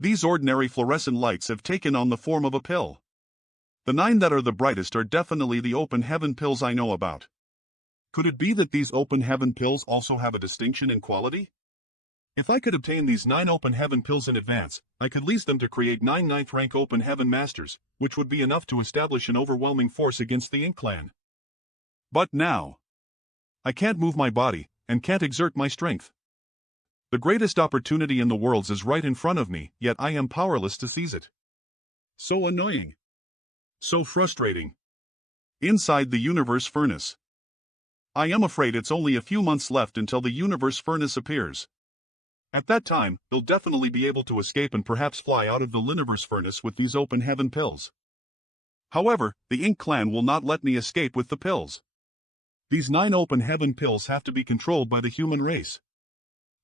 These ordinary fluorescent lights have taken on the form of a pill. The 9 that are the brightest are definitely the open heaven pills I know about. Could it be that these open heaven pills also have a distinction in quality? If I could obtain these 9 open heaven pills in advance, I could lease them to create 9 ninth rank open heaven masters, which would be enough to establish an overwhelming force against the Ink Clan. But now, I can't move my body, and can't exert my strength. The greatest opportunity in the worlds is right in front of me, yet I am powerless to seize it. So annoying. So frustrating. Inside the universe furnace. I am afraid it's only a few months left until the universe furnace appears. At that time, they'll definitely be able to escape and perhaps fly out of the Liniverse furnace with these open heaven pills. However, the Ink Clan will not let me escape with the pills. These 9 open heaven pills have to be controlled by the human race.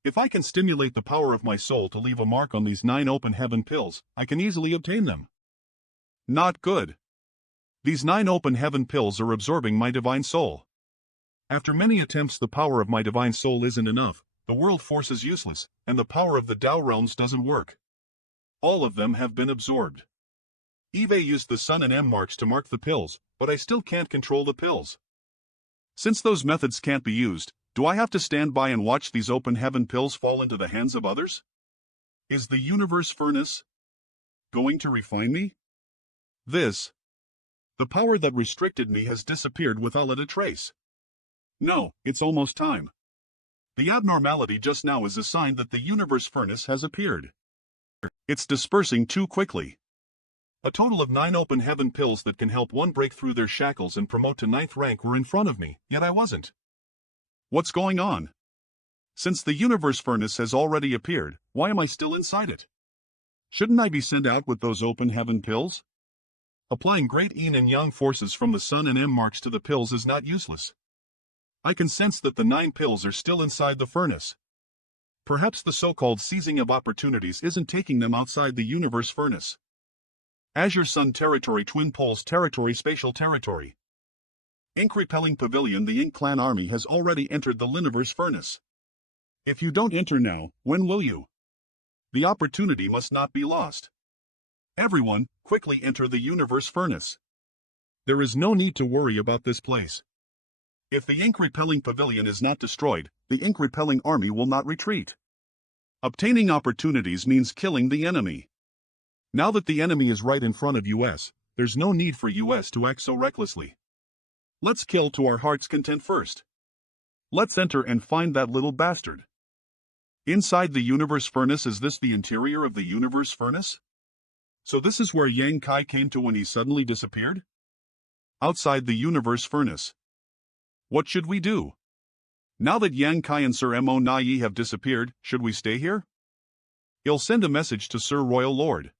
If I can stimulate the power of my soul to leave a mark on these 9 open heaven pills, I can easily obtain them. Not good. These 9 open heaven pills are absorbing my divine soul. After many attempts, the power of my divine soul isn't enough. The world force is useless, and the power of the Tao realms doesn't work. All of them have been absorbed. Eve used the Sun and M marks to mark the pills, but I still can't control the pills. Since those methods can't be used, do I have to stand by and watch these open heaven pills fall into the hands of others? Is the universe furnace going to refine me? The power that restricted me has disappeared without a trace. No, it's almost time. The abnormality just now is a sign that the universe furnace has appeared. It's dispersing too quickly. A total of 9 open heaven pills that can help one break through their shackles and promote to 9th rank were in front of me, yet I wasn't. What's going on? Since the universe furnace has already appeared, why am I still inside it? Shouldn't I be sent out with those open heaven pills? Applying great yin and yang forces from the Sun and M marks to the pills is not useless. I can sense that the 9 pills are still inside the furnace. Perhaps the so-called seizing of opportunities isn't taking them outside the universe furnace. Azure Sun Territory, Twin Poles Territory, Spatial Territory. Ink Repelling Pavilion. The Ink Clan army has already entered the Liniverse furnace. If you don't enter now, when will you? The opportunity must not be lost. Everyone, quickly enter the universe furnace. There is no need to worry about this place. If the Ink Repelling Pavilion is not destroyed, the Ink Repelling army will not retreat. Obtaining opportunities means killing the enemy. Now that the enemy is right in front of us, there's no need for us to act so recklessly. Let's kill to our heart's content first. Let's enter and find that little bastard. Inside the universe furnace. Is this the interior of the universe furnace? So this is where Yang Kai came to when he suddenly disappeared? Outside the universe furnace. What should we do? Now that Yang Kai and Sir Mo Nai have disappeared, should we stay here? I'll send a message to Sir Royal Lord.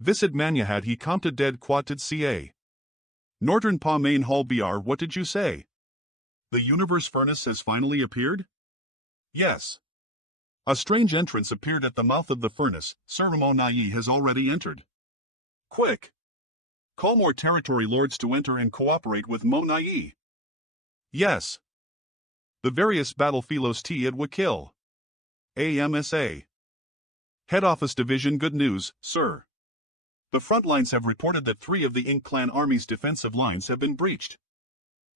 Visit Manhwa he compte dead quated ca. Northern Pa Main Hall BR. What did you say? The universe furnace has finally appeared? Yes. A strange entrance appeared at the mouth of the furnace. Sir Mo Nai has already entered. Quick! Call more territory lords to enter and cooperate with Mo Nai. Yes. The various battlefields T it would kill. AMSA. Head Office Division. Good news, sir. The front lines have reported that 3 of the Ink Clan army's defensive lines have been breached.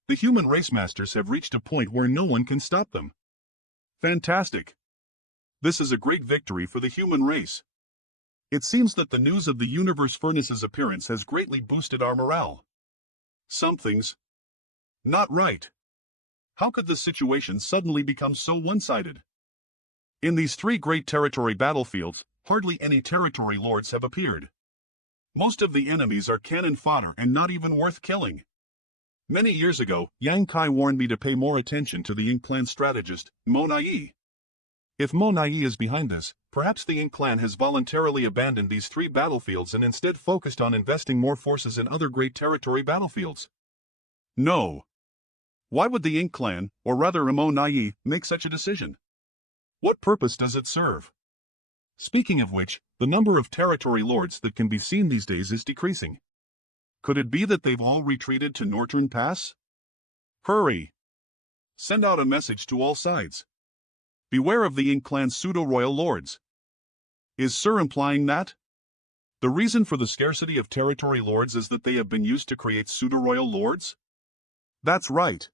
The human race masters have reached a point where no one can stop them. Fantastic. This is a great victory for the human race. It seems that the news of the universe furnace's appearance has greatly boosted our morale. Something's not right. How could the situation suddenly become so one-sided? In these 3 great territory battlefields, hardly any territory lords have appeared. Most of the enemies are cannon fodder and not even worth killing. Many years ago, Yang Kai warned me to pay more attention to the Ink Clan strategist, Mo Nai. If Mo Nai is behind this, perhaps the Ink Clan has voluntarily abandoned these 3 battlefields and instead focused on investing more forces in other great territory battlefields. No. Why would the Ink Clan, or rather Mo Nai, make such a decision? What purpose does it serve? Speaking of which, the number of territory lords that can be seen these days is decreasing. Could it be that they've all retreated to Northern Pass? Hurry! Send out a message to all sides. Beware of the Ink Clan's pseudo-royal lords. Is Sir implying that? The reason for the scarcity of territory lords is that they have been used to create pseudo-royal lords? That's right.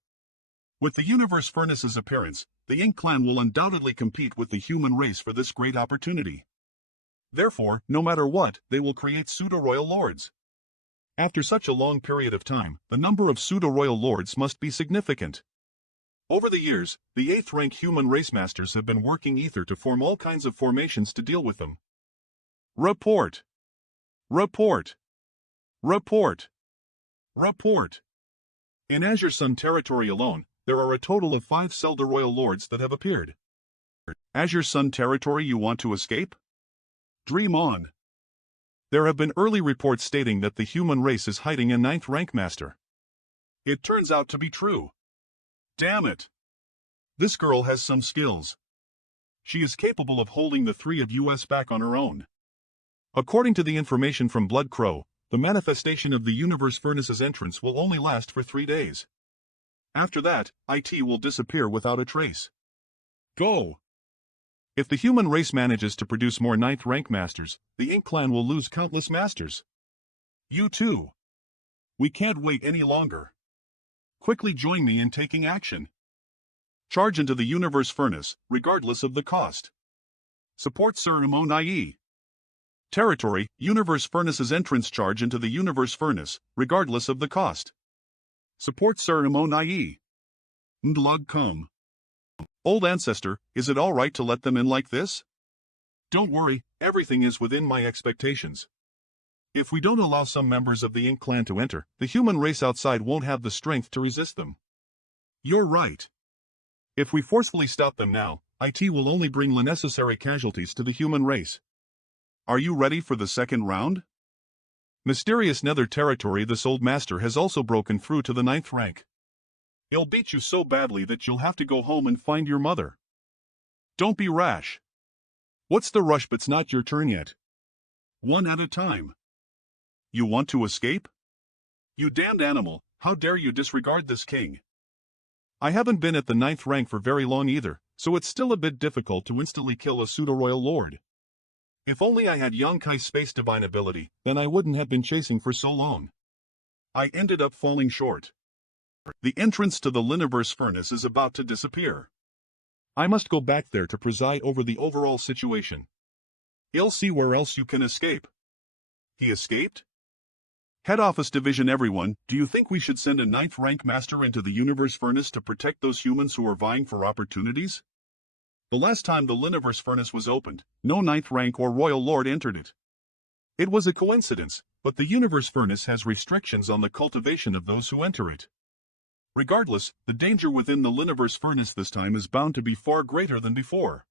With the Universe Furnace's appearance, the Ink Clan will undoubtedly compete with the human race for this great opportunity. Therefore, no matter what, they will create pseudo-royal lords. After such a long period of time, the number of pseudo-royal lords must be significant. Over the years, the 8th rank human race masters have been working ether to form all kinds of formations to deal with them. Report. Report. Report. Report. In Azure Sun territory alone, there are a total of 5 pseudo-royal lords that have appeared. Azure Sun territory, you want to escape? Dream on. There have been early reports stating that the human race is hiding a 9th rank master. It turns out to be true. Damn it. This girl has some skills. She is capable of holding the 3 of us back on her own. According to the information from Blood Crow, the manifestation of the Universe Furnace's entrance will only last for 3 days. After that, IT will disappear without a trace. Go! If the human race manages to produce more 9th rank masters, the Ink Clan will lose countless masters. You too. We can't wait any longer. Quickly join me in taking action. Charge into the Universe Furnace, regardless of the cost. Support Sir Monai. Territory, Universe Furnace's entrance, charge into the Universe Furnace, regardless of the cost. Support Sir Monai. Ndlug come. Old Ancestor, is it alright to let them in like this? Don't worry, everything is within my expectations. If we don't allow some members of the Ink Clan to enter, the human race outside won't have the strength to resist them. You're right. If we forcefully stop them now, IT will only bring unnecessary casualties to the human race. Are you ready for the second round? Mysterious Nether territory, this old master has also broken through to the 9th rank. He'll beat you so badly that you'll have to go home and find your mother. Don't be rash. What's the rush? But it's not your turn yet. One at a time. You want to escape? You damned animal, how dare you disregard this king? I haven't been at the 9th rank for very long either, so it's still a bit difficult to instantly kill a pseudo-royal lord. If only I had Yonkai's space divine ability, then I wouldn't have been chasing for so long. I ended up falling short. The entrance to the Liniverse Furnace is about to disappear. I must go back there to preside over the overall situation. You'll see where else you can escape. He escaped? Head Office Division, everyone, do you think we should send a 9th rank master into the Universe Furnace to protect those humans who are vying for opportunities? The last time the Liniverse Furnace was opened, no 9th rank or royal lord entered it. It was a coincidence, but the Universe Furnace has restrictions on the cultivation of those who enter it. Regardless, the danger within the Liniverse Furnace this time is bound to be far greater than before.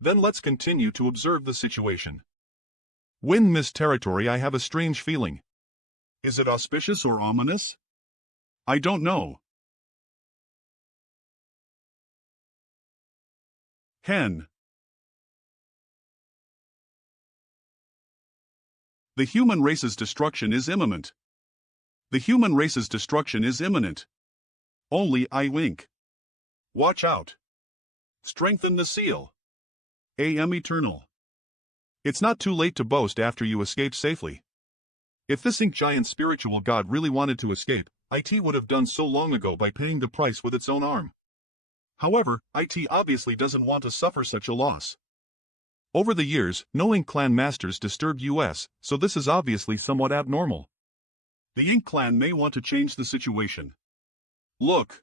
Then let's continue to observe the situation. Wind Mist territory, I have a strange feeling. Is it auspicious or ominous? I don't know. Hen. The human race's destruction is imminent. The human race's destruction is imminent. Only I wink. Watch out. Strengthen the seal. AM Eternal. It's not too late to boast after you escape safely. If this ink giant spiritual god really wanted to escape, IT would have done so long ago by paying the price with its own arm. However, IT obviously doesn't want to suffer such a loss. Over the years, no Ink Clan masters disturbed US, so this is obviously somewhat abnormal. The Ink Clan may want to change the situation. Look.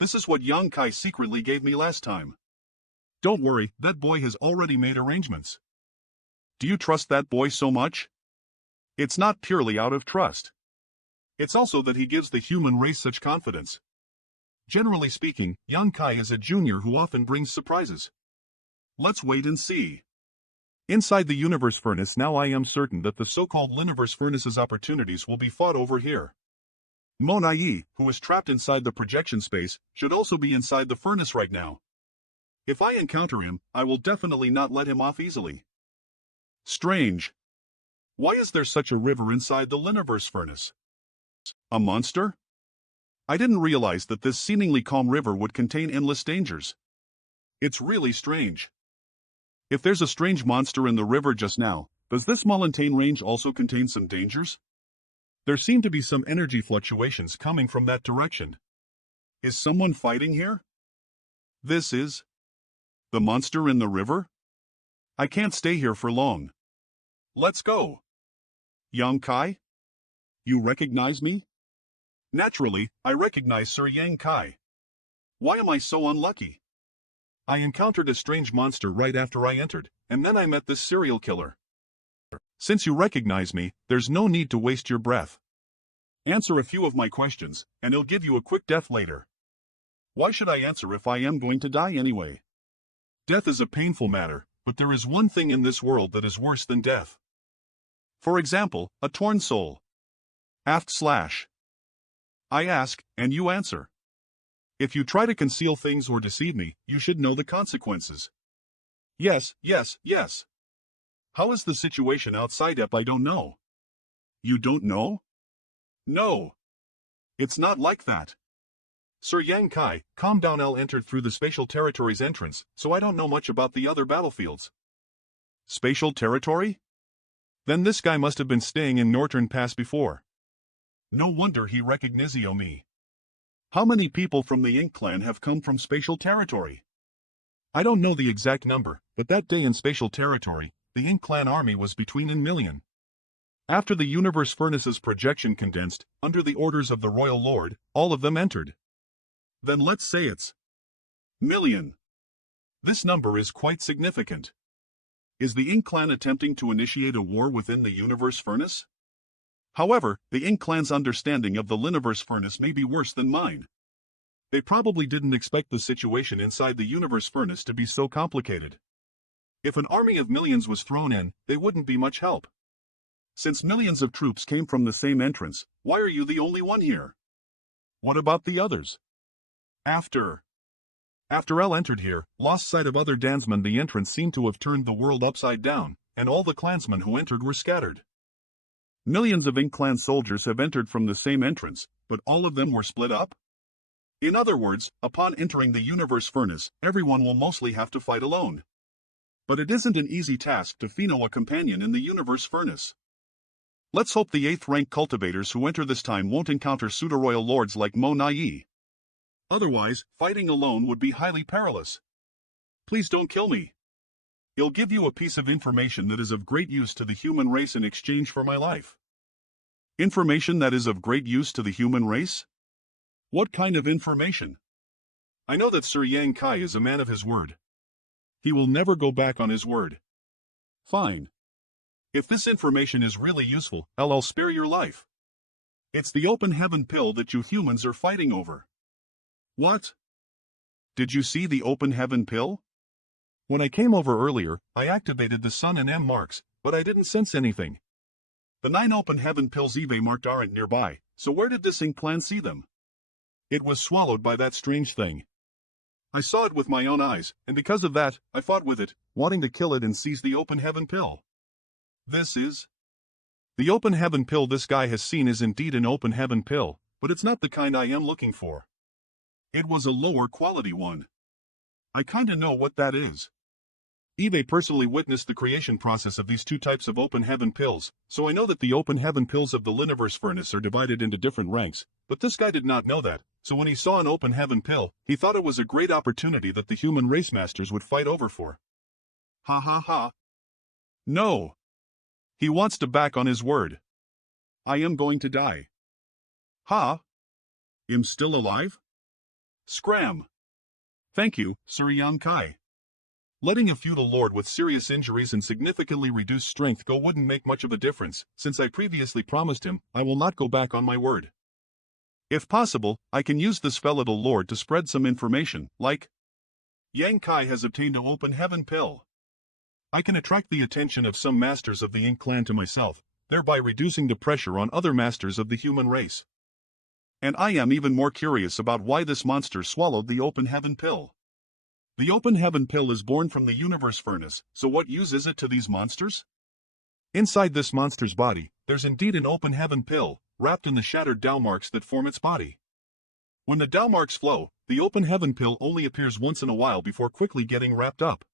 This is what Yonkai secretly gave me last time. Don't worry, that boy has already made arrangements. Do you trust that boy so much? It's not purely out of trust. It's also that he gives the human race such confidence. Generally speaking, Yonkai is a junior who often brings surprises. Let's wait and see. Inside the Universe Furnace now, I am certain that the so-called Liniverse Furnace's opportunities will be fought over here. Monai, who is trapped inside the projection space, should also be inside the furnace right now. If I encounter him, I will definitely not let him off easily. Strange. Why is there such a river inside the Liniverse Furnace? A monster? I didn't realize that this seemingly calm river would contain endless dangers. It's really strange. If there's a strange monster in the river just now, does this mountain range also contain some dangers? There seem to be some energy fluctuations coming from that direction. Is someone fighting here? This is the monster in the river? I can't stay here for long. Let's go. Yang Kai? You recognize me? Naturally, I recognize Sir Yang Kai. Why am I so unlucky? I encountered a strange monster right after I entered, and then I met this serial killer. Since you recognize me, there's no need to waste your breath. Answer a few of my questions, and I'll give you a quick death later. Why should I answer if I am going to die anyway? Death is a painful matter, but there is one thing in this world that is worse than death. For example, a torn soul. // I ask, and you answer. If you try to conceal things or deceive me, you should know the consequences. Yes, yes, yes. How is the situation outside up? I don't know. You don't know? No. It's not like that. Sir Yang Kai, calm down. I'll entered through the spatial territory's entrance, so I don't know much about the other battlefields. Spatial territory? Then this guy must have been staying in Northern Pass before. No wonder he recognized me. How many people from the Ink clan have come from spatial territory? I don't know the exact number, but that day in spatial territory, the Ink clan army was between a million. After the universe furnace's projection condensed, under the orders of the royal lord, all of them entered. Then let's say it's million. This number is quite significant. Is the Ink clan attempting to initiate a war within the universe furnace? However, the Ink clan's understanding of the Liniverse furnace may be worse than mine. They probably didn't expect the situation inside the universe furnace to be so complicated. If an army of millions was thrown in, they wouldn't be much help. Since millions of troops came from the same entrance, why are you the only one here? What about the others? After El entered here, lost sight of other dansmen, the entrance seemed to have turned the world upside down, and all the clansmen who entered were scattered. Millions of Ink clan soldiers have entered from the same entrance, but all of them were split up? In other words, upon entering the universe furnace, everyone will mostly have to fight alone. But it isn't an easy task to pheno a companion in the universe furnace. Let's hope the 8th rank cultivators who enter this time won't encounter pseudo-royal lords like Mo Nai. Otherwise, fighting alone would be highly perilous. Please don't kill me. I'll give you a piece of information that is of great use to the human race in exchange for my life. Information that is of great use to the human race? What kind of information? I know that Sir Yang Kai is a man of his word. He will never go back on his word. Fine. If this information is really useful, I'll spare your life. It's the open heaven pill that you humans are fighting over. What? Did you see the open heaven pill? When I came over earlier, I activated the sun and M marks, but I didn't sense anything. The 9 open heaven pills eBay marked aren't nearby, so where did this Ink clan see them? It was swallowed by that strange thing. I saw it with my own eyes, and because of that, I fought with it, wanting to kill it and seize the open heaven pill. This is the open heaven pill this guy has seen is indeed an open heaven pill, but it's not the kind I am looking for. It was a lower quality one. I kinda know what that is. eBay personally witnessed the creation process of these 2 types of open heaven pills, so I know that the open heaven pills of the Liniverse furnace are divided into different ranks, but this guy did not know that, so when he saw an open heaven pill, he thought it was a great opportunity that the human race masters would fight over for. Ha ha ha. No. He wants to back on his word. I am going to die. Ha? I'm still alive? Scram. Thank you, Sir Yang Kai. Letting a feudal lord with serious injuries and significantly reduced strength go wouldn't make much of a difference, since I previously promised him I will not go back on my word. If possible, I can use this fellow lord to spread some information, like Yang Kai has obtained an open heaven pill. I can attract the attention of some masters of the Ink clan to myself, thereby reducing the pressure on other masters of the human race. And I am even more curious about why this monster swallowed the open heaven pill. The open heaven pill is born from the universe furnace, so what use is it to these monsters? Inside this monster's body, there's indeed an open heaven pill, wrapped in the shattered Dao marks that form its body. When the Dao marks flow, the open heaven pill only appears once in a while before quickly getting wrapped up.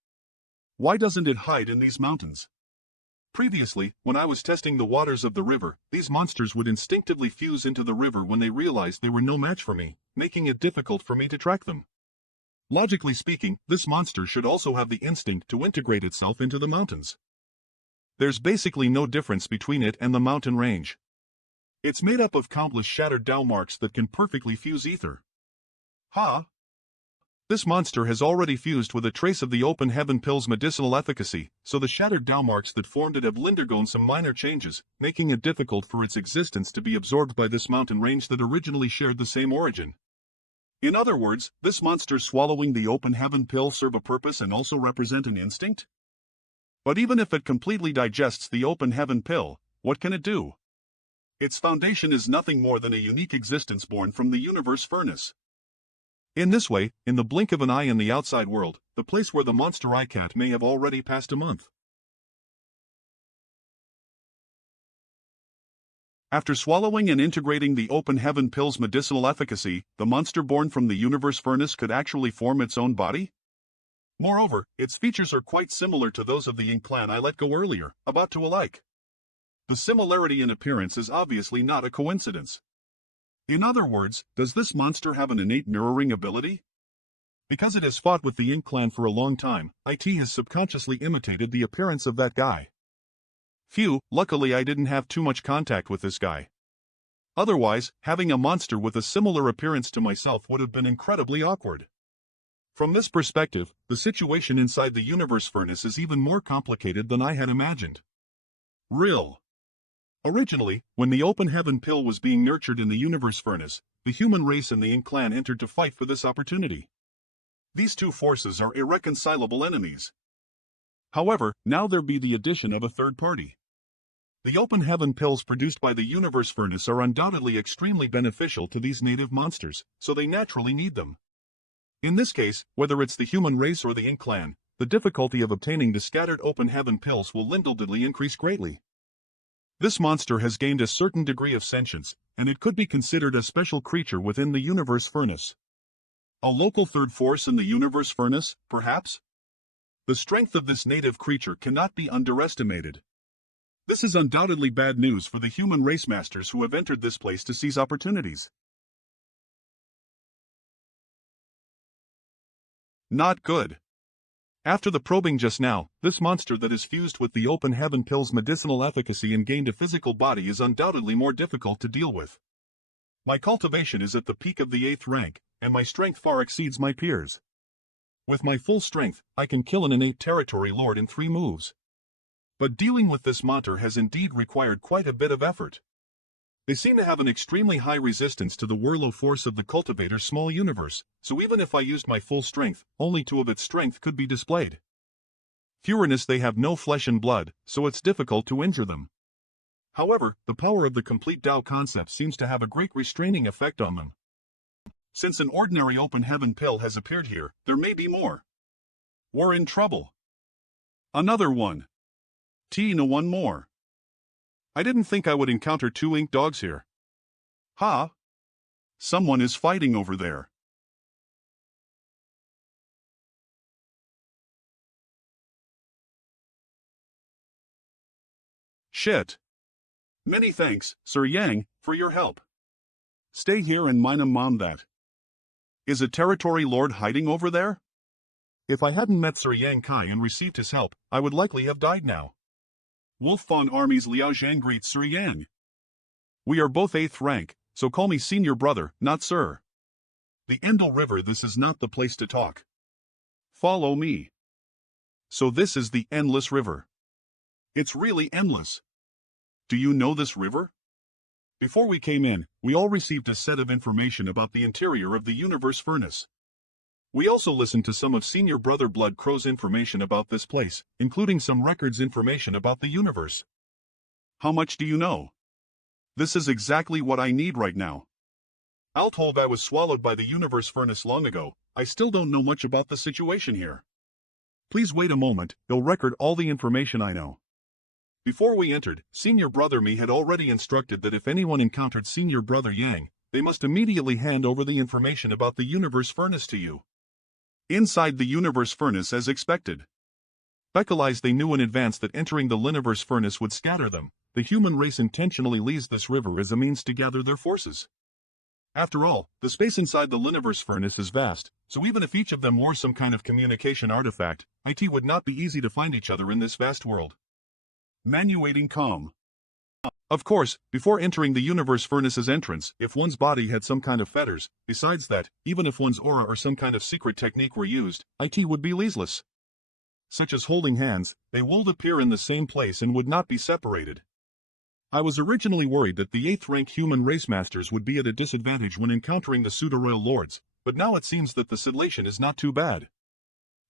Why doesn't it hide in these mountains? Previously, when I was testing the waters of the river, these monsters would instinctively fuse into the river when they realized they were no match for me, making it difficult for me to track them. Logically speaking, this monster should also have the instinct to integrate itself into the mountains. There's basically no difference between it and the mountain range. It's made up of countless shattered dow marks that can perfectly fuse ether. Ha! This monster has already fused with a trace of the open heaven pill's medicinal efficacy, so the shattered dow marks that formed it have undergone some minor changes, making it difficult for its existence to be absorbed by this mountain range that originally shared the same origin. In other words, this monster swallowing the open heaven pill serve a purpose and also represent an instinct? But even if it completely digests the open heaven pill, what can it do? Its foundation is nothing more than a unique existence born from the universe furnace. In this way, in the blink of an eye in the outside world, the place where the monster iCat may have already passed a month. After swallowing and integrating the open heaven pill's medicinal efficacy, the monster born from the universe furnace could actually form its own body? Moreover, its features are quite similar to those of the Yin clan I let go earlier, about to alike. The similarity in appearance is obviously not a coincidence. In other words, does this monster have an innate mirroring ability? Because it has fought with the Yin clan for a long time, it has subconsciously imitated the appearance of that guy. Phew, luckily I didn't have too much contact with this guy. Otherwise, having a monster with a similar appearance to myself would have been incredibly awkward. From this perspective, the situation inside the universe furnace is even more complicated than I had imagined. Originally, when the open heaven pill was being nurtured in the universe furnace, the human race and the Yin clan entered to fight for this opportunity. These two forces are irreconcilable enemies. However, now there be the addition of a third party. The open heaven pills produced by the universe furnace are undoubtedly extremely beneficial to these native monsters, so they naturally need them. In this case, whether it's the human race or the Yin clan, the difficulty of obtaining the scattered open heaven pills will undoubtedly increase greatly. This monster has gained a certain degree of sentience, and it could be considered a special creature within the universe furnace. A local third force in the universe furnace, perhaps? The strength of this native creature cannot be underestimated. This is undoubtedly bad news for the human race masters who have entered this place to seize opportunities. Not good. After the probing just now, this monster that is fused with the open heaven pill's medicinal efficacy and gained a physical body is undoubtedly more difficult to deal with. My cultivation is at the peak of the 8th rank, and my strength far exceeds my peers. With my full strength, I can kill an innate territory lord in 3 moves. But dealing with this monster has indeed required quite a bit of effort. They seem to have an extremely high resistance to the whirlo force of the cultivator's small universe, so even if I used my full strength, only 2 of its strength could be displayed. Furious, they have no flesh and blood, so it's difficult to injure them. However, the power of the complete Tao concept seems to have a great restraining effect on them. Since an ordinary open heaven pill has appeared here, there may be more. We're in trouble. Another one. No, one more. I didn't think I would encounter 2 ink dogs here. Ha! Someone is fighting over there. Shit. Many thanks, Sir Yang, for your help. Stay here and mom that. Is a territory lord hiding over there? If I hadn't met Sir Yang Kai and received his help, I would likely have died now. Wolf Fawn Army's Liao Zhang greets Sir Yang. We are both 8th rank, so call me senior brother, not sir. The Endel River, this is not the place to talk. Follow me. So this is the Endless River. It's really endless. Do you know this river? Before we came in, we all received a set of information about the interior of the universe furnace. We also listened to some of Senior Brother Blood Crow's information about this place, including some records information about the universe. How much do you know? This is exactly what I need right now. I'll told I was swallowed by the universe furnace long ago. I still don't know much about the situation here. Please wait a moment, they'll record all the information I know. Before we entered, Senior Brother Me had already instructed that if anyone encountered Senior Brother Yang, they must immediately hand over the information about the universe furnace to you. Inside the universe furnace as expected. Speculized they knew in advance that entering the Liniverse furnace would scatter them. The human race intentionally leaves this river as a means to gather their forces. After all, the space inside the Liniverse furnace is vast, so even if each of them wore some kind of communication artifact, it would not be easy to find each other in this vast world. Manuating calm. Of course, before entering the universe furnace's entrance, if one's body had some kind of fetters, besides that, even if one's aura or some kind of secret technique were used, it would be useless. Such as holding hands, they would appear in the same place and would not be separated. I was originally worried that the 8th rank human race masters would be at a disadvantage when encountering the pseudo-royal lords, but now it seems that the situation is not too bad.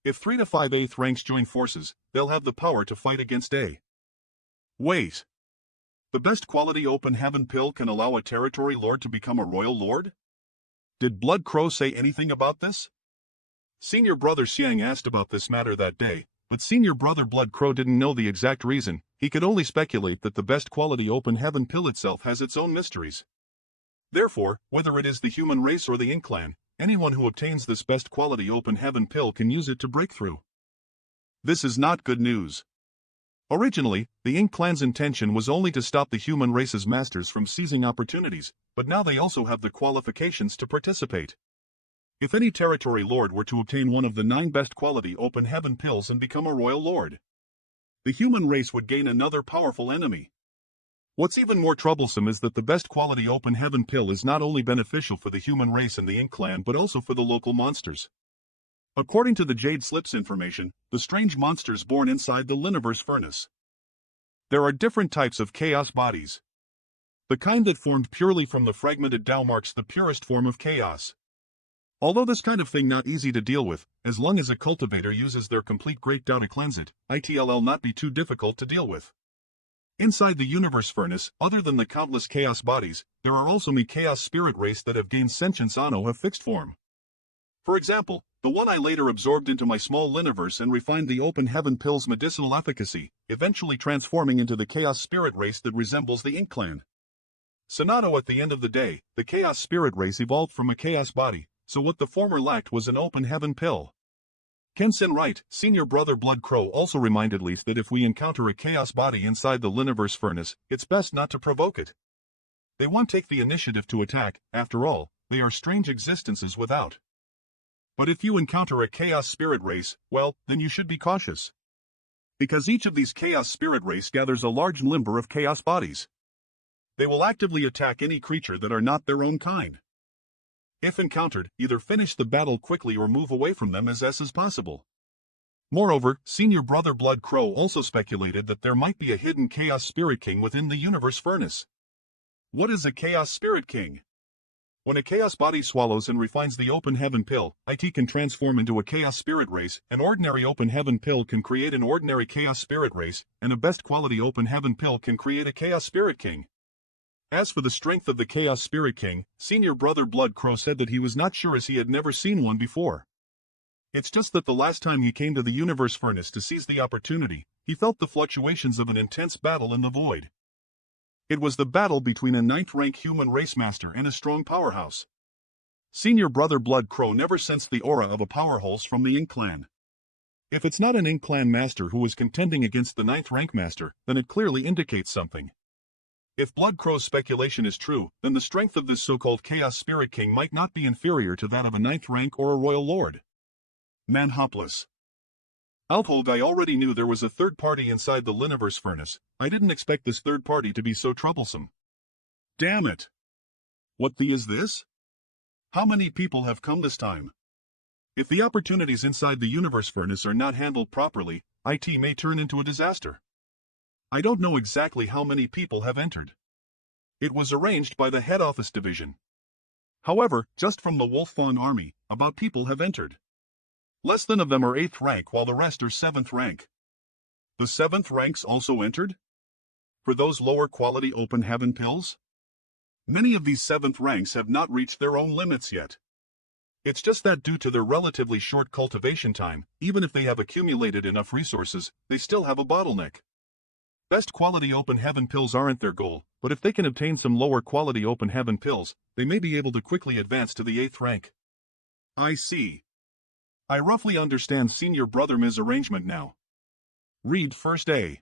If 3 to 5 8th ranks join forces, they'll have the power to fight against A. Wait. The best quality open heaven pill can allow a territory lord to become a royal lord? Did Blood Crow say anything about this? Senior brother Xiang asked about this matter that day, but senior brother Blood Crow didn't know the exact reason. He could only speculate that the best quality open heaven pill itself has its own mysteries. Therefore, whether it is the human race or the Ink clan, anyone who obtains this best quality open heaven pill can use it to break through. This is not good news. Originally, the Ink clan's intention was only to stop the human race's masters from seizing opportunities, but now they also have the qualifications to participate. If any territory lord were to obtain one of the 9 best quality open heaven pills and become a royal lord, the human race would gain another powerful enemy. What's even more troublesome is that the best quality open heaven pill is not only beneficial for the human race and the Ink clan but also for the local monsters. According to the Jade Slip's information, the strange monsters born inside the Liniverse furnace. There are different types of chaos bodies. The kind that formed purely from the fragmented Tao marks the purest form of chaos. Although this kind of thing not easy to deal with, as long as a cultivator uses their complete great Tao to cleanse it, it'll not be too difficult to deal with. Inside the universe furnace, other than the countless chaos bodies, there are also many chaos spirit race that have gained sentience on have fixed form. For example, the one I later absorbed into my small Liniverse and refined the open heaven pill's medicinal efficacy, eventually transforming into the chaos spirit race that resembles the Ink clan. Sonato at the end of the day, the chaos spirit race evolved from a chaos body, so what the former lacked was an open heaven pill. Kensen Wright, senior brother Blood Crow also reminded Lise that if we encounter a chaos body inside the Liniverse furnace, it's best not to provoke it. They won't take the initiative to attack, after all, they are strange existences without. But if you encounter a chaos spirit race, well, then you should be cautious. Because each of these chaos spirit race gathers a large number of chaos bodies. They will actively attack any creature that are not their own kind. If encountered, either finish the battle quickly or move away from them as possible. Moreover, senior brother Blood Crow also speculated that there might be a hidden Chaos Spirit King within the universe furnace. What is a Chaos Spirit King? When a chaos body swallows and refines the open heaven pill, it can transform into a chaos spirit race. An ordinary open heaven pill can create an ordinary chaos spirit race, and a best quality open heaven pill can create a Chaos Spirit King. As for the strength of the Chaos Spirit King, senior brother Blood Crow said that he was not sure as he had never seen one before. It's just that the last time he came to the universe furnace to seize the opportunity, he felt the fluctuations of an intense battle in the void. It was the battle between a 9th rank human race master and a strong powerhouse. Senior brother Blood Crow never sensed the aura of a powerhouse from the Ink clan. If it's not an Ink clan master who is contending against the 9th rank master, then it clearly indicates something. If Blood Crow's speculation is true, then the strength of this so-called Chaos Spirit King might not be inferior to that of a 9th rank or a royal lord. Manhopeless. Alphold, I already knew there was a third party inside the Liniverse furnace. I didn't expect this third party to be so troublesome. Damn it! What is this? How many people have come this time? If the opportunities inside the universe furnace are not handled properly, it may turn into a disaster. I don't know exactly how many people have entered. It was arranged by the head office division. However, just from the Wolf Fawn army, about people have entered. Less than of them are 8th rank while the rest are 7th rank. The 7th ranks also entered? For those lower quality open heaven pills? Many of these 7th ranks have not reached their own limits yet. It's just that due to their relatively short cultivation time, even if they have accumulated enough resources, they still have a bottleneck. Best quality open heaven pills aren't their goal, but if they can obtain some lower quality open heaven pills, they may be able to quickly advance to the 8th rank. I see. I roughly understand senior brother M's arrangement now. Read First A.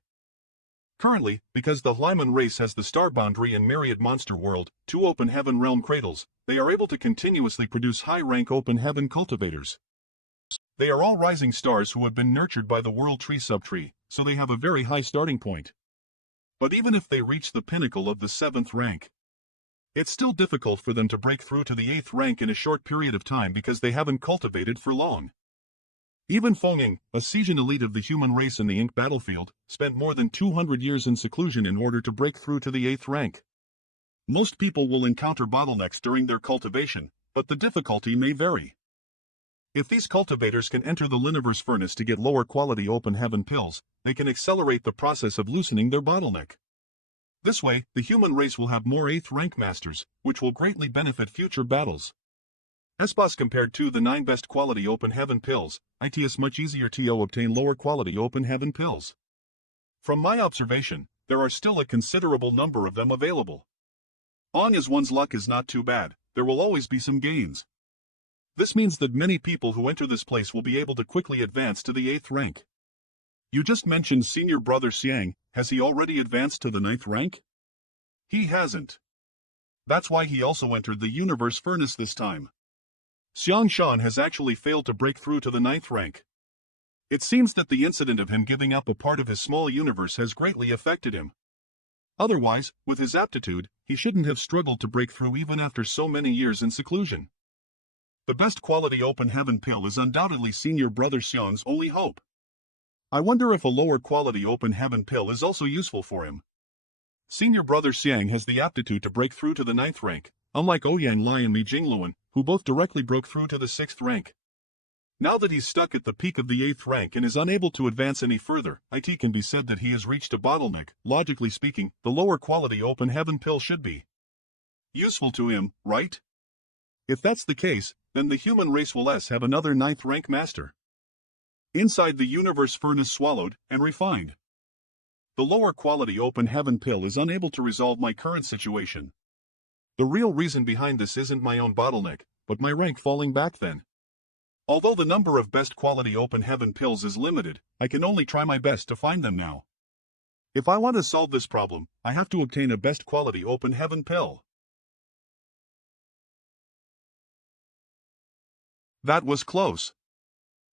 Currently, because the Lyman race has the star boundary and myriad monster world, 2 open heaven realm cradles, they are able to continuously produce high-rank open heaven cultivators. They are all rising stars who have been nurtured by the world tree subtree, so they have a very high starting point. But even if they reach the pinnacle of the 7th rank, it's still difficult for them to break through to the 8th rank in a short period of time because they haven't cultivated for long. Even Fengying, a Sijin elite of the human race in the Ink battlefield, spent more than 200 years in seclusion in order to break through to the 8th rank. Most people will encounter bottlenecks during their cultivation, but the difficulty may vary. If these cultivators can enter the Liniverse furnace to get lower quality open heaven pills, they can accelerate the process of loosening their bottleneck. This way, the human race will have more 8th rank masters, which will greatly benefit future battles. As compared to the 9 best quality open heaven pills, it is much easier to obtain lower quality open heaven pills. From my observation, there are still a considerable number of them available. Long as one's luck is not too bad, there will always be some gains. This means that many people who enter this place will be able to quickly advance to the 8th rank. You just mentioned senior brother Xiang, has he already advanced to the 9th rank? He hasn't. That's why he also entered the universe furnace this time. Xiang Shan has actually failed to break through to the 9th rank. It seems that the incident of him giving up a part of his small universe has greatly affected him. Otherwise, with his aptitude, he shouldn't have struggled to break through even after so many years in seclusion. The best quality open heaven pill is undoubtedly senior brother Xiang's only hope. I wonder if a lower quality open heaven pill is also useful for him. Senior brother Xiang has the aptitude to break through to the 9th rank, unlike Ouyang Lai and Mi Jingluan, who both directly broke through to the 6th rank. Now that he's stuck at the peak of the 8th rank and is unable to advance any further, it can be said that he has reached a bottleneck. Logically speaking, the lower quality open heaven pill should be useful to him, right? If that's the case, then the human race will have another 9th rank master. Inside the universe furnace swallowed and refined. The lower quality open heaven pill is unable to resolve my current situation. The real reason behind this isn't my own bottleneck, but my rank falling back then. Although the number of best quality open heaven pills is limited, I can only try my best to find them now. If I want to solve this problem, I have to obtain a best quality open heaven pill. That was close.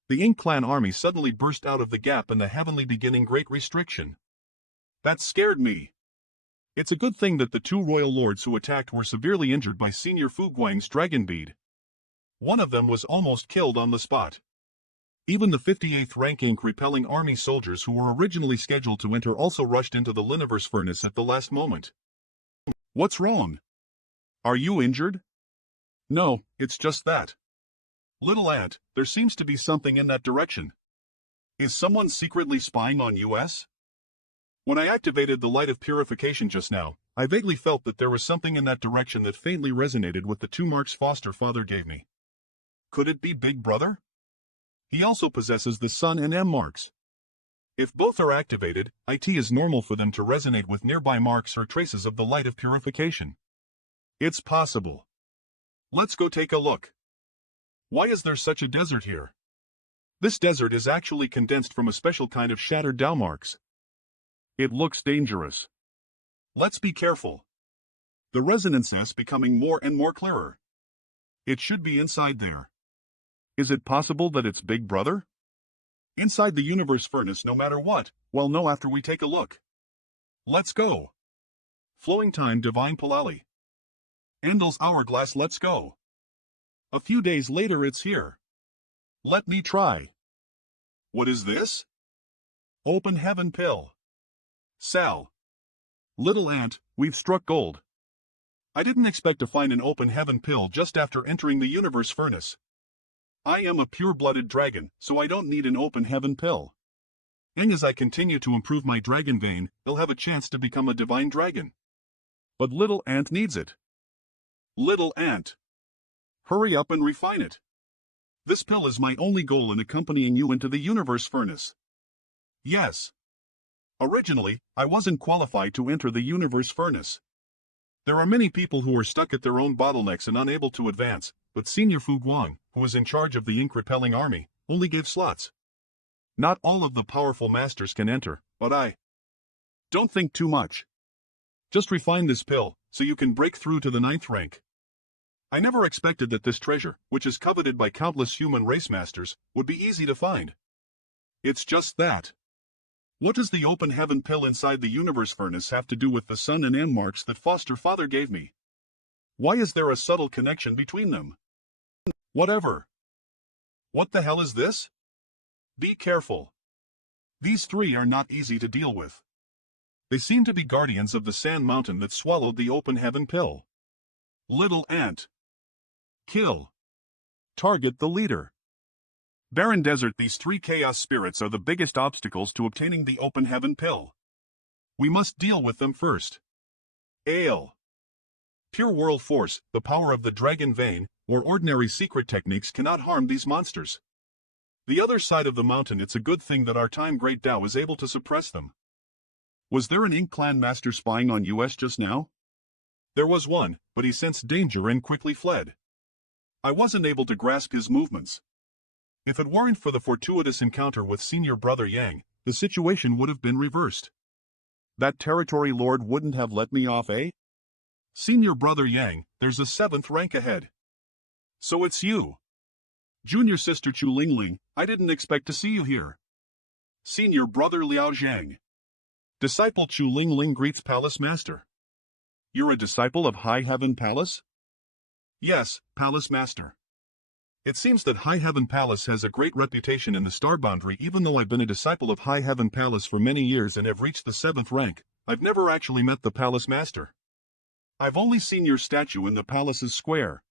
The Ink Clan army suddenly burst out of the gap in the heavenly beginning Great Restriction. That scared me. It's a good thing that the 2 royal lords who attacked were severely injured by Senior Fu Guang's dragon bead. One of them was almost killed on the spot. Even the 58th rank Ink repelling army soldiers who were originally scheduled to enter also rushed into the Liniverse furnace at the last moment. What's wrong? Are you injured? No, it's just that. Little Ant, there seems to be something in that direction. Is someone secretly spying on us? When I activated the light of purification just now, I vaguely felt that there was something in that direction that faintly resonated with the 2 marks foster father gave me. Could it be Big Brother? He also possesses the Sun and M marks. If both are activated, it is normal for them to resonate with nearby marks or traces of the light of purification. It's possible. Let's go take a look. Why is there such a desert here? This desert is actually condensed from a special kind of shattered Dao marks. It looks dangerous. Let's be careful. The resonance is becoming more and more clearer. It should be inside there. Is it possible that it's Big Brother? Inside the universe furnace no matter what, well no after we take a look. Let's go. Flowing time Divine Palali. Endel's hourglass let's go. A few days later it's here. Let me try. What is this? Open heaven pill. Sal. Little Ant, we've struck gold. I didn't expect to find an open heaven pill just after entering the universe furnace. I am a pure-blooded dragon, so I don't need an open heaven pill. And as I continue to improve my dragon vein, I'll have a chance to become a divine dragon. But Little Ant needs it. Little Ant. Hurry up and refine it. This pill is my only goal in accompanying you into the universe furnace. Yes. Originally, I wasn't qualified to enter the universe furnace. There are many people who are stuck at their own bottlenecks and unable to advance, but Senior Fu Guang, who is in charge of the ink-repelling army, only gave slots. Not all of the powerful masters can enter, but don't think too much. Just refine this pill, so you can break through to the 9th rank. I never expected that this treasure, which is coveted by countless human race masters, would be easy to find. It's just that. What does the open heaven pill inside the universe furnace have to do with the sun and end marks that foster father gave me? Why is there a subtle connection between them? Whatever. What the hell is this? Be careful. These 3 are not easy to deal with. They seem to be guardians of the sand mountain that swallowed the open heaven pill. Little ant. Kill. Target the leader. Barren desert. These 3 chaos spirits are the biggest obstacles to obtaining the open heaven pill. We must deal with them first. Ale. Pure world force, the power of the dragon vein, or ordinary secret techniques cannot harm these monsters. The other side of the mountain. It's a good thing that our time great Tao is able to suppress them. Was there an Ink Clan master spying on us just now? There was one, but he sensed danger and quickly fled. I wasn't able to grasp his movements. If it weren't for the fortuitous encounter with Senior Brother Yang, the situation would have been reversed. That territory lord wouldn't have let me off, eh? Senior Brother Yang, there's a 7th rank ahead. So it's you. Junior Sister Chu Lingling, I didn't expect to see you here. Senior Brother Liao Zhang. Disciple Chu Lingling greets Palace Master. You're a disciple of High Heaven Palace? Yes, Palace Master. It seems that High Heaven Palace has a great reputation in the star boundary. Even though I've been a disciple of High Heaven Palace for many years and have reached the 7th rank, I've never actually met the Palace Master. I've only seen your statue in the palace's square.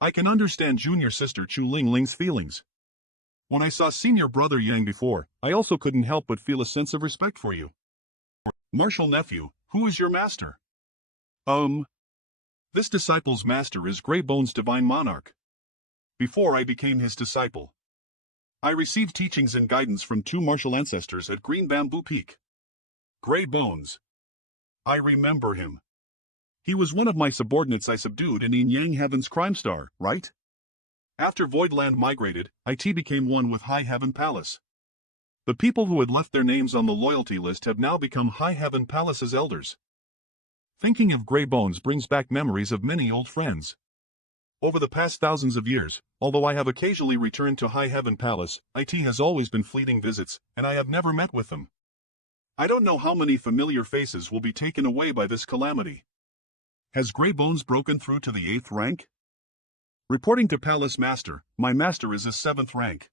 I can understand Junior Sister Chu Lingling's feelings. When I saw Senior Brother Yang before, I also couldn't help but feel a sense of respect for you. Martial nephew, who is your master? This disciple's master is Grey Bones Divine Monarch. Before I became his disciple, I received teachings and guidance from 2 martial ancestors at Green Bamboo Peak. Grey Bones. I remember him. He was one of my subordinates I subdued in Yin Yang Heaven's Crime Star, right? After Voidland migrated, IT became one with High Heaven Palace. The people who had left their names on the loyalty list have now become High Heaven Palace's elders. Thinking of Grey Bones brings back memories of many old friends. Over the past thousands of years, although I have occasionally returned to High Heaven Palace, IT has always been fleeting visits, and I have never met with them. I don't know how many familiar faces will be taken away by this calamity. Has Grey Bones broken through to the 8th rank? Reporting to Palace Master, my master is a 7th rank.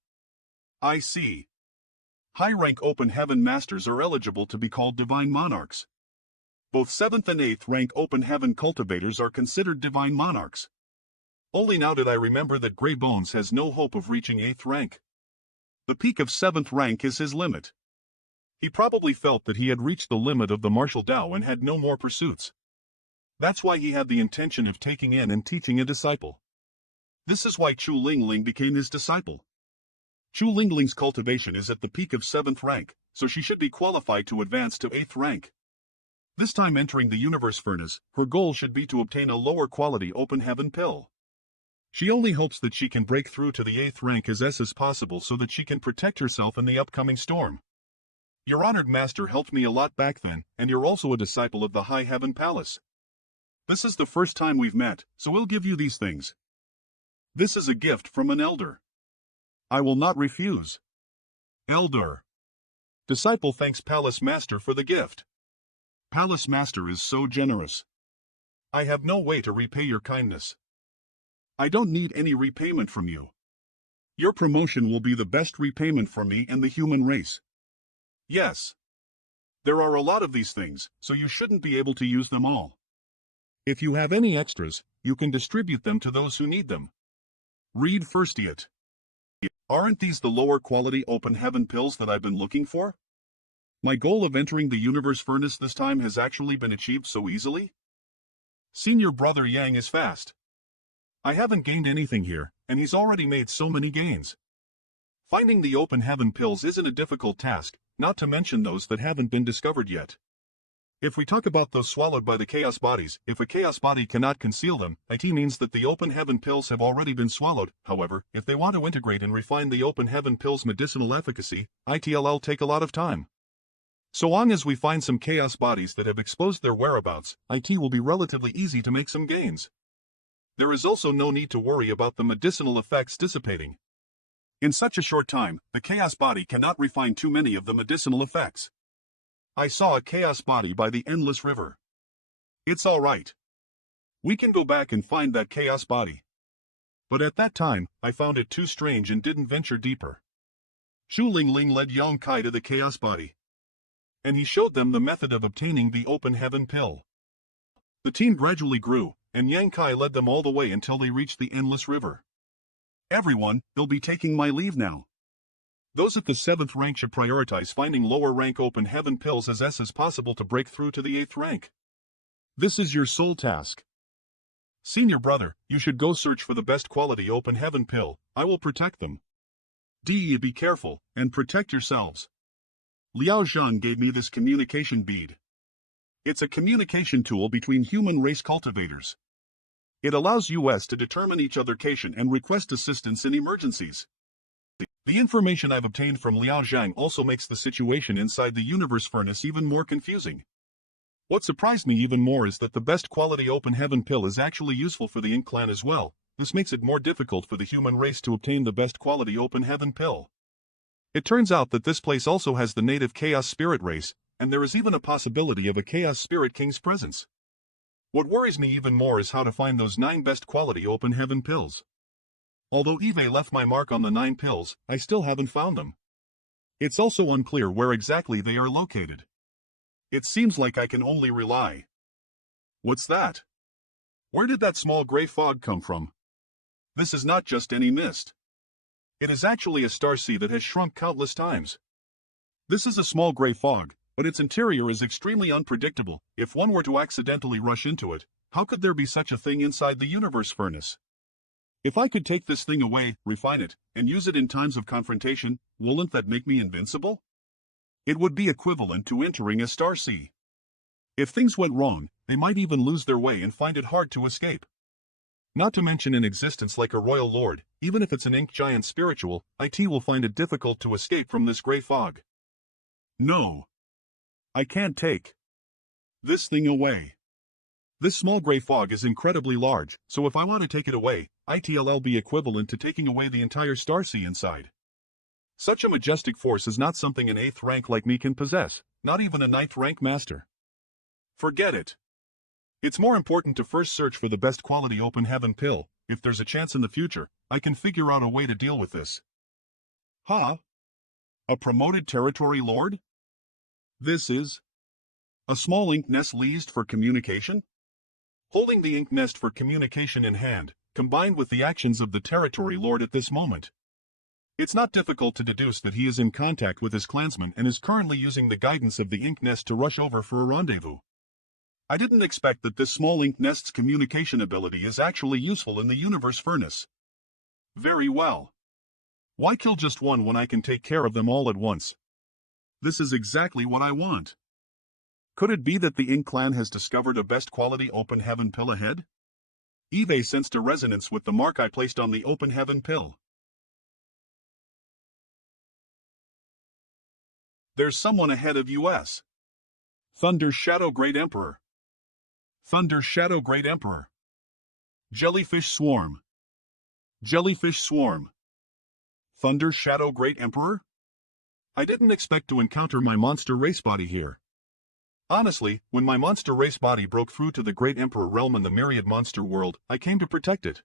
I see. High-rank Open Heaven Masters are eligible to be called Divine Monarchs. Both 7th and 8th rank Open Heaven Cultivators are considered Divine Monarchs. Only now did I remember that Grey Bones has no hope of reaching 8th rank. The peak of 7th rank is his limit. He probably felt that he had reached the limit of the martial Tao and had no more pursuits. That's why he had the intention of taking in and teaching a disciple. This is why Chu Lingling became his disciple. Chu Lingling's cultivation is at the peak of 7th rank, so she should be qualified to advance to 8th rank. This time entering the universe furnace, her goal should be to obtain a lower quality open heaven pill. She only hopes that she can break through to the 8th rank as possible so that she can protect herself in the upcoming storm. Your honored master helped me a lot back then, and you're also a disciple of the High Heaven Palace. This is the first time we've met, so we'll give you these things. This is a gift from an elder. I will not refuse. Elder. Disciple thanks Palace Master for the gift. Palace Master is so generous. I have no way to repay your kindness. I don't need any repayment from you. Your promotion will be the best repayment for me and the human race. Yes. There are a lot of these things, so you shouldn't be able to use them all. If you have any extras, you can distribute them to those who need them. Read first it. Aren't these the lower quality open heaven pills that I've been looking for? My goal of entering the universe furnace this time has actually been achieved so easily? Senior Brother Yang is fast. I haven't gained anything here, and he's already made so many gains. Finding the open heaven pills isn't a difficult task, not to mention those that haven't been discovered yet. If we talk about those swallowed by the chaos bodies, if a chaos body cannot conceal them, it means that the open heaven pills have already been swallowed. However, if they want to integrate and refine the open heaven pills' medicinal efficacy, it'll take a lot of time. So long as we find some chaos bodies that have exposed their whereabouts, it will be relatively easy to make some gains. There is also no need to worry about the medicinal effects dissipating. In such a short time, the chaos body cannot refine too many of the medicinal effects. I saw a chaos body by the endless river. It's alright. We can go back and find that chaos body. But at that time, I found it too strange and didn't venture deeper. Zhu Lingling led Yang Kai to the chaos body, and he showed them the method of obtaining the open heaven pill. The team gradually grew, and Yang Kai led them all the way until they reached the endless river. Everyone, they'll be taking my leave now. Those at the 7th rank should prioritize finding lower rank open heaven pills as possible to break through to the 8th rank. This is your sole task. Senior brother, you should go search for the best quality open heaven pill. I will protect them. Be careful, and protect yourselves. Liao Zhang gave me this communication bead. It's a communication tool between human race cultivators. It allows us to determine each other's location and request assistance in emergencies. The information I've obtained from Liao Zhang also makes the situation inside the universe furnace even more confusing. What surprised me even more is that the best quality open heaven pill is actually useful for the Ink clan as well. This makes it more difficult for the human race to obtain the best quality open heaven pill. It turns out that this place also has the native Chaos Spirit race, and there is even a possibility of a Chaos Spirit King's presence. What worries me even more is how to find those 9 best quality open heaven pills. Although Eve left my mark on the 9 pills, I still haven't found them. It's also unclear where exactly they are located. It seems like I can only rely. What's that? Where did that small gray fog come from? This is not just any mist. It is actually a star sea that has shrunk countless times. This is a small gray fog, but its interior is extremely unpredictable. If one were to accidentally rush into it, how could there be such a thing inside the universe furnace? If I could take this thing away, refine it, and use it in times of confrontation, wouldn't that make me invincible? It would be equivalent to entering a star sea. If things went wrong, they might even lose their way and find it hard to escape. Not to mention an existence like a royal lord, even if it's an ink giant spiritual, will find it difficult to escape from this gray fog. No. I can't take this thing away. This small gray fog is incredibly large, so if I want to take it away, it'll be equivalent to taking away the entire star sea inside. Such a majestic force is not something an 8th rank like me can possess, not even a 9th rank master. Forget it. It's more important to first search for the best quality open heaven pill. If there's a chance in the future, I can figure out a way to deal with this. Huh? A promoted territory lord? This is a small ink nest leased for communication? Holding the ink nest for communication in hand, combined with the actions of the territory lord at this moment, it's not difficult to deduce that he is in contact with his clansmen and is currently using the guidance of the ink nest to rush over for a rendezvous. I didn't expect that this small ink nest's communication ability is actually useful in the universe furnace. Very well. Why kill just one when I can take care of them all at once? This is exactly what I want. Could it be that the Ink clan has discovered a best quality open heaven pill ahead? Eve sensed a resonance with the mark I placed on the open heaven pill. There's someone ahead of us. Thunder Shadow Great Emperor. Thunder Shadow Great Emperor. Jellyfish Swarm. Jellyfish Swarm. Thunder Shadow Great Emperor? I didn't expect to encounter my monster race body here. Honestly, when my monster race body broke through to the Great Emperor realm in the Myriad Monster world, I came to protect it.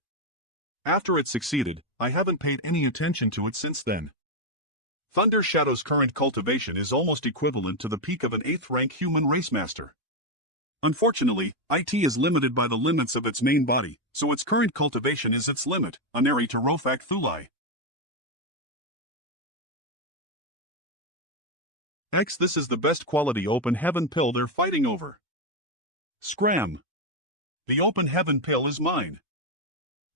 After it succeeded, I haven't paid any attention to it since then. Thunder Shadow's current cultivation is almost equivalent to the peak of an 8th rank human race master. Unfortunately, IT is limited by the limits of its main body, so its current cultivation is its limit, Aneri to Rofak Thulai. This is the best quality open heaven pill they're fighting over. Scram. The open heaven pill is mine.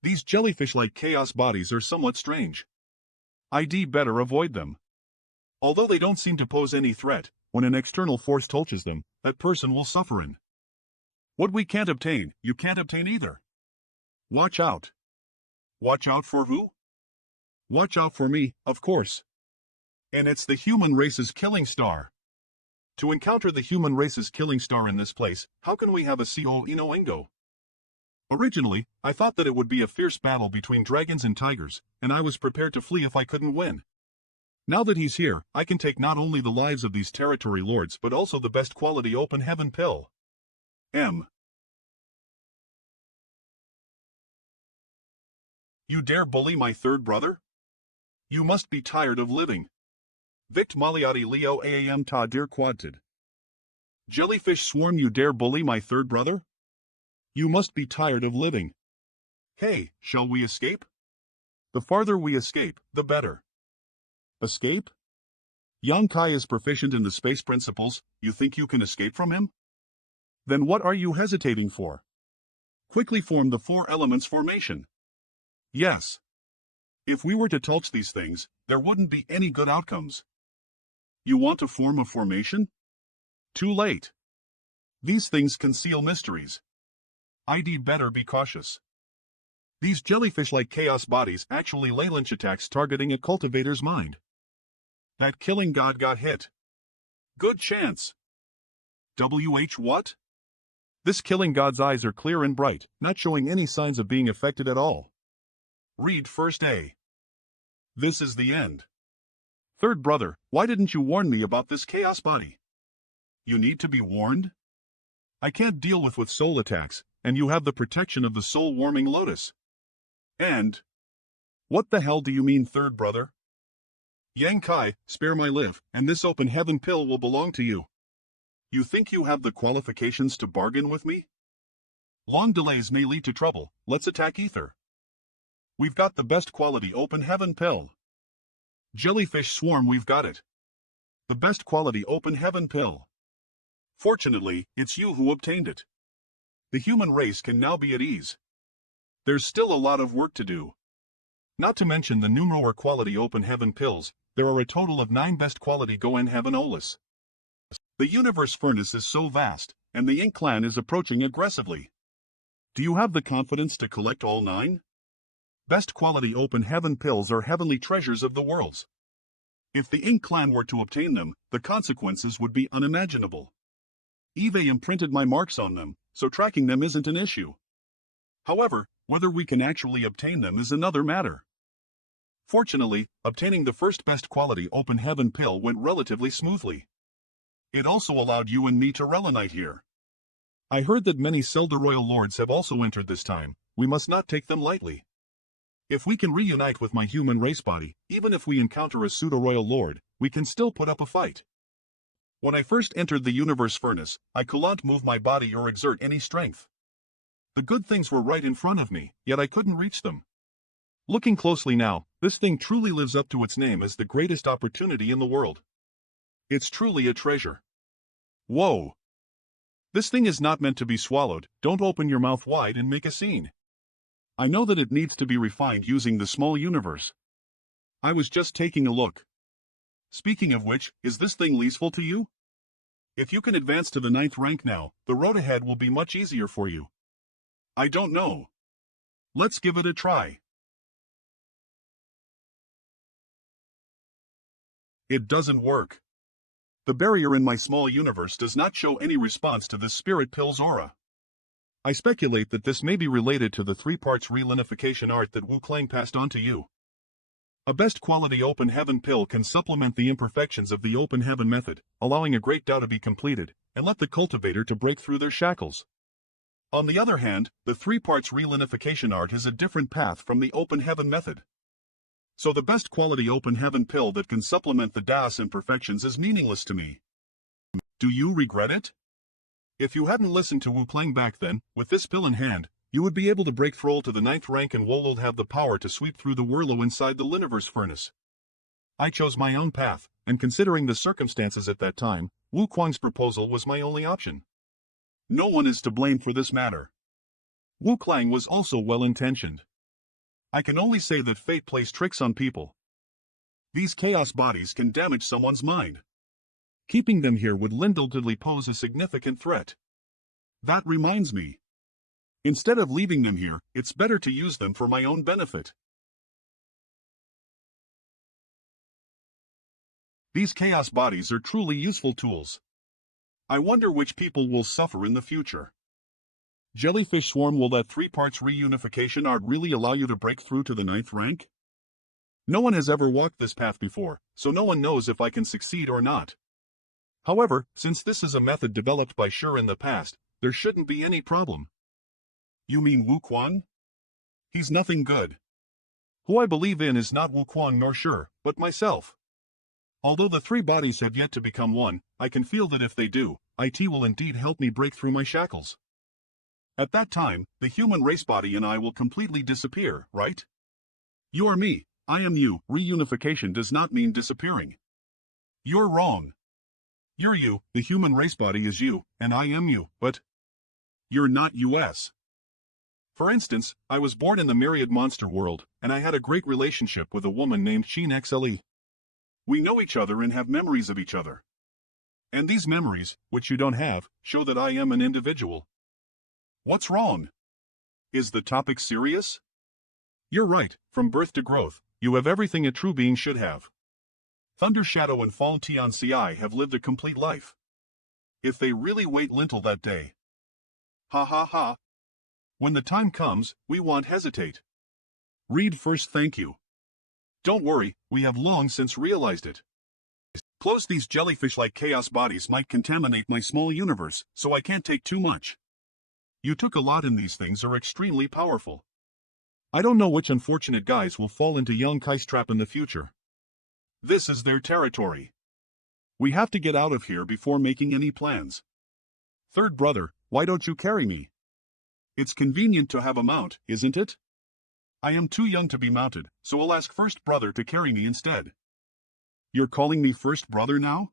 These jellyfish-like chaos bodies are somewhat strange. I'd better avoid them. Although they don't seem to pose any threat, when an external force touches them, that person will suffer in. What we can't obtain, you can't obtain either. Watch out. Watch out for who? Watch out for me, of course. And it's the human race's killing star. To encounter the human race's killing star in this place, how can we have a CO Ino Ingo? Originally, I thought that it would be a fierce battle between dragons and tigers, and I was prepared to flee if I couldn't win. Now that he's here, I can take not only the lives of these territory lords but also the best quality open heaven pill. M. You dare bully my third brother? You must be tired of living. Vict Maliati Leo Aam Ta Dear Quadtid. Jellyfish swarm, you dare bully my third brother? You must be tired of living. Hey, shall we escape? The farther we escape, the better. Escape? Yang Kai is proficient in the space principles, you think you can escape from him? Then what are you hesitating for? Quickly form the 4 elements formation. Yes. If we were to touch these things, there wouldn't be any good outcomes. You want to form a formation? Too late. These things conceal mysteries. I'd better be cautious. These jellyfish-like chaos bodies actually lay lynch attacks targeting a cultivator's mind. That killing god got hit. Good chance. WH what? This killing god's eyes are clear and bright, not showing any signs of being affected at all. Read first A. This is the end. Third brother, why didn't you warn me about this chaos body? You need to be warned? I can't deal with soul attacks, and you have the protection of the soul-warming lotus. And? What the hell do you mean, third brother? Yang Kai, spare my live, and this open heaven pill will belong to you. You think you have the qualifications to bargain with me? Long delays may lead to trouble, let's attack Ether. We've got the best quality open heaven pill. Jellyfish swarm, we've got it. The best quality open heaven pill. Fortunately, it's you who obtained it. The human race can now be at ease. There's still a lot of work to do. Not to mention the numerous quality open heaven pills, there are a total of 9 best quality go in heaven olis. The universe furnace is so vast, and the Ink clan is approaching aggressively. Do you have the confidence to collect all 9? Best quality open heaven pills are heavenly treasures of the worlds. If the Ink clan were to obtain them, the consequences would be unimaginable. Eve imprinted my marks on them, so tracking them isn't an issue. However, whether we can actually obtain them is another matter. Fortunately, obtaining the first best quality open heaven pill went relatively smoothly. It also allowed you and me to relenite here. I heard that many Selder Royal Lords have also entered this time, we must not take them lightly. If we can reunite with my human race body, even if we encounter a pseudo-royal lord, we can still put up a fight. When I first entered the universe furnace, I couldn't move my body or exert any strength. The good things were right in front of me, yet I couldn't reach them. Looking closely now, this thing truly lives up to its name as the greatest opportunity in the world. It's truly a treasure. Whoa! This thing is not meant to be swallowed, don't open your mouth wide and make a scene. I know that it needs to be refined using the small universe. I was just taking a look. Speaking of which, is this thing useful to you? If you can advance to the 9th rank now, the road ahead will be much easier for you. I don't know. Let's give it a try. It doesn't work. The barrier in my small universe does not show any response to this spirit pill's aura. I speculate that this may be related to the 3 parts relinification art that Wu Clang passed on to you. A best quality open heaven pill can supplement the imperfections of the open heaven method, allowing a great Tao to be completed, and let the cultivator to break through their shackles. On the other hand, the 3 parts relinification art is a different path from the open heaven method. So the best quality open heaven pill that can supplement the Dao's imperfections is meaningless to me. Do you regret it? If you hadn't listened to Wu Clang back then, with this pill in hand, you would be able to break through to the 9th rank and Wol'll have the power to sweep through the whirlo inside the Liniverse furnace. I chose my own path, and considering the circumstances at that time, Wu Kwang's proposal was my only option. No one is to blame for this matter. Wu Clang was also well-intentioned. I can only say that fate plays tricks on people. These chaos bodies can damage someone's mind. Keeping them here would undoubtedly pose a significant threat. That reminds me. Instead of leaving them here, it's better to use them for my own benefit. These chaos bodies are truly useful tools. I wonder which people will suffer in the future. Jellyfish swarm. Will that 3 parts reunification art really allow you to break through to the 9th rank? No one has ever walked this path before, so no one knows if I can succeed or not. However, since this is a method developed by Sure in the past, there shouldn't be any problem. You mean Wu Quan? He's nothing good. Who I believe in is not Wu Quan nor Sure, but myself. Although the 3 bodies have yet to become one, I can feel that if they do, it will indeed help me break through my shackles. At that time, the human race body and I will completely disappear, right? You are me, I am you. Reunification does not mean disappearing. You're wrong. You're you, the human race body is you, and I am you, but you're not US. For instance, I was born in the myriad monster world, and I had a great relationship with a woman named Sheen XLE. We know each other and have memories of each other. And these memories, which you don't have, show that I am an individual. What's wrong? Is the topic serious? You're right, from birth to growth, you have everything a true being should have. Thunder Shadow and Fallen Tian CI have lived a complete life. If they really wait until that day. Ha ha ha. When the time comes, we won't hesitate. Read first, thank you. Don't worry, we have long since realized it. Close. These jellyfish-like chaos bodies might contaminate my small universe, so I can't take too much. You took a lot and these things are extremely powerful. I don't know which unfortunate guys will fall into Young Kai's trap in the future. This is their territory. We have to get out of here before making any plans. Third brother, why don't you carry me? It's convenient to have a mount, isn't it? I am too young to be mounted, so I'll ask first brother to carry me instead. You're calling me first brother now?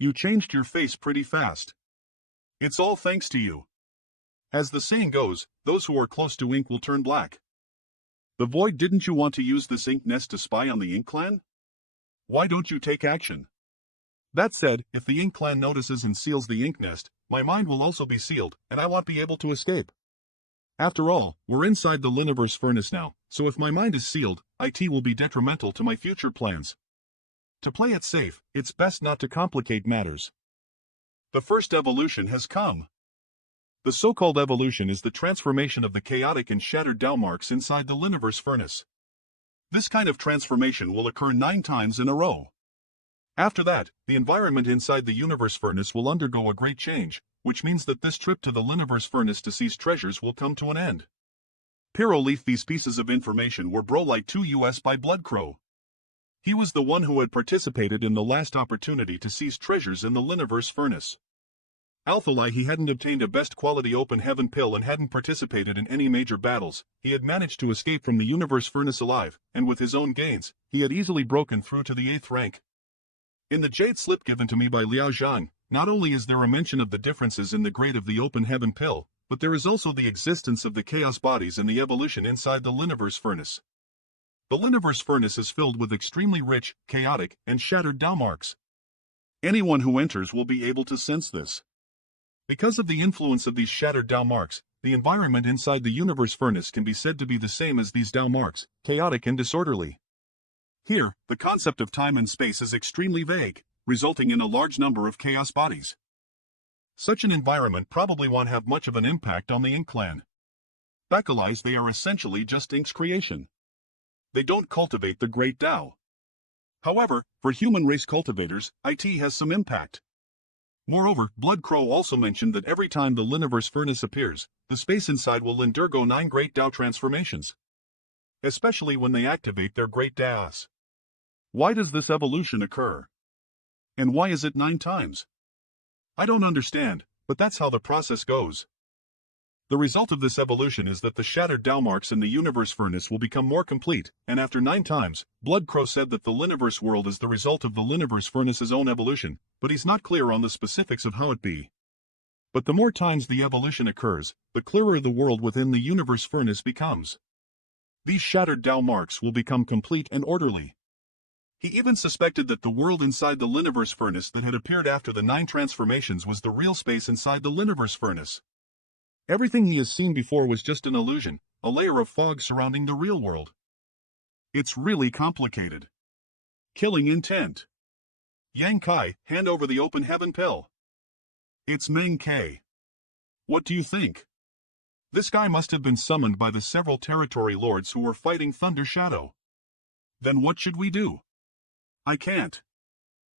You changed your face pretty fast. It's all thanks to you. As the saying goes, those who are close to ink will turn black. The Void, didn't you want to use this ink nest to spy on the Ink Clan? Why don't you take action? That said, if the Ink Clan notices and seals the ink nest, my mind will also be sealed, and I won't be able to escape. After all, we're inside the Liniverse furnace now, so if my mind is sealed, it will be detrimental to my future plans. To play it safe, it's best not to complicate matters. The first evolution has come. The so-called evolution is the transformation of the chaotic and shattered Dao marks inside the Liniverse furnace. This kind of transformation will occur 9 times in a row. After that, the environment inside the universe furnace will undergo a great change, which means that this trip to the Liniverse furnace to seize treasures will come to an end. Pyro Leaf. These pieces of information were light to US by Bloodcrow. He was the one who had participated in the last opportunity to seize treasures in the Liniverse furnace. Alphalai, he hadn't obtained a best quality open heaven pill and hadn't participated in any major battles. He had managed to escape from the universe furnace alive, and with his own gains, he had easily broken through to the 8th rank. In the jade slip given to me by Liao Zhang, not only is there a mention of the differences in the grade of the open heaven pill, but there is also the existence of the chaos bodies and the evolution inside the Liniverse furnace. The Liniverse furnace is filled with extremely rich, chaotic, and shattered Dao marks. Anyone who enters will be able to sense this. Because of the influence of these shattered Dao marks, the environment inside the universe furnace can be said to be the same as these Dao marks, chaotic and disorderly. Here, the concept of time and space is extremely vague, resulting in a large number of chaos bodies. Such an environment probably won't have much of an impact on the Ink Clan. Baccalize, they are essentially just Ink's creation. They don't cultivate the great Dao. However, for human race cultivators, it has some impact. Moreover, Bloodcrow also mentioned that every time the Liniverse furnace appears, the space inside will undergo 9 great Dao transformations. Especially when they activate their great Daos. Why does this evolution occur? And why is it 9 times? I don't understand, but that's how the process goes. The result of this evolution is that the shattered Dao marks in the universe furnace will become more complete, and after 9 times, Bloodcrow said that the Liniverse world is the result of the Liniverse furnace's own evolution, but he's not clear on the specifics of how it be. But the more times the evolution occurs, the clearer the world within the universe furnace becomes. These shattered Dao marks will become complete and orderly. He even suspected that the world inside the Liniverse furnace that had appeared after the 9 transformations was the real space inside the Liniverse furnace. Everything he has seen before was just an illusion, a layer of fog surrounding the real world. It's really complicated. Killing intent. Yang Kai, hand over the open heaven pill. It's Meng K. What do you think? This guy must have been summoned by the several territory lords who were fighting Thunder Shadow. Then what should we do? I can't.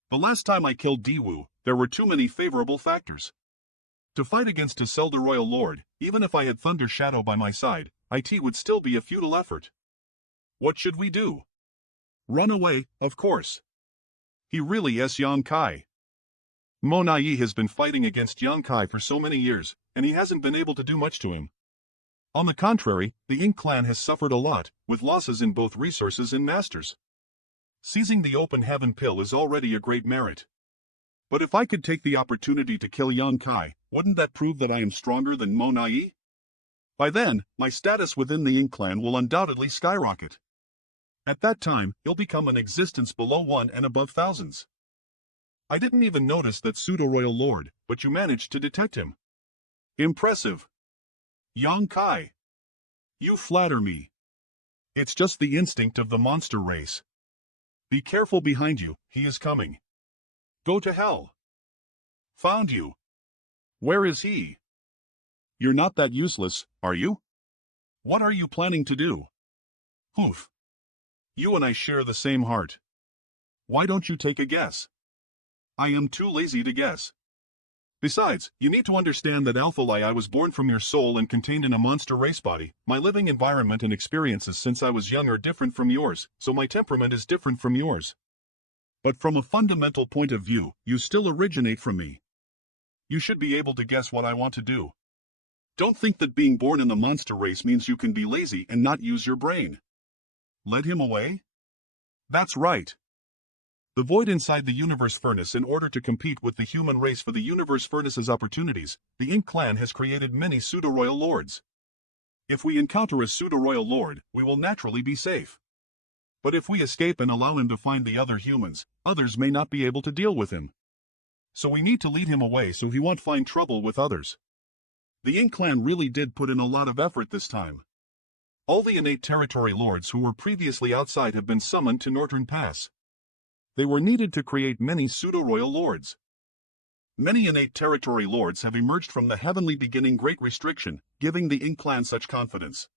The last time I killed Diwu, there were too many favorable factors. To fight against a Zelda Royal Lord, even if I had Thunder Shadow by my side, it would still be a futile effort. What should we do? Run away, of course. He really is Yang Kai. Mo Nai has been fighting against Yang Kai for so many years, and he hasn't been able to do much to him. On the contrary, the Ink clan has suffered a lot, with losses in both resources and masters. Seizing the open heaven pill is already a great merit. But if I could take the opportunity to kill Yang Kai, wouldn't that prove that I am stronger than Mo Nai? By then, my status within the Ink clan will undoubtedly skyrocket. At that time, he'll become an existence below 1 and above thousands. I didn't even notice that pseudo-royal lord, but you managed to detect him. Impressive. Yang Kai. You flatter me. It's just the instinct of the monster race. Be careful behind you, he is coming. Go to hell. Found you. Where is he? You're not that useless, are you? What are you planning to do? Poof. You and I share the same heart. Why don't you take a guess? I am too lazy to guess. Besides, you need to understand that Alphalai I was born from your soul and contained in a monster race body. My living environment and experiences since I was young are different from yours, so my temperament is different from yours. But from a fundamental point of view, you still originate from me. You should be able to guess what I want to do. Don't think that being born in the monster race means you can be lazy and not use your brain. Led him away? That's right. The void inside the universe furnace. In order to compete with the human race for the universe furnace's opportunities, the Ink clan has created many pseudo-royal lords. If we encounter a pseudo-royal lord, we will naturally be safe. But if we escape and allow him to find the other humans, others may not be able to deal with him. So we need to lead him away so he won't find trouble with others. The Ink clan really did put in a lot of effort this time. All the innate territory lords who were previously outside have been summoned to Northern Pass. They were needed to create many pseudo-royal lords. Many innate territory lords have emerged from the heavenly beginning Great Restriction, giving the Ink clan such confidence.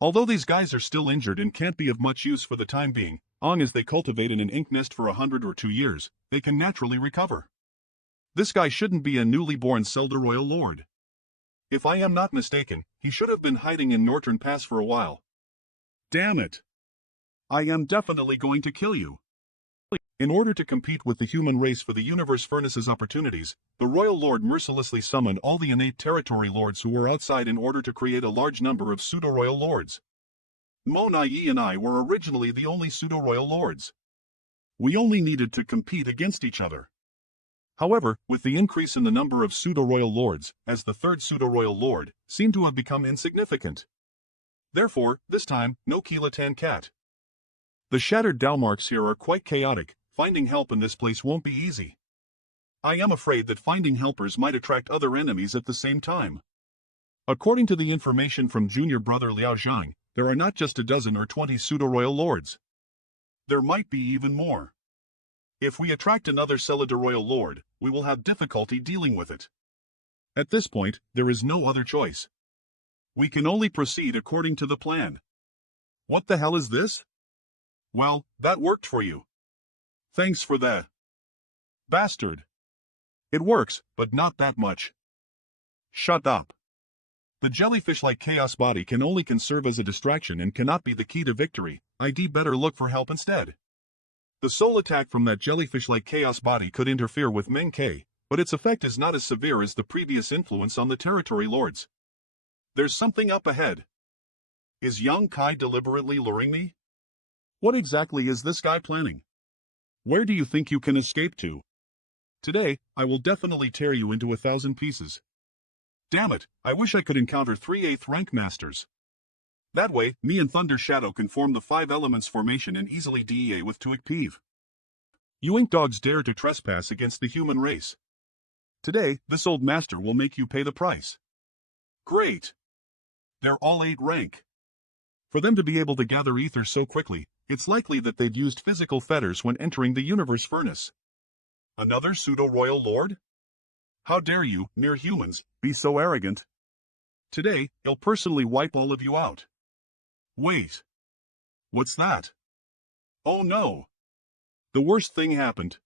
Although these guys are still injured and can't be of much use for the time being, long as they cultivate in an ink nest for 100 or 2 years, they can naturally recover. This guy shouldn't be a newly born Zelda Royal Lord. If I am not mistaken, he should have been hiding in Northern Pass for a while. Damn it. I am definitely going to kill you. In order to compete with the human race for the universe furnace's opportunities, the Royal Lord mercilessly summoned all the innate territory lords who were outside in order to create a large number of pseudo-royal lords. Mo Nai and I were originally the only pseudo-royal lords. We only needed to compete against each other. However, with the increase in the number of pseudo-royal lords, as the third pseudo-royal lord, seemed to have become insignificant. Therefore, this time, no Keelatan Cat. The shattered Dalmarks here are quite chaotic. Finding help in this place won't be easy. I am afraid that finding helpers might attract other enemies at the same time. According to the information from junior brother Liao Zhang, there are not just a dozen or 20 pseudo-royal lords. There might be even more. If we attract another Celida Royal Lord, we will have difficulty dealing with it. At this point, there is no other choice. We can only proceed according to the plan. What the hell is this? Well, that worked for you. Thanks for that. Bastard. It works, but not that much. Shut up. The jellyfish-like chaos body can only serve as a distraction and cannot be the key to victory. I'd better look for help instead. The soul attack from that jellyfish-like chaos body could interfere with Meng K, but its effect is not as severe as the previous influence on the territory lords. There's something up ahead. Is Yang Kai deliberately luring me? What exactly is this guy planning? Where do you think you can escape to? Today, I will definitely tear you into 1,000 pieces. Damn it, I wish I could encounter 3/8 rank masters. That way, me and Thunder Shadow can form the 5 elements formation and easily DEA with Tuik Peeve. You ink dogs dare to trespass against the human race. Today, this old master will make you pay the price. Great! They're all 8 rank. For them to be able to gather ether so quickly, it's likely that they've used physical fetters when entering the universe furnace. Another pseudo-royal lord? How dare you, mere humans, be so arrogant? Today, he'll personally wipe all of you out. Wait. What's that? Oh no. The worst thing happened.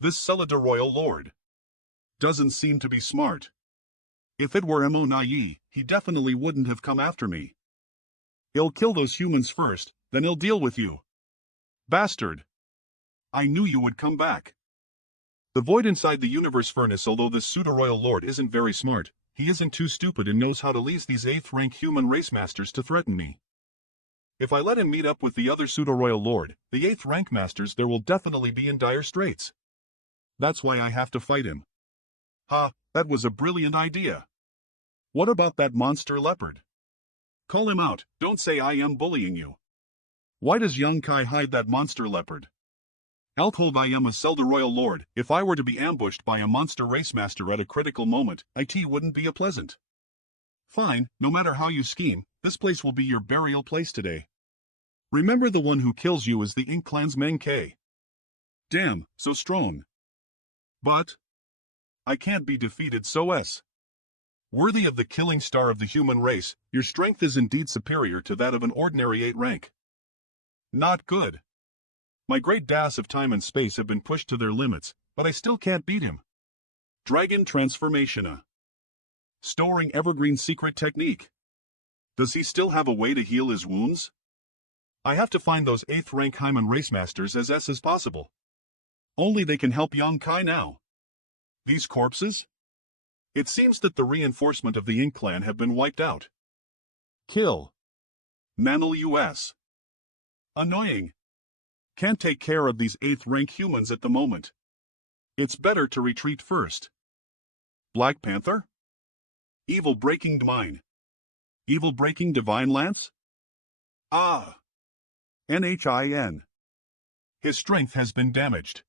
This Celida royal lord doesn't seem to be smart. If it were Mo Nai, he definitely wouldn't have come after me. He'll kill those humans first, then he'll deal with you. Bastard. I knew you would come back. The void inside the universe furnace. Although this pseudo-royal lord isn't very smart, he isn't too stupid and knows how to lead these 8th rank human race masters to threaten me. If I let him meet up with the other pseudo-royal lord, the 8th rank masters, there will definitely be in dire straits. That's why I have to fight him. Ha, that was a brilliant idea. What about that monster leopard? Call him out, don't say I am bullying you. Why does young Kai hide that monster leopard? I'll told I am a Zelda royal lord. If I were to be ambushed by a monster race master at a critical moment, it wouldn't be a pleasant. Fine, no matter how you scheme, this place will be your burial place today. Remember, the one who kills you is the Ink Clan's Menkei. Damn, so strong. But I can't be defeated so s. Worthy of the killing star of the human race, your strength is indeed superior to that of an ordinary 8 rank. Not good. My great das of time and space have been pushed to their limits, but I still can't beat him. Dragon Transformation. Storing Evergreen Secret Technique. Does he still have a way to heal his wounds? I have to find those 8th rank Hyman race masters as as possible. Only they can help young Kai now. These corpses? It seems that the reinforcement of the Ink Clan have been wiped out. Kill. Manel US. Annoying. Can't take care of these 8th rank humans at the moment. It's better to retreat first. Black Panther? Evil Breaking Mine. Evil Breaking Divine Lance? Ah. NHIN. His strength has been damaged.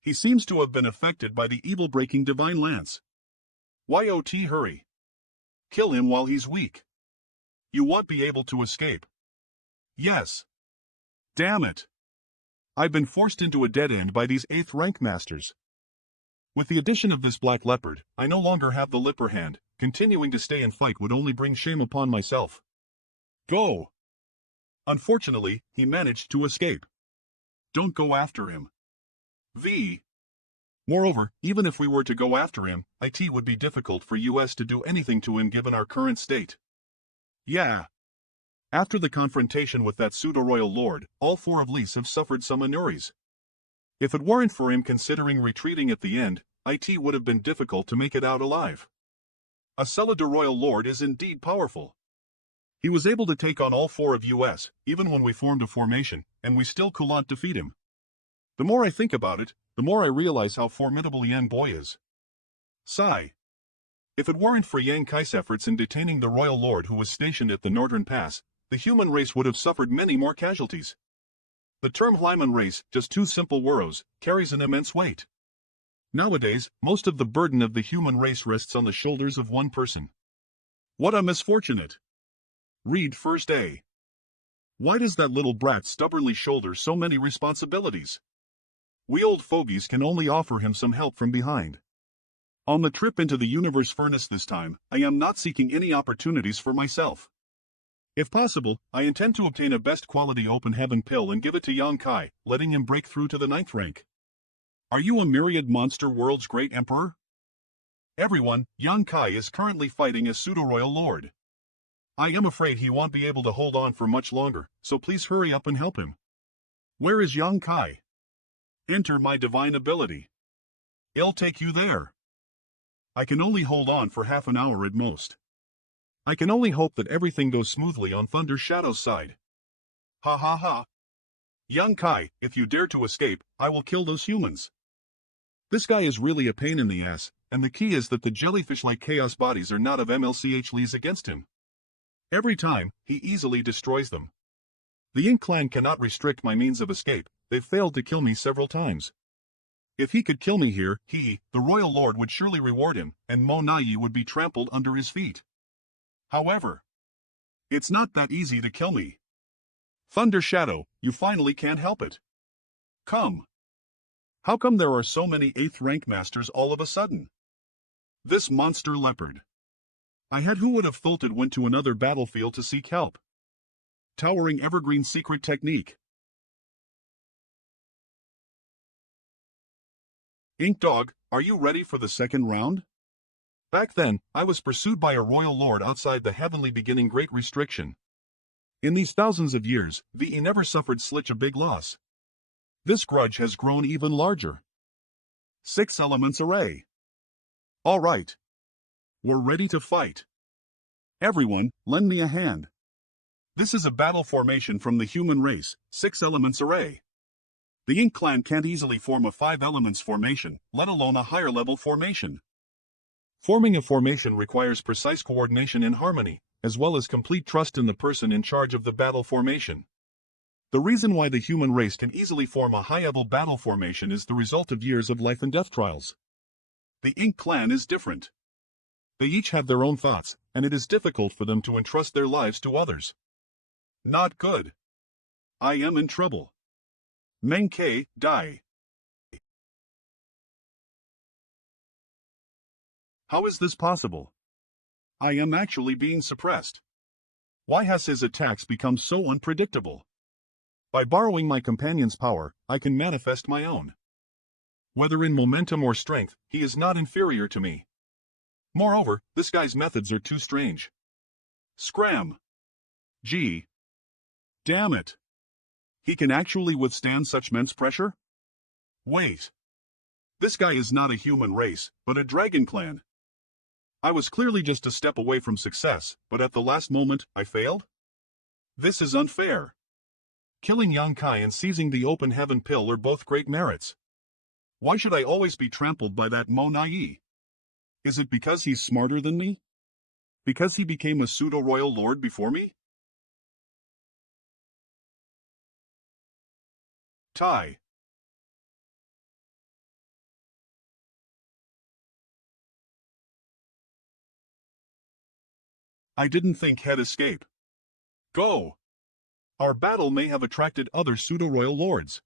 He seems to have been affected by the Evil Breaking Divine Lance. YOT hurry. Kill him while he's weak. You won't be able to escape. Yes. Damn it. I've been forced into a dead end by these 8th rank masters. With the addition of this black leopard, I no longer have the lipper hand. Continuing to stay and fight would only bring shame upon myself. Go! Unfortunately, he managed to escape. Don't go after him. V. Moreover, even if we were to go after him, it would be difficult for us to do anything to him given our current state. Yeah. After the confrontation with that pseudo-royal lord, all 4 of Lys have suffered some injuries. If it weren't for him considering retreating at the end, it would have been difficult to make it out alive. A Celida royal lord is indeed powerful. He was able to take on all 4 of us, even when we formed a formation, and we still couldn't defeat him. The more I think about it, the more I realize how formidable Yang Boy is. Sigh. If it weren't for Yang Kai's efforts in detaining the royal lord who was stationed at the northern pass, the human race would have suffered many more casualties. The term Hyman race, just 2 simple words, carries an immense weight. Nowadays, most of the burden of the human race rests on the shoulders of one person. What a misfortunate! Read first A. Why does that little brat stubbornly shoulder so many responsibilities? We old fogies can only offer him some help from behind. On the trip into the universe furnace this time, I am not seeking any opportunities for myself. If possible, I intend to obtain a best quality open heaven pill and give it to Yang Kai, letting him break through to the 9th rank. Are you a myriad monster world's great emperor? Everyone, Yang Kai is currently fighting a pseudo-royal lord. I am afraid he won't be able to hold on for much longer, so please hurry up and help him. Where is Yang Kai? Enter my divine ability. I'll take you there. I can only hold on for half an hour at most. I can only hope that everything goes smoothly on Thunder Shadow's side. Ha ha ha. Young Kai, if you dare to escape, I will kill those humans. This guy is really a pain in the ass, and the key is that the jellyfish-like chaos bodies are not of MLCH Lees against him. Every time, he easily destroys them. The Ink Clan cannot restrict my means of escape. They've failed to kill me several times. If he could kill me here, he, the Royal Lord, would surely reward him, and Mo Nai would be trampled under his feet. However, it's not that easy to kill me. Thunder Shadow, you finally can't help it. Come. How come there are so many 8th rank masters all of a sudden? This monster leopard. I had who would have thought it went to another battlefield to seek help. Towering evergreen secret technique. Ink Dog, are you ready for the second round? Back then, I was pursued by a royal lord outside the heavenly beginning great restriction. In these thousands of years, VE never suffered such a big loss. This grudge has grown even larger. 6 elements array. All right. We're ready to fight. Everyone, lend me a hand. This is a battle formation from the human race, 6 elements array. The Ink Clan can't easily form a 5 elements formation, let alone a higher level formation. Forming a formation requires precise coordination and harmony, as well as complete trust in the person in charge of the battle formation. The reason why the human race can easily form a high-level battle formation is the result of years of life and death trials. The Ink Clan is different. They each have their own thoughts, and it is difficult for them to entrust their lives to others. Not good. I am in trouble. Menkei, die. How is this possible? I am actually being suppressed. Why has his attacks become so unpredictable? By borrowing my companion's power, I can manifest my own. Whether in momentum or strength, he is not inferior to me. Moreover, this guy's methods are too strange. Scram. Gee. Damn it. He can actually withstand such immense pressure? Wait. This guy is not a human race, but a dragon clan. I was clearly just a step away from success, but at the last moment, I failed? This is unfair. Killing Yang Kai and seizing the open heaven pill are both great merits. Why should I always be trampled by that Mo Nai? Is it because he's smarter than me? Because he became a pseudo-royal lord before me? Tai. I didn't think he'd escape. Go. Our battle may have attracted other pseudo-royal lords.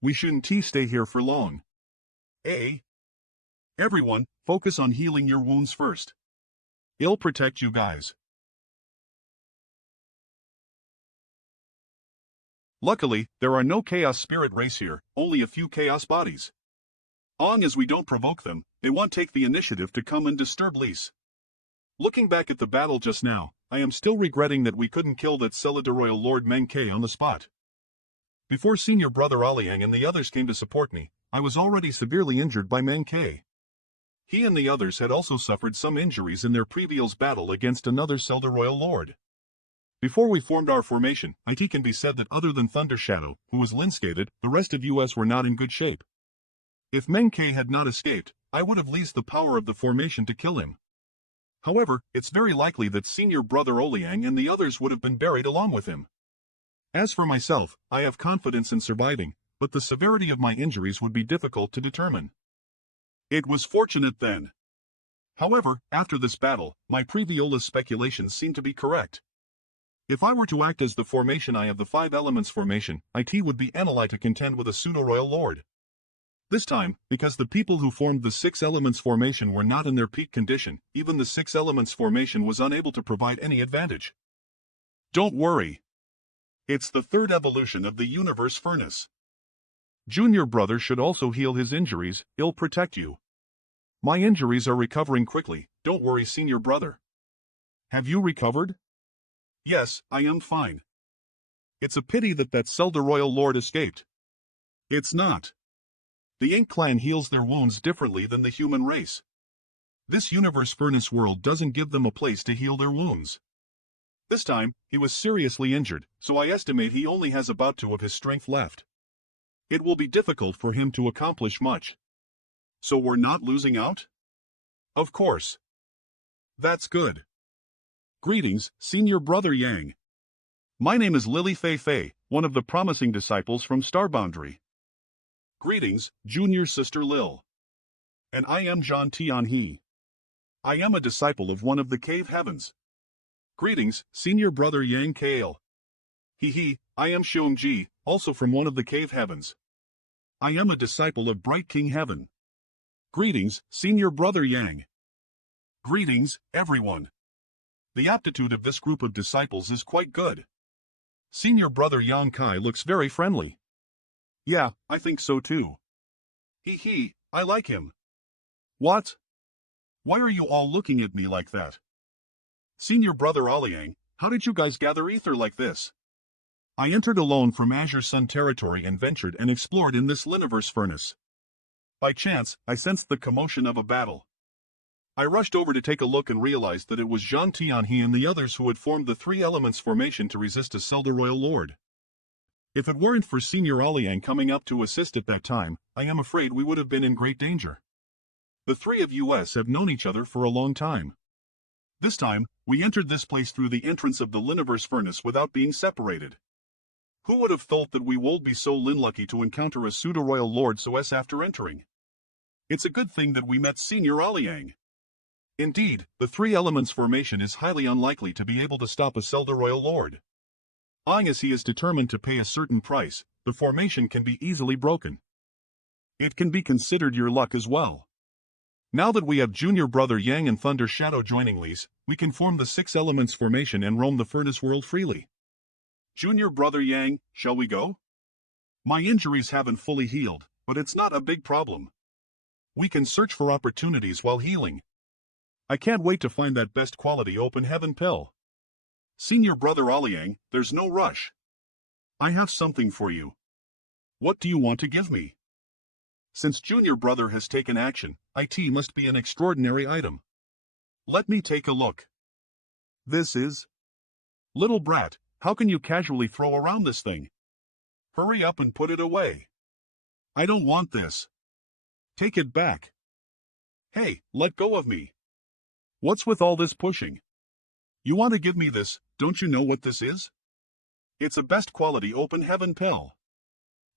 We shouldn't stay here for long. Everyone, focus on healing your wounds first. I'll protect you guys. Luckily, there are no chaos spirit race here, only a few chaos bodies. Long as we don't provoke them, they won't take the initiative to come and disturb Lise. Looking back at the battle just now, I am still regretting that we couldn't kill that Celida Royal Lord Menkei on the spot. Before senior brother Aliang and the others came to support me, I was already severely injured by Menkei. He and the others had also suffered some injuries in their previous battle against another Celida Royal Lord. Before we formed our formation, it can be said that other than Thunder Shadow, who was linskated, the rest of us were not in good shape. If Menkei had not escaped, I would have leased the power of the formation to kill him. However, it's very likely that senior brother Oliang and the others would have been buried along with him. As for myself, I have confidence in surviving, but the severity of my injuries would be difficult to determine. It was fortunate then. However, after this battle, my previous speculations seem to be correct. If I were to act as the formation I have the 5 elements formation, it would be Eneli to contend with a pseudo-royal lord. This time, because the people who formed the 6 elements formation were not in their peak condition, even the 6 elements formation was unable to provide any advantage. Don't worry. It's the 3rd evolution of the universe furnace. Junior brother should also heal his injuries, I'll protect you. My injuries are recovering quickly, don't worry senior brother. Have you recovered? Yes, I am fine. It's a pity that Celida Royal Lord escaped. It's not. The Ink Clan heals their wounds differently than the human race. This universe furnace world doesn't give them a place to heal their wounds. This time, he was seriously injured, so I estimate he only has about 2 of his strength left. It will be difficult for him to accomplish much. So we're not losing out? Of course. That's good. Greetings, Senior Brother Yang. My name is Lily Fei Fei, one of the promising disciples from Star Boundary. Greetings, Junior Sister Lil. And I am Zhan Tianhe. I am a disciple of one of the cave heavens. Greetings, Senior Brother Yang Kale. I am Xiongji, also from one of the cave heavens. I am a disciple of Bright King Heaven. Greetings, Senior Brother Yang. Greetings, everyone. The aptitude of this group of disciples is quite good. Senior Brother Yang Kai looks very friendly. Yeah, I think so too. I like him. What? Why are you all looking at me like that? Senior Brother Aliang, how did you guys gather ether like this? I entered alone from Azure Sun territory and ventured and explored in this Liniverse furnace. By chance, I sensed the commotion of a battle. I rushed over to take a look and realized that it was Zhan Tianhe and the others who had formed the Three Elements formation to resist a Zelda Royal Lord. If it weren't for Senior Aliang coming up to assist at that time, I am afraid we would have been in great danger. The three of us have known each other for a long time. This time, we entered this place through the entrance of the Liniverse furnace without being separated. Who would have thought that we would be so unlucky to encounter a pseudo-royal lord so as after entering? It's a good thing that we met Senior Aliang. Indeed, the Three Elements formation is highly unlikely to be able to stop a Zelda Royal Lord. As he is determined to pay a certain price, the formation can be easily broken. It can be considered your luck as well. Now that we have Junior Brother Yang and Thunder Shadow joining Lise, we can form the Six Elements formation and roam the furnace world freely. Junior Brother Yang, shall we go? My injuries haven't fully healed, but it's not a big problem. We can search for opportunities while healing. I can't wait to find that best quality open heaven pill. Senior Brother Aliang, there's no rush. I have something for you. What do you want to give me? Since Junior Brother has taken action, it must be an extraordinary item. Let me take a look. This is... Little brat, how can you casually throw around this thing? Hurry up and put it away. I don't want this. Take it back. Hey, let go of me. What's with all this pushing? You want to give me this, don't you know what this is? It's a best quality open heaven pill.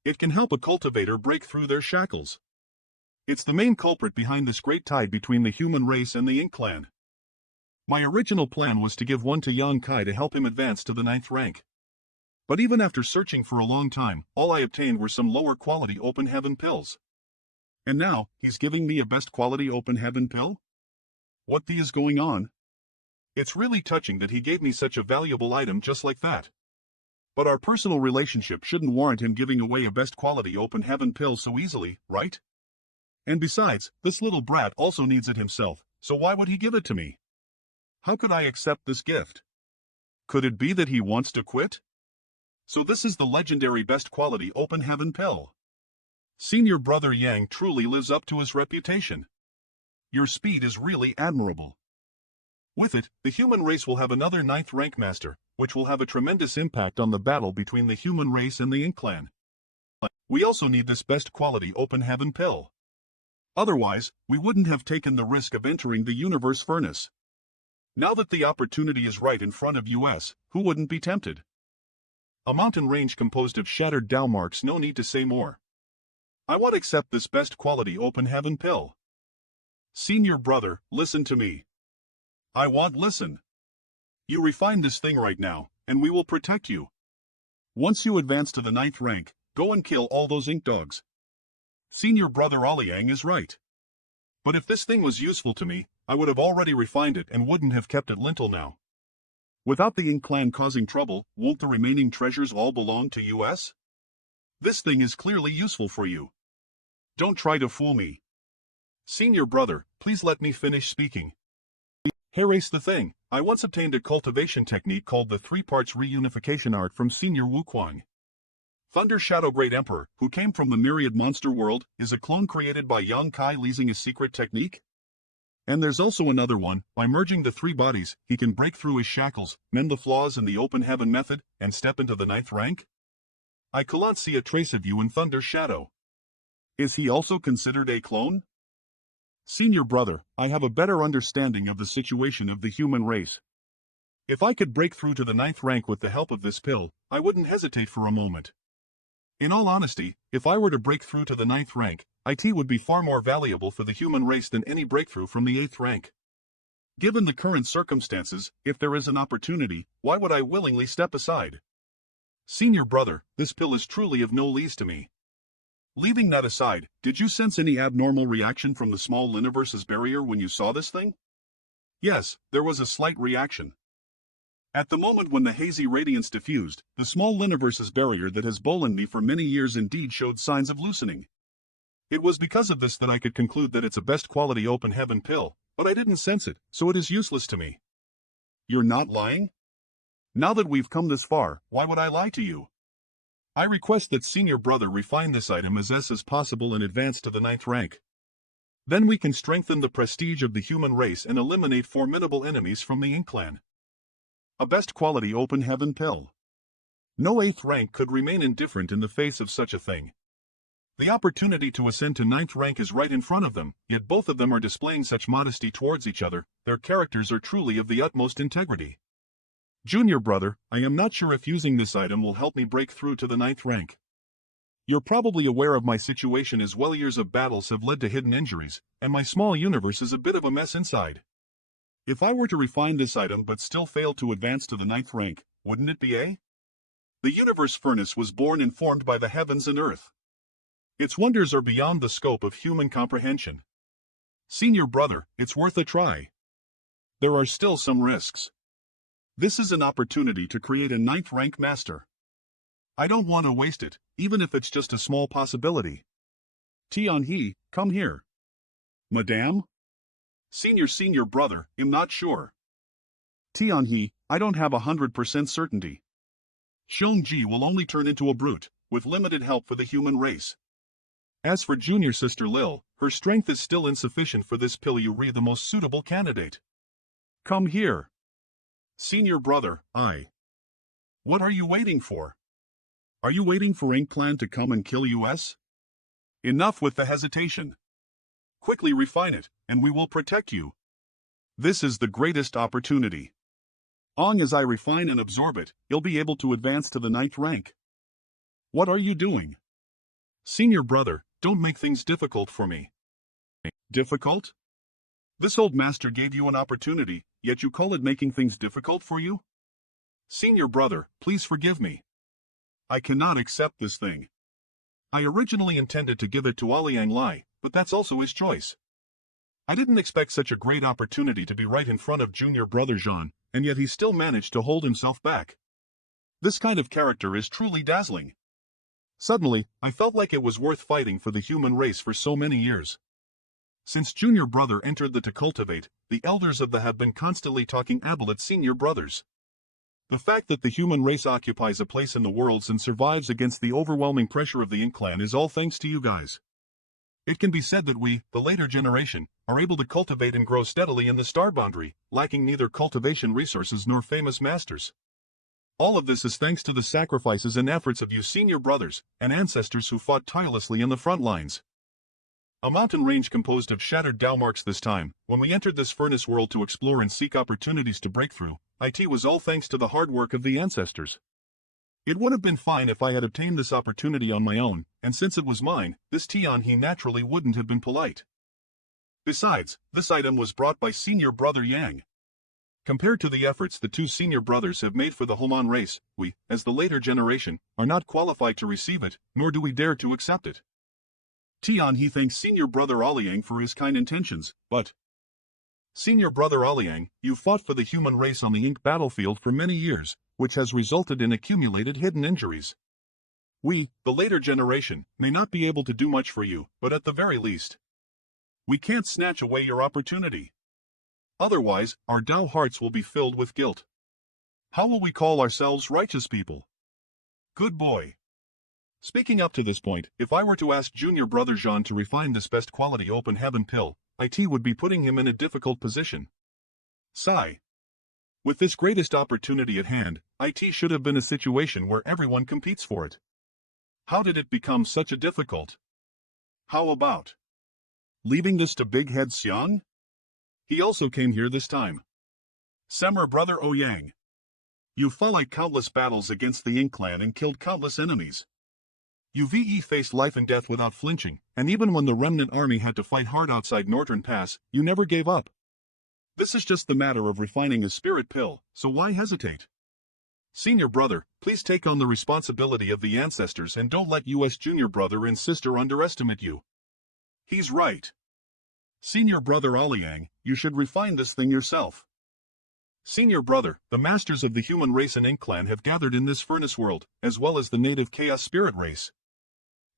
It can help a cultivator break through their shackles. It's the main culprit behind this great tide between the human race and the Ink clan. My original plan was to give one to Yang Kai to help him advance to the 9th rank. But even after searching for a long time, all I obtained were some lower quality open heaven pills. And now, he's giving me a best quality open heaven pill? What is going on? It's really touching that he gave me such a valuable item just like that. But our personal relationship shouldn't warrant him giving away a best quality open heaven pill so easily, right? And besides, this little brat also needs it himself, so why would he give it to me? How could I accept this gift? Could it be that he wants to quit? So this is the legendary best quality open heaven pill. Senior Brother Yang truly lives up to his reputation. Your speed is really admirable. With it, the human race will have another 9th rank master, which will have a tremendous impact on the battle between the human race and the Ink clan. We also need this best quality open heaven pill. Otherwise, we wouldn't have taken the risk of entering the universe furnace. Now that the opportunity is right in front of us, who wouldn't be tempted? A mountain range composed of shattered Dao marks, no need to say more. I want to accept this best quality open heaven pill. Senior Brother, listen to me. I want listen. You refine this thing right now, and we will protect you. Once you advance to the 9th rank, go and kill all those ink dogs. Senior Brother Aliang is right. But if this thing was useful to me, I would have already refined it and wouldn't have kept it until now. Without the Ink clan causing trouble, won't the remaining treasures all belong to us? This thing is clearly useful for you. Don't try to fool me. Senior Brother, please let me finish speaking. Erase the thing. I once obtained a cultivation technique called the 3 parts reunification art from Senior Wuquang. Thunder Shadow Great Emperor, who came from the Myriad Monster World, is a clone created by Yang Kai using a secret technique. And there's also another one. By merging the 3 bodies, he can break through his shackles, mend the flaws in the open heaven method, and step into the 9th rank. I can't see a trace of you in Thunder Shadow. Is he also considered a clone? Senior Brother, I have a better understanding of the situation of the human race. If I could break through to the 9th rank with the help of this pill, I wouldn't hesitate for a moment. In all honesty, if I were to break through to the 9th rank, IT would be far more valuable for the human race than any breakthrough from the 8th rank. Given the current circumstances, if there is an opportunity, why would I willingly step aside? Senior brother, this pill is truly of no use to me. Leaving that aside, did you sense any abnormal reaction from the small universe's barrier when you saw this thing? Yes, there was a slight reaction. At the moment when the hazy radiance diffused, the small universe's barrier that has bollened me for many years indeed showed signs of loosening. It was because of this that I could conclude that it's a best quality open heaven pill, but I didn't sense it, so it is useless to me. You're not lying? Now that we've come this far, why would I lie to you? I request that senior brother refine this item as possible and advance to the 9th rank. Then we can strengthen the prestige of the human race and eliminate formidable enemies from the Ink clan. A best quality open heaven pill. No 8th rank could remain indifferent in the face of such a thing. The opportunity to ascend to 9th rank is right in front of them, yet both of them are displaying such modesty towards each other, their characters are truly of the utmost integrity. Junior brother, I am not sure if using this item will help me break through to the 9th rank. You're probably aware of my situation as well. Years of battles have led to hidden injuries, and my small universe is a bit of a mess inside. If I were to refine this item but still fail to advance to the 9th rank, wouldn't it be a? The universe furnace was born and formed by the heavens and earth. Its wonders are beyond the scope of human comprehension. Senior brother, it's worth a try. There are still some risks. This is an opportunity to create a 9th rank master. I don't want to waste it, even if it's just a small possibility. Tian-He, come here. Madame? Senior brother, I'm not sure. Tian-He, I don't have 100% certainty. Xiong-Ji will only turn into a brute, with limited help for the human race. As for junior sister Lil, her strength is still insufficient for this pill. You re the most suitable candidate. Come here. Senior brother, What are you waiting for? Are you waiting for Ink Clan to come and kill us? Enough with the hesitation. Quickly refine it, and we will protect you. This is the greatest opportunity. Long as I refine and absorb it, you'll be able to advance to the 9th rank. What are you doing? Senior brother, don't make things difficult for me. Difficult? This old master gave you an opportunity, yet you call it making things difficult for you? Senior brother, please forgive me. I cannot accept this thing. I originally intended to give it to Liang Lai, but that's also his choice. I didn't expect such a great opportunity to be right in front of junior brother Jean, and yet he still managed to hold himself back. This kind of character is truly dazzling. Suddenly, I felt like it was worth fighting for the human race for so many years. Since junior brother entered the to cultivate, the elders of the have been constantly talking able at senior brothers. The fact that the human race occupies a place in the worlds and survives against the overwhelming pressure of the Ink clan is all thanks to you guys. It can be said that we, the later generation, are able to cultivate and grow steadily in the star boundary, lacking neither cultivation resources nor famous masters. All of this is thanks to the sacrifices and efforts of you senior brothers and ancestors who fought tirelessly in the front lines. A mountain range composed of shattered Dao marks this time. When we entered this furnace world to explore and seek opportunities to break through, it was all thanks to the hard work of the ancestors. It would have been fine if I had obtained this opportunity on my own, and since it was mine, this Tian-He naturally wouldn't have been polite. Besides, this item was brought by senior brother Yang. Compared to the efforts the two senior brothers have made for the Homan race, we, as the later generation, are not qualified to receive it, nor do we dare to accept it. Tian-He thanks senior brother Liang for his kind intentions, but senior brother Liang, you fought for the human race on the Ink battlefield for many years, which has resulted in accumulated hidden injuries. We, the later generation, may not be able to do much for you, but at the very least, we can't snatch away your opportunity. Otherwise, our Dao hearts will be filled with guilt. How will we call ourselves righteous people? Good boy. Speaking up to this point, if I were to ask junior brother Jean to refine this best quality open heaven pill, would be putting him in a difficult position. Sigh. With this greatest opportunity at hand, should have been a situation where everyone competes for it. How did it become such a difficult? How about leaving this to Big Head Xiang? He also came here this time. Semmer brother Ouyang, You fought countless battles against the Ink clan and killed countless enemies. You faced life and death without flinching, and even when the remnant army had to fight hard outside Northern Pass, you never gave up. This is just the matter of refining a spirit pill, so why hesitate? Senior brother, please take on the responsibility of the ancestors and don't let US junior brother and sister underestimate you. He's right. Senior brother Oliang, you should refine this thing yourself. Senior brother, the masters of the human race and Ink clan have gathered in this furnace world, as well as the native chaos spirit race.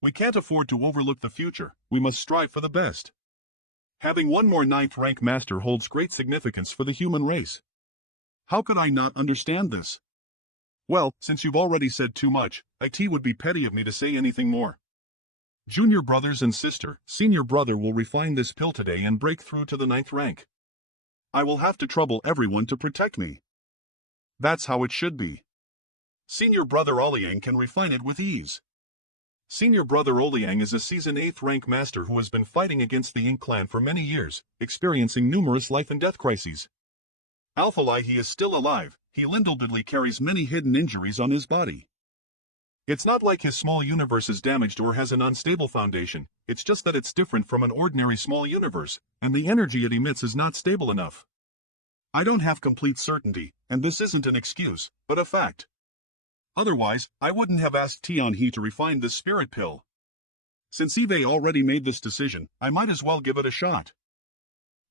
We can't afford to overlook the future, we must strive for the best. Having one more 9th rank master holds great significance for the human race. How could I not understand this? Well, since you've already said too much, it would be petty of me to say anything more. Junior brothers and sister, senior brother will refine this pill today and break through to the 9th rank. I will have to trouble everyone to protect me. That's how it should be. Senior brother Oliang can refine it with ease. Senior brother Oliang is a seasoned 8th rank master who has been fighting against the Ink clan for many years, experiencing numerous life and death crises. Alpha Lie, he is still alive, he lindledly carries many hidden injuries on his body. It's not like his small universe is damaged or has an unstable foundation, it's just that it's different from an ordinary small universe, and the energy it emits is not stable enough. I don't have complete certainty, and this isn't an excuse, but a fact. Otherwise, I wouldn't have asked Tian He to refine this spirit pill. Since Eve already made this decision, I might as well give it a shot.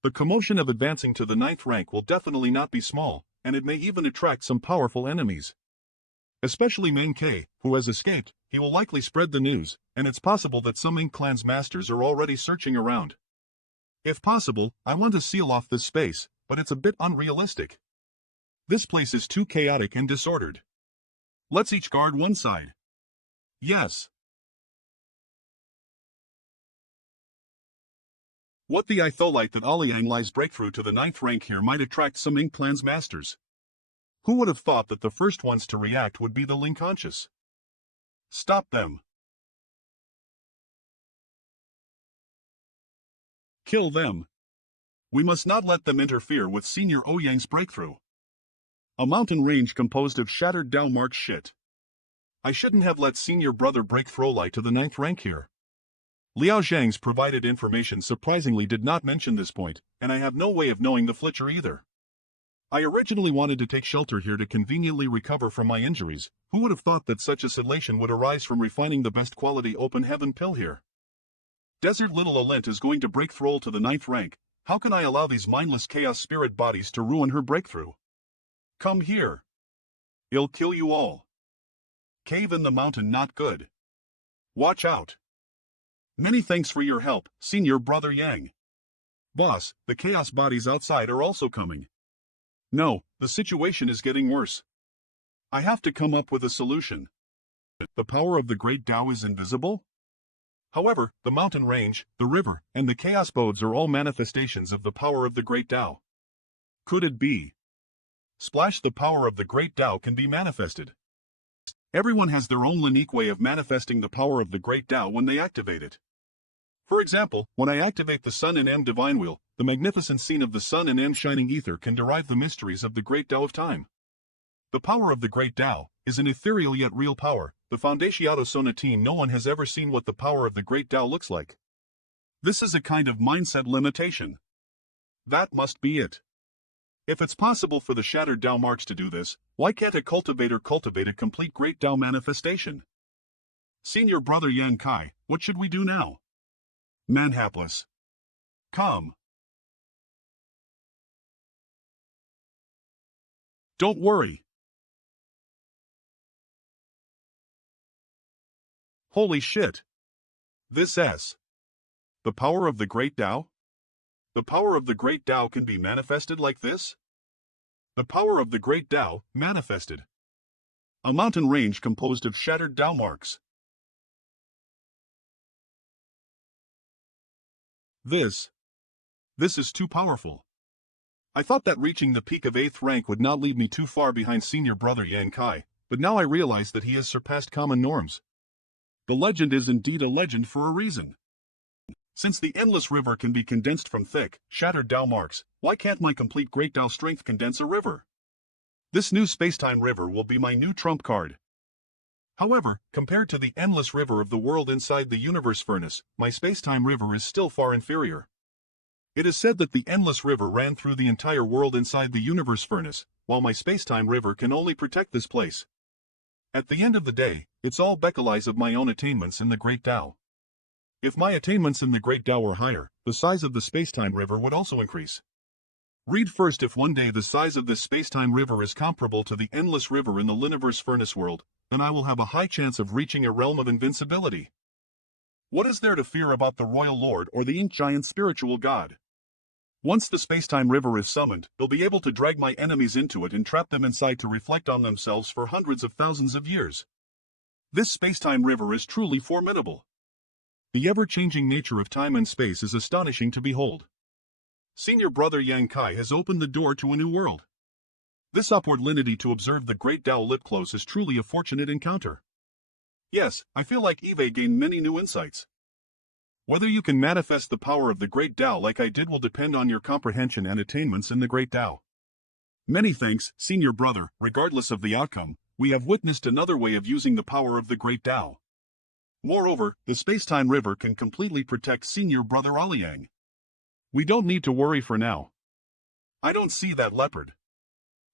The commotion of advancing to the 9th rank will definitely not be small, and it may even attract some powerful enemies. Especially Man K, who has escaped, he will likely spread the news, and it's possible that some Ink clan's masters are already searching around. If possible, I want to seal off this space, but it's a bit unrealistic. This place is too chaotic and disordered. Let's each guard one side. Yes. What the Itholite that Oliang Lie's breakthrough to the 9th rank here might attract some Ink clan's masters. Who would have thought that the first ones to react would be the Linconscious? Stop them. Kill them. We must not let them interfere with Senior Oyang's breakthrough. A mountain range composed of shattered Dao marks shit. I shouldn't have let senior brother break Throwlight to the 9th rank here. Liao Zhang's provided information surprisingly did not mention this point, and I have no way of knowing the Flitcher either. I originally wanted to take shelter here to conveniently recover from my injuries. Who would have thought that such a sedation would arise from refining the best quality open heaven pill here? Desert Little Olent is going to break Thrall to the 9th rank. How can I allow these mindless chaos spirit bodies to ruin her breakthrough? Come here. I'll kill you all. Cave in the mountain not good. Watch out. Many thanks for your help, senior brother Yang. Boss, the chaos bodies outside are also coming. No, the situation is getting worse. I have to come up with a solution. The power of the great Tao is invisible? However, the mountain range, the river, and the chaos bodes are all manifestations of the power of the great Tao. Could it be? Splash, the power of the great Tao can be manifested. Everyone has their own unique way of manifesting the power of the great Tao when they activate it. For example, when I activate the Sun and M Divine Wheel, the magnificent scene of the Sun and M Shining Ether can derive the mysteries of the great Tao of time. The power of the great Tao is an ethereal yet real power. The Foundationado Sonatin, no one has ever seen what the power of the great Tao looks like. This is a kind of mindset limitation. That must be it. If it's possible for the shattered Tao marks to do this, why can't a cultivator cultivate a complete great Tao manifestation? Senior brother Yan Kai, what should we do now? Manhapless. Come. Don't worry. Holy shit. This S. The power of the great Tao? The power of the great Tao can be manifested like this? The power of the great Tao, manifested. A mountain range composed of shattered Tao marks. This is too powerful. I thought that reaching the peak of 8th rank would not leave me too far behind senior brother Yan Kai, but now I realize that he has surpassed common norms. The legend is indeed a legend for a reason. Since the endless river can be condensed from thick, shattered Tao marks, why can't my complete great Tao strength condense a river? This new space-time river will be my new trump card. However, compared to the endless river of the world inside the universe furnace, my space-time river is still far inferior. It is said that the endless river ran through the entire world inside the universe furnace, while my space-time river can only protect this place. At the end of the day, it's all Beckeley's of my own attainments in the Great Tao. If my attainments in the Great Tao were higher, the size of the space-time river would also increase. Read first. If one day the size of this space-time river is comparable to the endless river in the Liniverse furnace world, then I will have a high chance of reaching a realm of invincibility. What is there to fear about the Royal Lord or the Ink Giant spiritual god? Once the space-time river is summoned, they'll be able to drag my enemies into it and trap them inside to reflect on themselves for hundreds of thousands of years. This space-time river is truly formidable. The ever-changing nature of time and space is astonishing to behold. Senior Brother Yang Kai has opened the door to a new world. This upward lineage to observe the Great Tao lip close is truly a fortunate encounter. Yes, I feel like Eve gained many new insights. Whether you can manifest the power of the Great Tao like I did will depend on your comprehension and attainments in the Great Tao. Many thanks, Senior Brother. Regardless of the outcome, we have witnessed another way of using the power of the Great Tao. Moreover, the space-time river can completely protect Senior Brother Aliang. We don't need to worry for now. I don't see that leopard.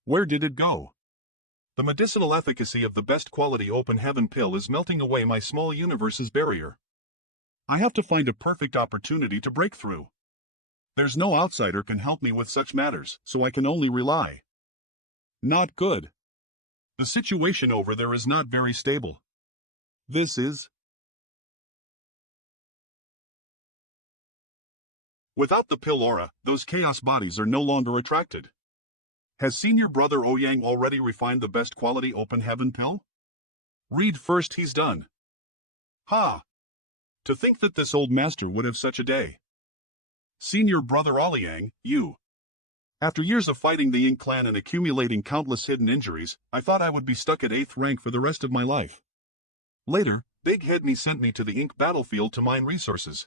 Where did it go? The medicinal efficacy of the best quality open heaven pill is melting away my small universe's barrier. I have to find a perfect opportunity to break through. There's no outsider can help me with such matters, so I can only rely. Not good. The situation over there is not very stable. This is... Without the pill aura, those chaos bodies are no longer attracted. Has Senior Brother Ouyang already refined the best quality open heaven pill? Read first. He's done. Ha! To think that this old master would have such a day. Senior Brother Aliang, you. After years of fighting the Ink clan and accumulating countless hidden injuries, I thought I would be stuck at 8th rank for the rest of my life. Later, Big Head Me sent me to the Ink battlefield to mine resources.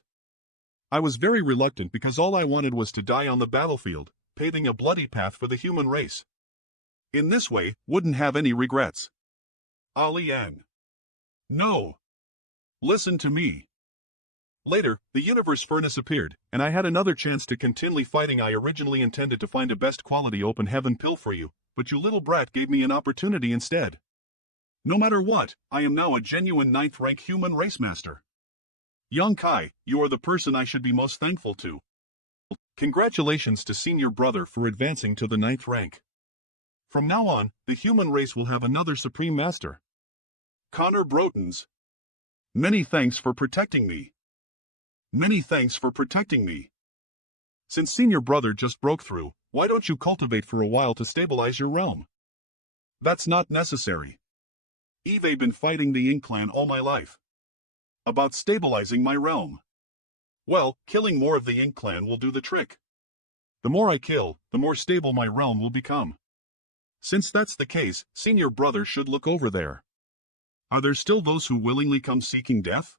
I was very reluctant because all I wanted was to die on the battlefield, paving a bloody path for the human race. In this way, wouldn't have any regrets. Aliang. No. Listen to me. Later, the universe furnace appeared, and I had another chance to continue fighting. I originally intended to find a best quality open heaven pill for you, but you little brat gave me an opportunity instead. No matter what, I am now a genuine 9th rank human race master. Yang Kai, you are the person I should be most thankful to. Congratulations to Senior Brother for advancing to the 9th rank. From now on, the human race will have another supreme master. Connor Brotons. Many thanks for protecting me. Many thanks for protecting me. Since Senior Brother just broke through, why don't you cultivate for a while to stabilize your realm? That's not necessary. Eve been fighting the Ink clan all my life. About stabilizing my realm. Well, killing more of the Ink clan will do the trick. The more I kill, the more stable my realm will become. Since that's the case, Senior Brother should look over there. Are there still those who willingly come seeking death?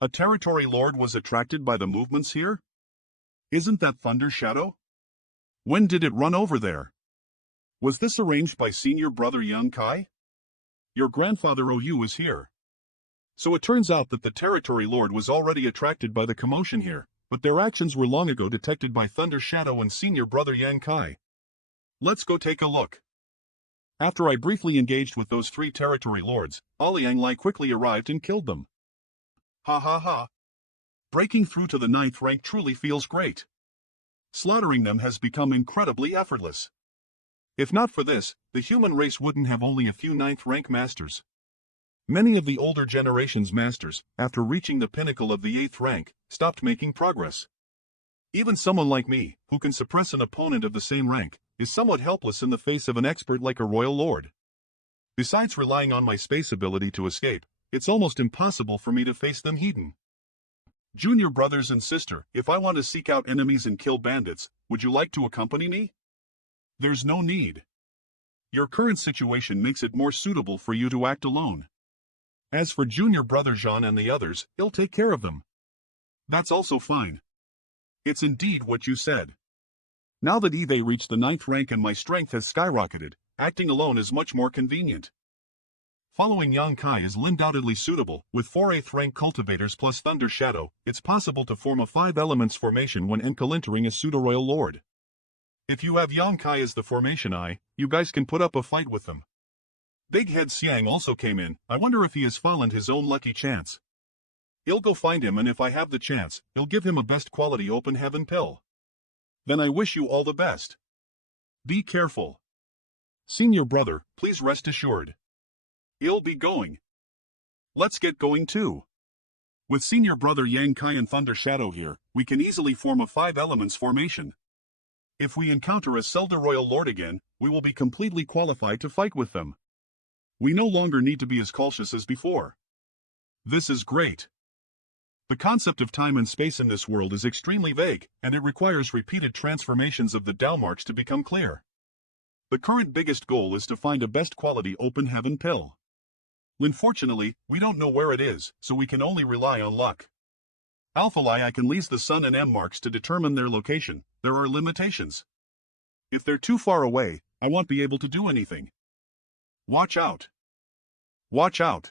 A territory lord was attracted by the movements here? Isn't that Thunder Shadow? When did it run over there? Was this arranged by Senior Brother Yang Kai? Your grandfather OU is here. So it turns out that the territory lord was already attracted by the commotion here, but their actions were long ago detected by Thunder Shadow and Senior Brother Yang Kai. Let's go take a look. After I briefly engaged with those 3 territory lords, Aliang Lai quickly arrived and killed them. Ha ha ha. Breaking through to the 9th rank truly feels great. Slaughtering them has become incredibly effortless. If not for this, the human race wouldn't have only a few 9th rank masters. Many of the older generation's masters, after reaching the pinnacle of the 8th rank, stopped making progress. Even someone like me, who can suppress an opponent of the same rank, is somewhat helpless in the face of an expert like a royal lord. Besides relying on my space ability to escape, it's almost impossible for me to face them hidden. Junior brothers and sister, if I want to seek out enemies and kill bandits, would you like to accompany me? There's no need. Your current situation makes it more suitable for you to act alone. As for Junior Brother Jean and the others, he'll take care of them. That's also fine. It's indeed what you said. Now that Eve reached the 9th rank and my strength has skyrocketed, acting alone is much more convenient. Following Yang Kai is undoubtedly suitable. With 4 8th rank cultivators plus Thunder Shadow, it's possible to form a 5 elements formation when entering a pseudo-royal lord. If you have Yang Kai as the formation eye, you guys can put up a fight with them. Big Head Xiang also came in. I wonder if he has fallen his own lucky chance. I'll go find him, and if I have the chance, I'll give him a best quality open heaven pill. Then I wish you all the best. Be careful. Senior brother, please rest assured. I'll be going. Let's get going too. With senior brother Yang Kai and Thunder Shadow here, we can easily form a 5 elements formation. If we encounter a Zelda Royal Lord again, we will be completely qualified to fight with them. We no longer need to be as cautious as before. This is great. The concept of time and space in this world is extremely vague, and it requires repeated transformations of the Dao marks to become clear. The current biggest goal is to find a best quality open heaven pill. Unfortunately, we don't know where it is, so we can only rely on luck. I can lease the Sun and M marks to determine their location. There are limitations. If they're too far away, I won't be able to do anything. Watch out. Watch out.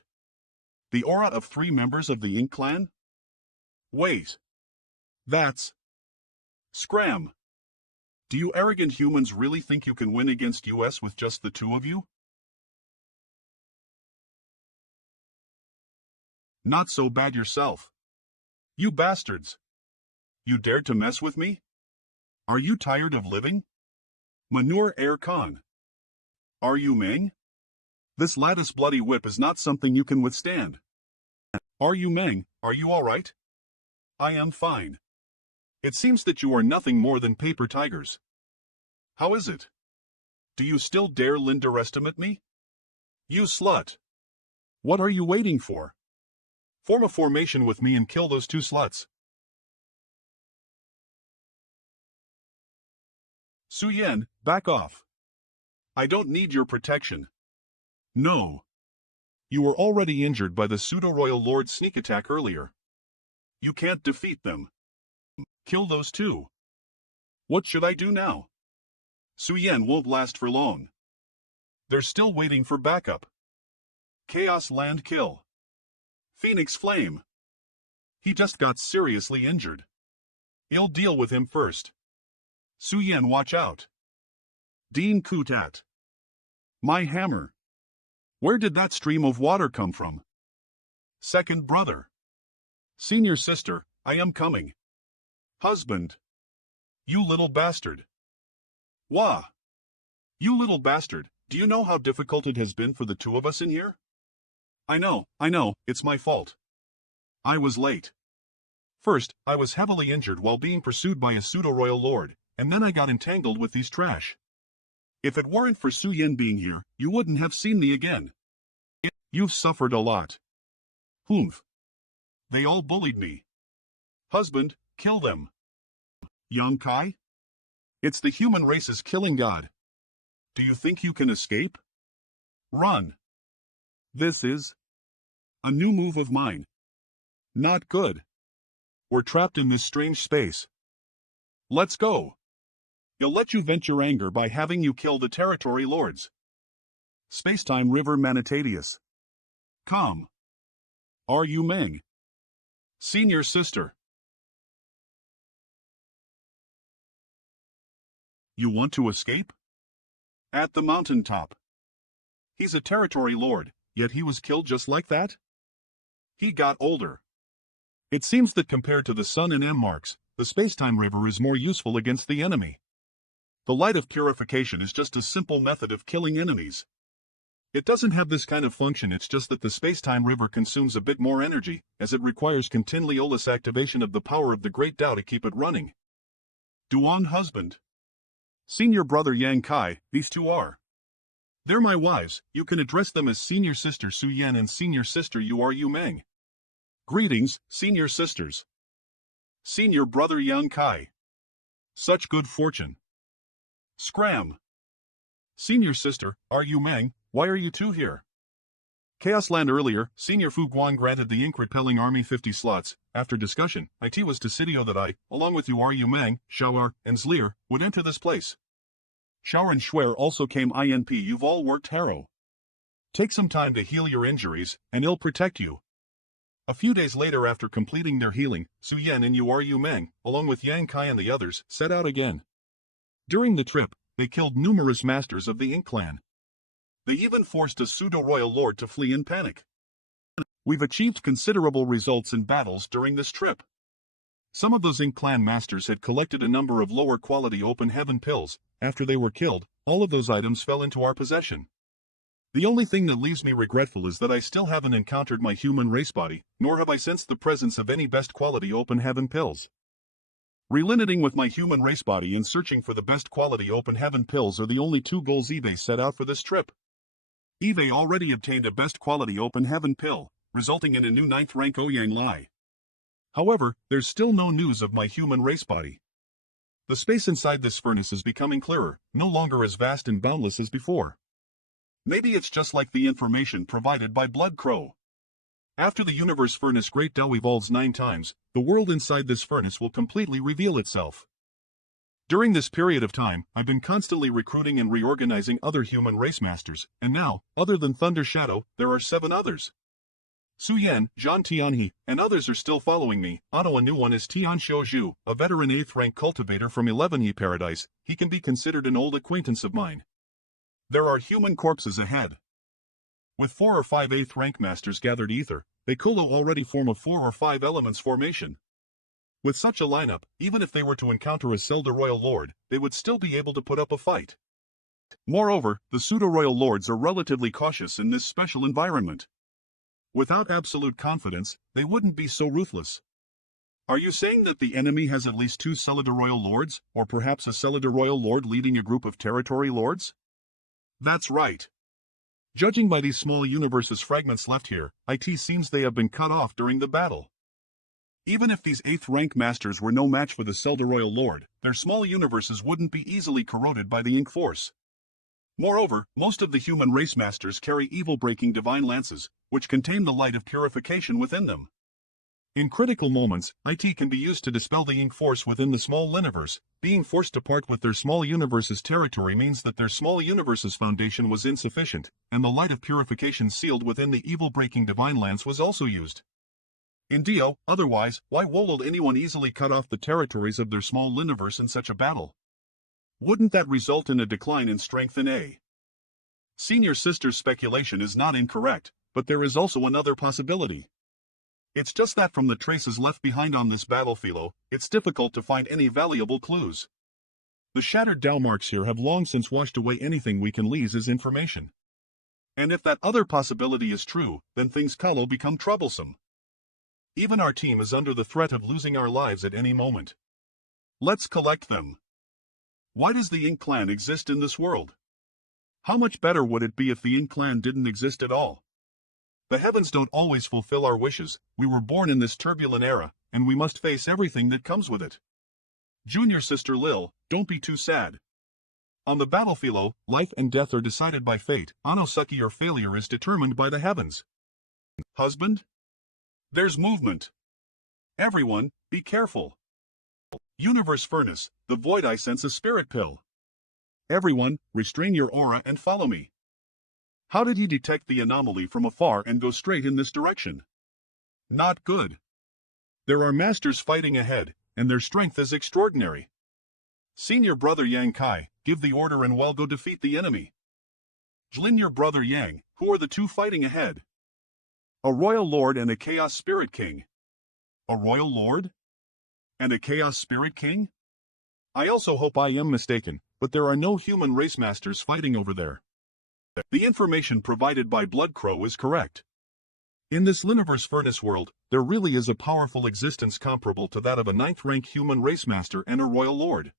The aura of 3 members of the Ink clan? Wait. That's... Scram. Do you arrogant humans really think you can win against us with just the 2 of you? Not so bad yourself. You bastards. You dared to mess with me? Are you tired of living? Manure Air Khan. Are you Meng? This lattice bloody whip is not something you can withstand. Are you Meng, are you alright? I am fine. It seems that you are nothing more than paper tigers. How is it? Do you still dare underestimate me? You slut. What are you waiting for? Form a formation with me and kill those 2 sluts. Su Yan, back off. I don't need your protection. No. You were already injured by the pseudo-royal lord's sneak attack earlier. You can't defeat them. Kill those 2. What should I do now? Su Yan won't last for long. They're still waiting for backup. Chaos Land kill. Phoenix Flame. He just got seriously injured. I'll deal with him first. Su Yan, watch out. Dean Kutat. My hammer. Where did that stream of water come from? Second brother. Senior sister, I am coming. Husband. You little bastard. Wah. You little bastard, do you know how difficult it has been for the 2 of us in here? I know, it's my fault. I was late. First, I was heavily injured while being pursued by a pseudo-royal lord, and then I got entangled with these trash. If it weren't for Su Yan being here, you wouldn't have seen me again. You've suffered a lot. Humph. They all bullied me. Husband, kill them. Yang Kai? It's the human race's killing god. Do you think you can escape? Run. This is a new move of mine. Not good. We're trapped in this strange space. Let's go. I'll let you vent your anger by having you kill the territory lords. Spacetime River Manitadius. Come. Are you Meng? Senior sister. You want to escape? At the mountaintop. He's a territory lord, yet he was killed just like that? He got older. It seems that compared to the Sun and M marks, the spacetime river is more useful against the enemy. The light of purification is just a simple method of killing enemies. It doesn't have this kind of function, it's just that the spacetime river consumes a bit more energy, as it requires continuous activation of the power of the Great Tao to keep it running. Duan husband. Senior brother Yang Kai, these 2 are. They're my wives, you can address them as senior sister Su Yan and senior sister Yu Meng. Greetings, senior sisters. Senior brother Yang Kai. Such good fortune. Scram. Senior sister, Yu Meng, why are you 2 here? Chaos Land earlier, Senior Fu Guan granted the ink-repelling army 50 slots. After discussion, it was decided that I, along with Yu Meng, Xiao'er, and Zlir, would enter this place. Shower and Schwer also came INP. You've all worked haro. Take some time to heal your injuries, and it'll protect you. A few days later after completing their healing, Su Yan and Yu Meng, along with Yang Kai and the others, set out again. During the trip, they killed numerous masters of the Ink clan. They even forced a pseudo-royal lord to flee in panic. We've achieved considerable results in battles during this trip. Some of those Ink clan masters had collected a number of lower-quality open heaven pills. After they were killed, all of those items fell into our possession. The only thing that leaves me regretful is that I still haven't encountered my human race body, nor have I sensed the presence of any best quality open heaven pills. Relimiting with my human race body and searching for the best quality open heaven pills are the only two goals eBay set out for this trip. eBay already obtained a best quality open heaven pill, resulting in a new 9th rank Ouyang Lai. However, there's still no news of my human race body. The space inside this furnace is becoming clearer, no longer as vast and boundless as before. Maybe it's just like the information provided by Blood Crow. After the universe furnace Great Dao evolves 9 times, the world inside this furnace will completely reveal itself. During this period of time, I've been constantly recruiting and reorganizing other human race masters, and now, other than Thunder Shadow, there are 7 others. Su Yan, Zhan Tianhe, and others are still following me. A new one is Tian Xiaozhu, a veteran 8th rank cultivator from 11E Paradise. He can be considered an old acquaintance of mine. There are human corpses ahead. With 4 or 5 8th rank masters gathered ether, they could already form a 4 or 5 elements formation. With such a lineup, even if they were to encounter a Zelda Royal Lord, they would still be able to put up a fight. Moreover, the pseudo-royal lords are relatively cautious in this special environment. Without absolute confidence, they wouldn't be so ruthless. Are you saying that the enemy has at least 2 Zelda Royal Lords, or perhaps a Zelda Royal Lord leading a group of territory lords? That's right. Judging by these small universes fragments left here, it seems they have been cut off during the battle. Even if these 8th rank masters were no match for the Zelda Royal Lord, their small universes wouldn't be easily corroded by the Ink Force. Moreover, most of the human race masters carry evil-breaking divine lances, which contain the light of purification within them. In critical moments, IT can be used to dispel the Ink Force within the small universe. Being forced to part with their small universe's territory means that their small universe's foundation was insufficient, and the light of purification sealed within the evil-breaking divine lance was also used. In Dio, otherwise, why would anyone easily cut off the territories of their small universe in such a battle? Wouldn't that result in a decline in strength in A? Senior sister's speculation is not incorrect, but there is also another possibility. It's just that from the traces left behind on this battlefield, it's difficult to find any valuable clues. The shattered Dao marks here have long since washed away anything we can lease as information. And if that other possibility is true, then things will become troublesome. Even our team is under the threat of losing our lives at any moment. Let's collect them. Why does the Ink clan exist in this world? How much better would it be if the Ink clan didn't exist at all? The heavens don't always fulfill our wishes. We were born in this turbulent era, and we must face everything that comes with it. Junior sister Lil, don't be too sad. On the battlefield, life and death are decided by fate. Anosaki, your failure is determined by the heavens. Husband? There's movement. Everyone, be careful. Universe furnace, the void. I sense a spirit pill. Everyone, restrain your aura and follow me. How did he detect the anomaly from afar and go straight in this direction? Not good. There are masters fighting ahead, and their strength is extraordinary. Senior brother Yang Kai, give the order and well go defeat the enemy. Jlin, your brother Yang, who are the 2 fighting ahead? A royal lord and a chaos spirit king. A royal lord? And a chaos spirit king? I also hope I am mistaken, but there are no human race masters fighting over there. The information provided by Blood Crow is correct. In this Liniverse Furnace world, there really is a powerful existence comparable to that of a 9th rank human race master and a royal lord.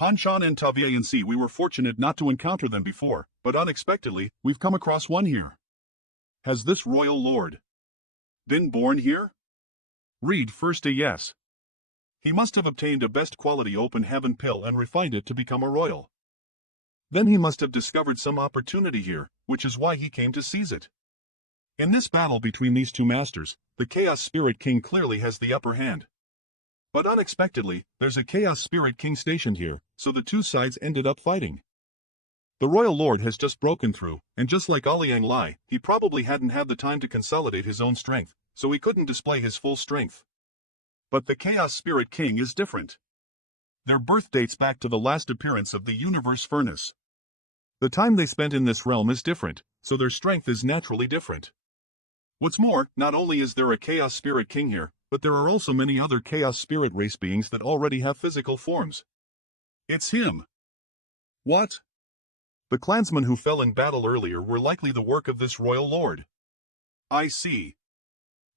Hanshan and Tavier and C, we were fortunate not to encounter them before, but unexpectedly, we've come across one here. Has this royal lord been born here? Read first a yes. He must have obtained a best quality open heaven pill and refined it to become a royal. Then he must have discovered some opportunity here, which is why he came to seize it. In this battle between these 2 masters, the Chaos Spirit King clearly has the upper hand. But unexpectedly, there's a Chaos Spirit King stationed here, so the 2 sides ended up fighting. The Royal Lord has just broken through, and just like Liang Lai, he probably hadn't had the time to consolidate his own strength, so he couldn't display his full strength. But the Chaos Spirit King is different. Their birth dates back to the last appearance of the Universe Furnace. The time they spent in this realm is different, so their strength is naturally different. What's more, not only is there a Chaos Spirit King here, but there are also many other Chaos Spirit race beings that already have physical forms. It's him. What? The clansmen who fell in battle earlier were likely the work of this Royal Lord. I see.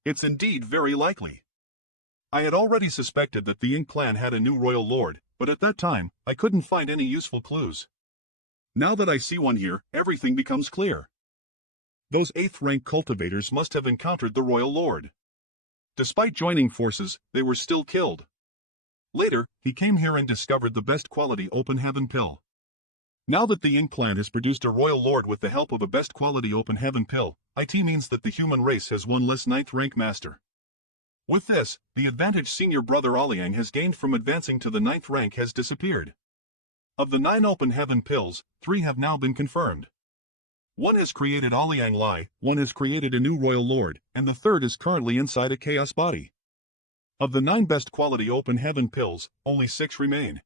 It's indeed very likely. I had already suspected that the Ying clan had a new Royal Lord, but at that time, I couldn't find any useful clues. Now that I see one here, everything becomes clear. Those 8th rank cultivators must have encountered the Royal Lord. Despite joining forces, they were still killed. Later, he came here and discovered the best quality open heaven pill. Now that the Ying clan has produced a Royal Lord with the help of a best quality open heaven pill, it means that the human race has one less 9th rank master. With this, the advantage senior brother Liang has gained from advancing to the 9th rank has disappeared. Of the 9 open heaven pills, 3 have now been confirmed. One has created Liang Lai, one has created a new Royal Lord, and the third is currently inside a chaos body. Of the 9 best quality open heaven pills, only 6 remain.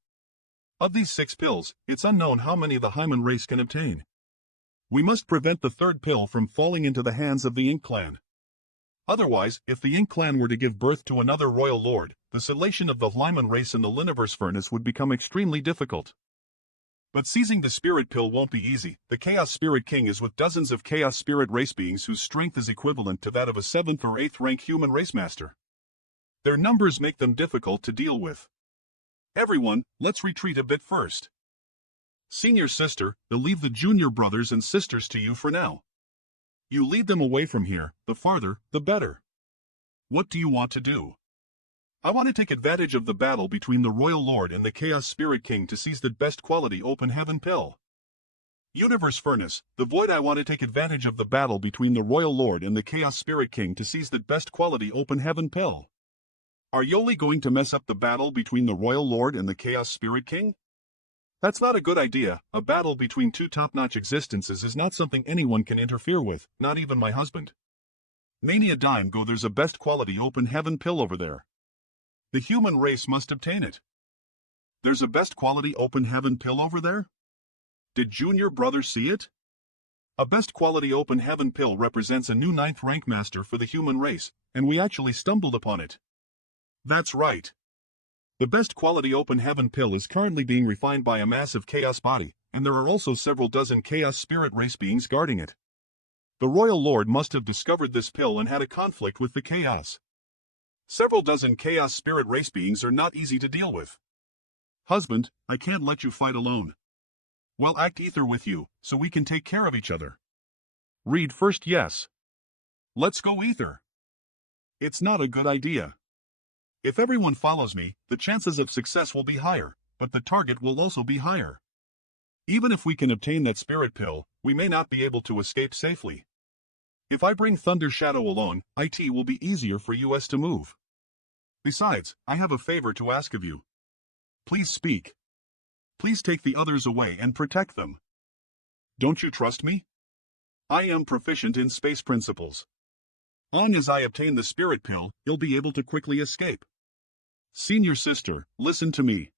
Of these 6 pills, it's unknown how many the Hyman race can obtain. We must prevent the 3rd pill from falling into the hands of the Ying clan. Otherwise, if the Ying clan were to give birth to another Royal Lord, the salvation of the Hyman race in the Liniverse Furnace would become extremely difficult. But seizing the Spirit Pill won't be easy. The Chaos Spirit King is with dozens of Chaos Spirit race beings whose strength is equivalent to that of a 7th or 8th rank human race master. Their numbers make them difficult to deal with. Everyone, let's retreat a bit first. Senior sister, they'll leave the junior brothers and sisters to you for now. You lead them away from here, the farther, the better. What do you want to do? I want to take advantage of the battle between the Royal Lord and the Chaos Spirit King to seize the best quality open heaven pill. Universe Furnace, the Void. I want to take advantage of the battle between the Royal Lord and the Chaos Spirit King to seize the best quality open heaven pill. Are you only going to mess up the battle between the Royal Lord and the Chaos Spirit King? That's not a good idea. A battle between 2 top-notch existences is not something anyone can interfere with, not even my husband. Mania Dime Go, there's a best quality open heaven pill over there. The human race must obtain it. There's a best quality open heaven pill over there? Did junior brother see it? A best quality open heaven pill represents a new 9th rank master for the human race, and we actually stumbled upon it. That's right. The best quality open heaven pill is currently being refined by a massive chaos body, and there are also several dozen chaos spirit race beings guarding it. The Royal Lord must have discovered this pill and had a conflict with the chaos. Several dozen chaos spirit race beings are not easy to deal with. Husband, I can't let you fight alone. We'll act ether with you, so we can take care of each other. Read first. Yes. Let's go ether. It's not a good idea. If everyone follows me, the chances of success will be higher, but the target will also be higher. Even if we can obtain that spirit pill, we may not be able to escape safely. If I bring Thunder Shadow along, it will be easier for us to move. Besides, I have a favor to ask of you. Please speak. Please take the others away and protect them. Don't you trust me? I am proficient in space principles. Long as I obtain the spirit pill, you'll be able to quickly escape. Senior sister, listen to me.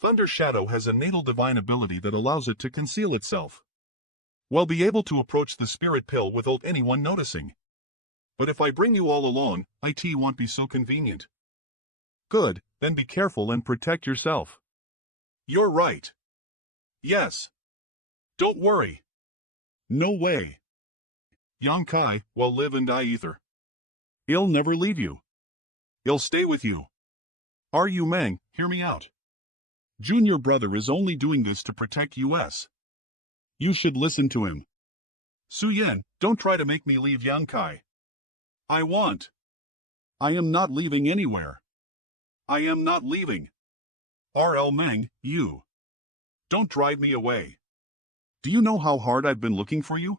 Thunder Shadow has a natal divine ability that allows it to conceal itself. We'll be able to approach the spirit pill without anyone noticing. But if I bring you all along, it won't be so convenient. Good, then be careful and protect yourself. You're right. Yes. Don't worry. No way. Yang Kai will live and die ether. He'll never leave you. He'll stay with you. Are you Meng, hear me out. Junior brother is only doing this to protect us. You should listen to him. Su Yan, don't try to make me leave Yang Kai. I won't. I am not leaving anywhere. I am not leaving. R.L. Meng, you. Don't drive me away. Do you know how hard I've been looking for you?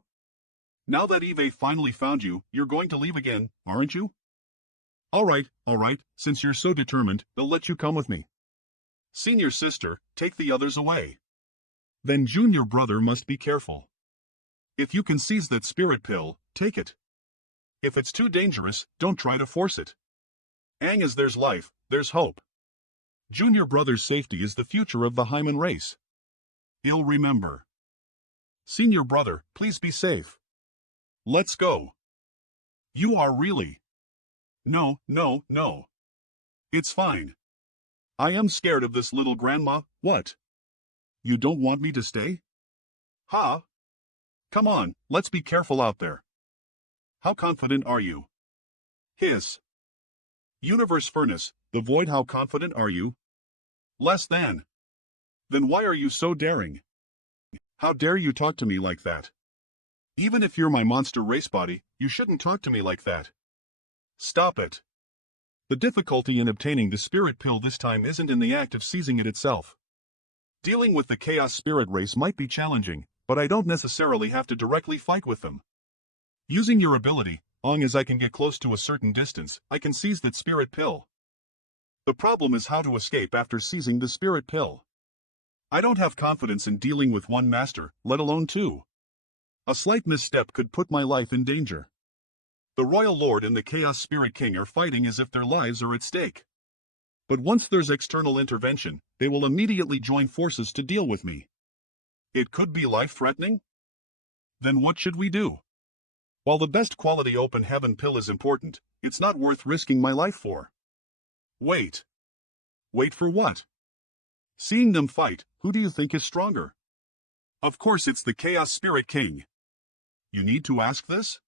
Now that Eve finally found you, you're going to leave again, aren't you? All right, since you're so determined, they'll let you come with me. Senior sister, take the others away. Then junior brother must be careful. If you can seize that spirit pill, take it. If it's too dangerous, don't try to force it. As there's life, there's hope. Junior brother's safety is the future of the Hyman race. He'll remember. Senior brother, please be safe. Let's go. You are really. No, no, no. It's fine. I am scared of this little grandma. What? You don't want me to stay? Ha! Come on, let's be careful out there. How confident are you? Hiss. Universe furnace, the void, how confident are you? Less than. Then why are you so daring? How dare you talk to me like that? Even if you're my monster race body, you shouldn't talk to me like that. Stop it. The difficulty in obtaining the spirit pill this time isn't in the act of seizing it itself. Dealing with the chaos spirit race might be challenging, but I don't necessarily have to directly fight with them. Using your ability, long as I can get close to a certain distance, I can seize that spirit pill. The problem is how to escape after seizing the spirit pill. I don't have confidence in dealing with one master, let alone two. A slight misstep could put my life in danger. The Royal Lord and the Chaos Spirit King are fighting as if their lives are at stake. But once there's external intervention, they will immediately join forces to deal with me. It could be life-threatening? Then what should we do? While the best quality open heaven pill is important, it's not worth risking my life for. Wait. Wait for what? Seeing them fight, who do you think is stronger? Of course it's the Chaos Spirit King. You need to ask this?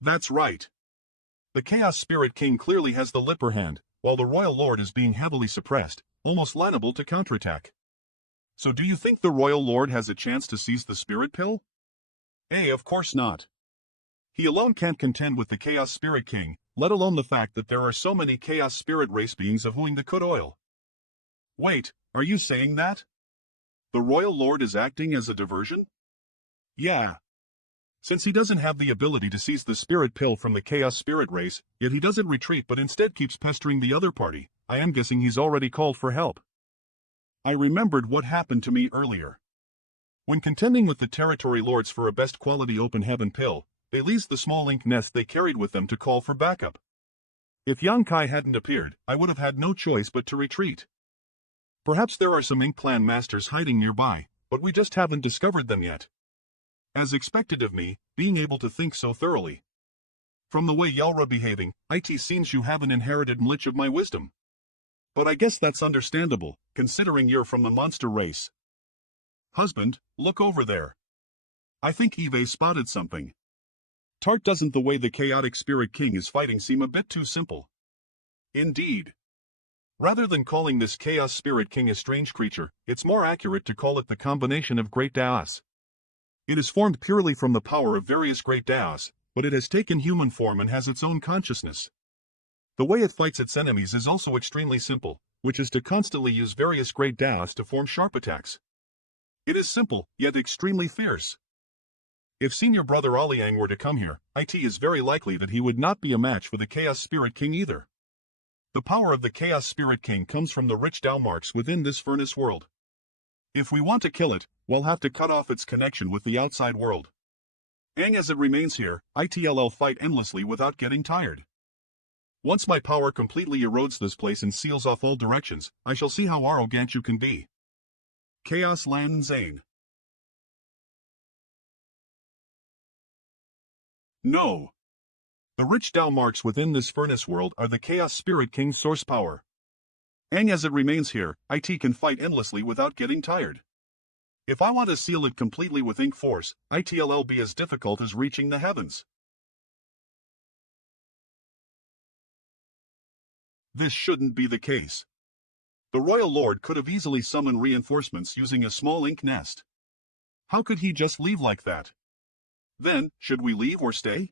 That's right. The Chaos Spirit King clearly has the upper hand, while the Royal Lord is being heavily suppressed, almost liable to counterattack. So do you think the Royal Lord has a chance to seize the spirit pill? Of course not. He alone can't contend with the Chaos Spirit King, let alone the fact that there are so many Chaos Spirit race beings of whom the could oil. Wait, are you saying that? The Royal Lord is acting as a diversion? Yeah. Since he doesn't have the ability to seize the spirit pill from the Chaos Spirit race, yet he doesn't retreat but instead keeps pestering the other party, I am guessing he's already called for help. I remembered what happened to me earlier. When contending with the territory lords for a best quality open heaven pill, they leased the small ink nest they carried with them to call for backup. If Yang Kai hadn't appeared, I would have had no choice but to retreat. Perhaps there are some ink clan masters hiding nearby, but we just haven't discovered them yet. As expected of me, being able to think so thoroughly. From the way y'all are behaving, it seems you haven't inherited much of my wisdom. But I guess that's understandable, considering you're from the monster race. Husband, look over there. I think Eve spotted something. Tart, doesn't the way the Chaotic Spirit King is fighting seem a bit too simple? Indeed. Rather than calling this Chaos Spirit King a strange creature, it's more accurate to call it the combination of great Daos. It is formed purely from the power of various great Daos, but it has taken human form and has its own consciousness. The way it fights its enemies is also extremely simple, which is to constantly use various great Daos to form sharp attacks. It is simple, yet extremely fierce. If senior brother Aliang were to come here, it is very likely that he would not be a match for the Chaos Spirit King either. The power of the Chaos Spirit King comes from the rich Dao marks within this furnace world. If we want to kill it, we'll have to cut off its connection with the outside world. As it remains here, it'll fight endlessly without getting tired. Once my power completely erodes this place and seals off all directions, I shall see how arrogant you can be. Chaos Lan Zane. No. The rich Dao marks within this furnace world are the Chaos Spirit King's source power. As it remains here, it can fight endlessly without getting tired. If I want to seal it completely with ink force, it'll be as difficult as reaching the heavens. This shouldn't be the case. The Royal Lord could have easily summoned reinforcements using a small ink nest. How could he just leave like that? Then, should we leave or stay?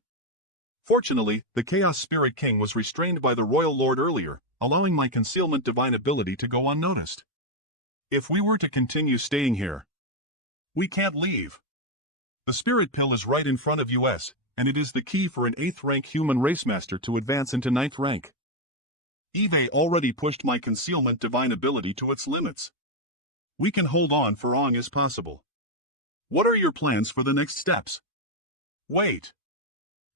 Fortunately, the Chaos Spirit King was restrained by the Royal Lord earlier, allowing my concealment divine ability to go unnoticed. If we were to continue staying here, we can't leave. The spirit pill is right in front of us, and it is the key for an 8th rank human race master to advance into 9th rank. Eve already pushed my concealment divine ability to its limits. We can hold on for long as possible. What are your plans for the next steps? Wait.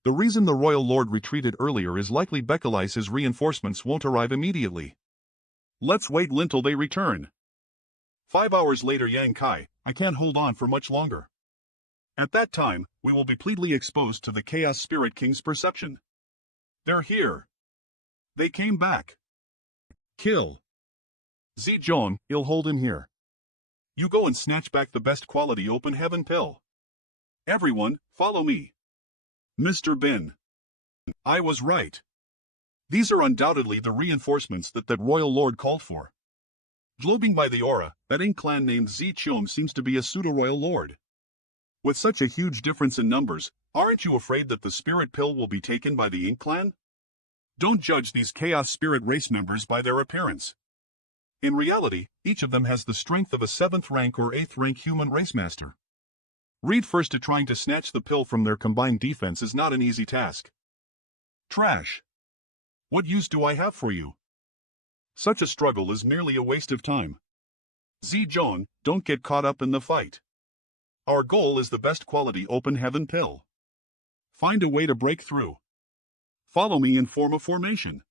The reason the royal lord retreated earlier is likely because his reinforcements won't arrive immediately. Let's wait until they return. 5 hours later, Yang Kai, I can't hold on for much longer. At that time, we will be completely exposed to the Chaos Spirit King's perception. They're here. They came back. Kill. Zhejiang, you'll hold him here. You go and snatch back the best quality open heaven pill. Everyone, follow me. Mr. Bin. I was right. These are undoubtedly the reinforcements that royal lord called for. Globing by the aura, that Ink clan named Zhejiang seems to be a pseudo-royal lord. With such a huge difference in numbers, aren't you afraid that the spirit pill will be taken by the Ink clan? Don't judge these Chaos Spirit race members by their appearance. In reality, each of them has the strength of a 7th rank or 8th rank human race master. Read first to trying to snatch the pill from their combined defense is not an easy task. Trash. What use do I have for you? Such a struggle is merely a waste of time. Zhejiang, don't get caught up in the fight. Our goal is the best quality open heaven pill. Find a way to break through. Follow me and form a formation.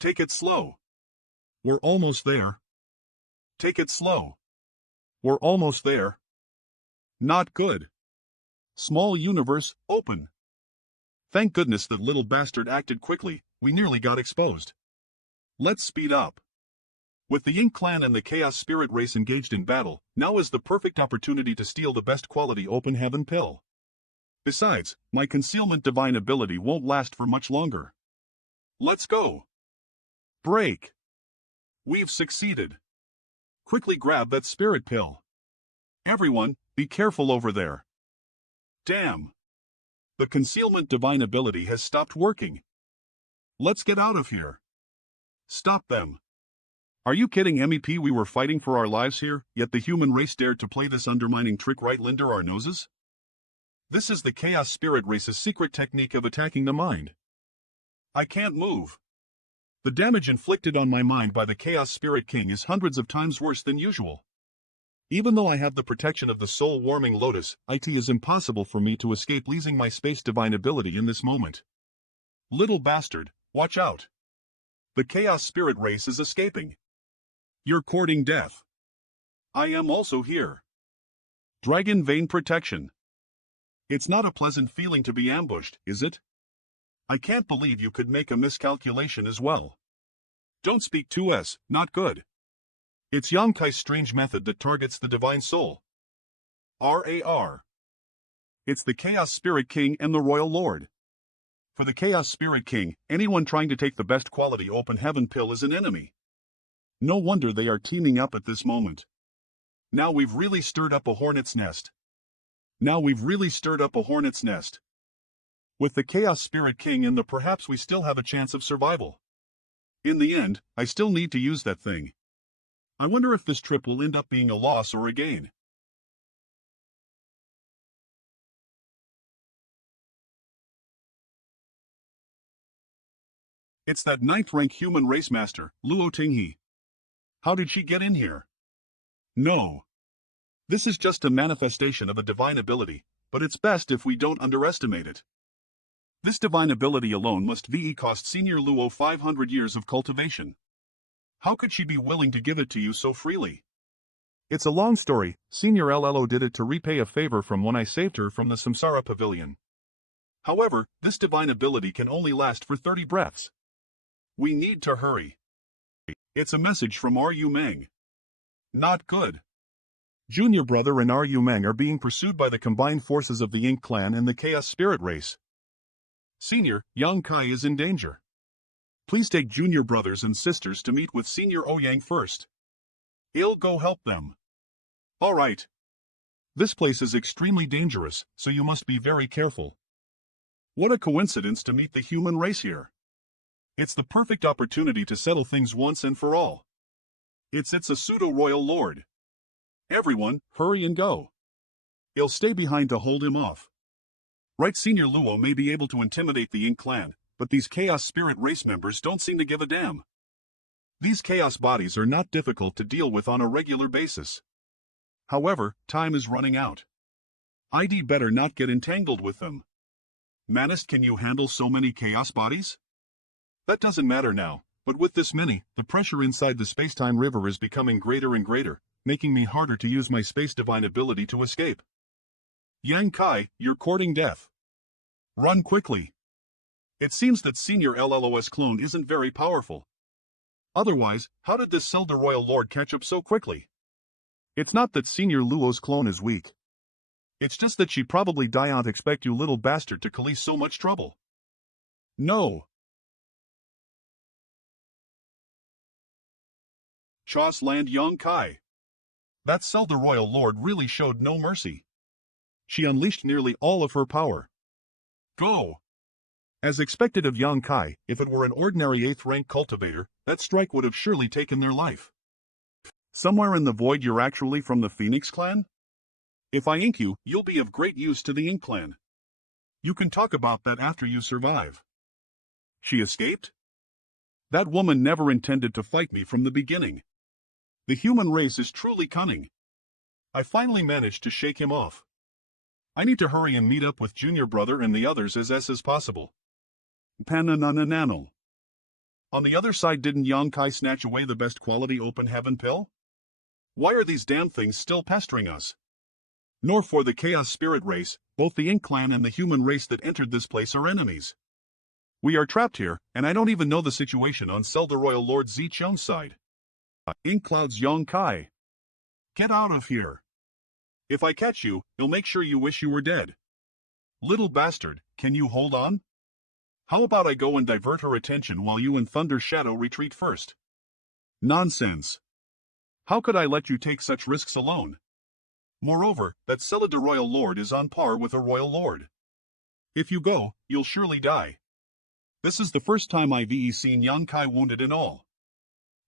Take it slow. We're almost there. Take it slow. We're almost there. Not good. Small universe, open. Thank goodness that little bastard acted quickly, we nearly got exposed. Let's speed up. With the Ink clan and the Chaos Spirit race engaged in battle, now is the perfect opportunity to steal the best quality open heaven pill. Besides, my concealment divine ability won't last for much longer. Let's go. Break. We've succeeded. Quickly grab that spirit pill. Everyone, be careful over there. Damn. The concealment divine ability has stopped working. Let's get out of here. Stop them. Are you kidding, MEP? We were fighting for our lives here, yet the human race dared to play this undermining trick right under our noses? This is the Chaos Spirit race's secret technique of attacking the mind. I can't move. The damage inflicted on my mind by the Chaos Spirit King is hundreds of times worse than usual. Even though I have the protection of the soul-warming lotus, it is impossible for me to escape losing my space divine ability in this moment. Little bastard, watch out. The Chaos Spirit race is escaping. You're courting death. I am also here. Dragon Vein Protection. It's not a pleasant feeling to be ambushed, is it? I can't believe you could make a miscalculation as well. Don't speak to us, not good. It's Yang Kai's strange method that targets the divine soul. RAR. It's the Chaos Spirit King and the Royal Lord. For the Chaos Spirit King, anyone trying to take the best quality open heaven pill is an enemy. No wonder they are teaming up at this moment. Now we've really stirred up a hornet's nest. With the Chaos Spirit King in perhaps we still have a chance of survival. In the end, I still need to use that thing. I wonder if this trip will end up being a loss or a gain. It's that 9th rank human race master, Luo Tinghe. How did she get in here? No. This is just a manifestation of a divine ability, but it's best if we don't underestimate it. This divine ability alone must cost Senior Luo 500 years of cultivation. How could she be willing to give it to you so freely? It's a long story. Senior LLO did it to repay a favor from when I saved her from the Samsara Pavilion. However, this divine ability can only last for 30 breaths. We need to hurry. It's a message from R.U. Meng. Not good. Junior brother and R.U. Meng are being pursued by the combined forces of the Ink clan and the Chaos Spirit race. Senior, Yang Kai is in danger. Please take junior brothers and sisters to meet with Senior Ouyang first. He'll go help them. Alright. This place is extremely dangerous, so you must be very careful. What a coincidence to meet the human race here. It's the perfect opportunity to settle things once and for all. It's a pseudo-royal lord. Everyone, hurry and go. He'll stay behind to hold him off. Right, Senior Luo may be able to intimidate the Ink clan, but these Chaos Spirit race members don't seem to give a damn. These Chaos bodies are not difficult to deal with on a regular basis. However, time is running out. I'd better not get entangled with them. Manist, can you handle so many Chaos bodies? That doesn't matter now, but with this many, the pressure inside the space-time river is becoming greater and greater, making me harder to use my space divine ability to escape. Yang Kai, you're courting death. Run quickly. It seems that Senior LLOS clone isn't very powerful. Otherwise, how did this Zelda Royal Lord catch up so quickly? It's not that Senior Luo's clone is weak. It's just that she probably don't expect you little bastard to cause so much trouble. No. Chos Land Yang Kai. That Zelda Royal Lord really showed no mercy. She unleashed nearly all of her power. Go! As expected of Yang Kai, if it were an ordinary 8th rank cultivator, that strike would have surely taken their life. Somewhere in the void you're actually from the Phoenix clan? If I ink you, you'll be of great use to the Ink clan. You can talk about that after you survive. She escaped? That woman never intended to fight me from the beginning. The human race is truly cunning. I finally managed to shake him off. I need to hurry and meet up with Junior Brother and the others as possible. Panananananal. On the other side, didn't Yang Kai snatch away the best quality open heaven pill? Why are these damn things still pestering us? Nor for the Chaos Spirit race, both the Ink clan and the human race that entered this place are enemies. We are trapped here, and I don't even know the situation on Zelda Royal Lord Zichung's side. Ink Cloud's Yang Kai. Get out of here. If I catch you, it'll make sure you wish you were dead. Little bastard, can you hold on? How about I go and divert her attention while you and Thunder Shadow retreat first? Nonsense. How could I let you take such risks alone? Moreover, that Zelda Royal Lord is on par with a Royal Lord. If you go, you'll surely die. This is the first time I've seen Yang Kai wounded in all.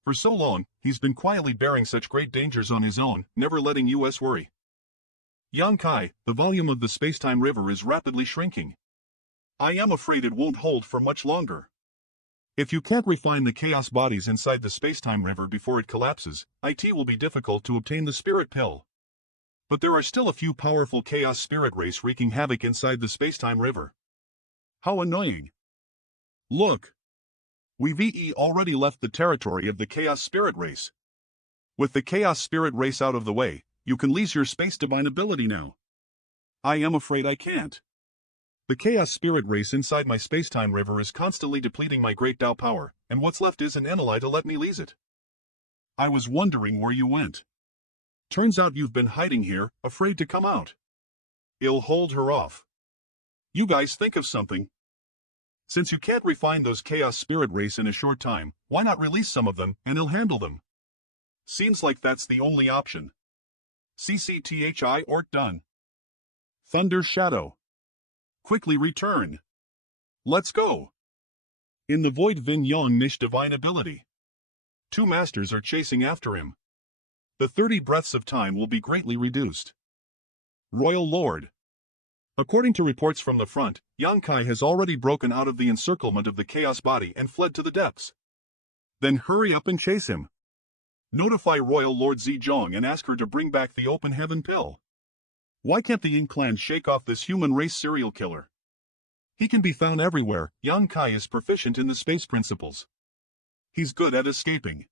For so long, he's been quietly bearing such great dangers on his own, never letting us worry. Yang Kai, the volume of the space-time river is rapidly shrinking. I am afraid it won't hold for much longer. If you can't refine the chaos bodies inside the space-time river before it collapses, it will be difficult to obtain the spirit pill. But there are still a few powerful chaos spirit race wreaking havoc inside the space-time river. How annoying. Look. We've already left the territory of the chaos spirit race. With the chaos spirit race out of the way, you can lease your space divine ability now. I am afraid I can't. The chaos spirit race inside my space-time river is constantly depleting my great Tao power, and what's left isn't an ally to let me lease it. I was wondering where you went. Turns out you've been hiding here, afraid to come out. I'll hold her off. You guys think of something. Since you can't refine those chaos spirit race in a short time, why not release some of them and I'll handle them? Seems like that's the only option. CCTHI or done. Thunder Shadow. Quickly return. Let's go. In the void Vin Yong Nish divine ability. 2 masters are chasing after him. The 30 breaths of time will be greatly reduced. Royal Lord. According to reports from the front, Yang Kai has already broken out of the encirclement of the chaos body and fled to the depths. Then hurry up and chase him. Notify Royal Lord Zizhong and ask her to bring back the open heaven pill. Why can't the Ink clan shake off this human race serial killer? He can be found everywhere. Yang Kai is proficient in the space principles. He's good at escaping.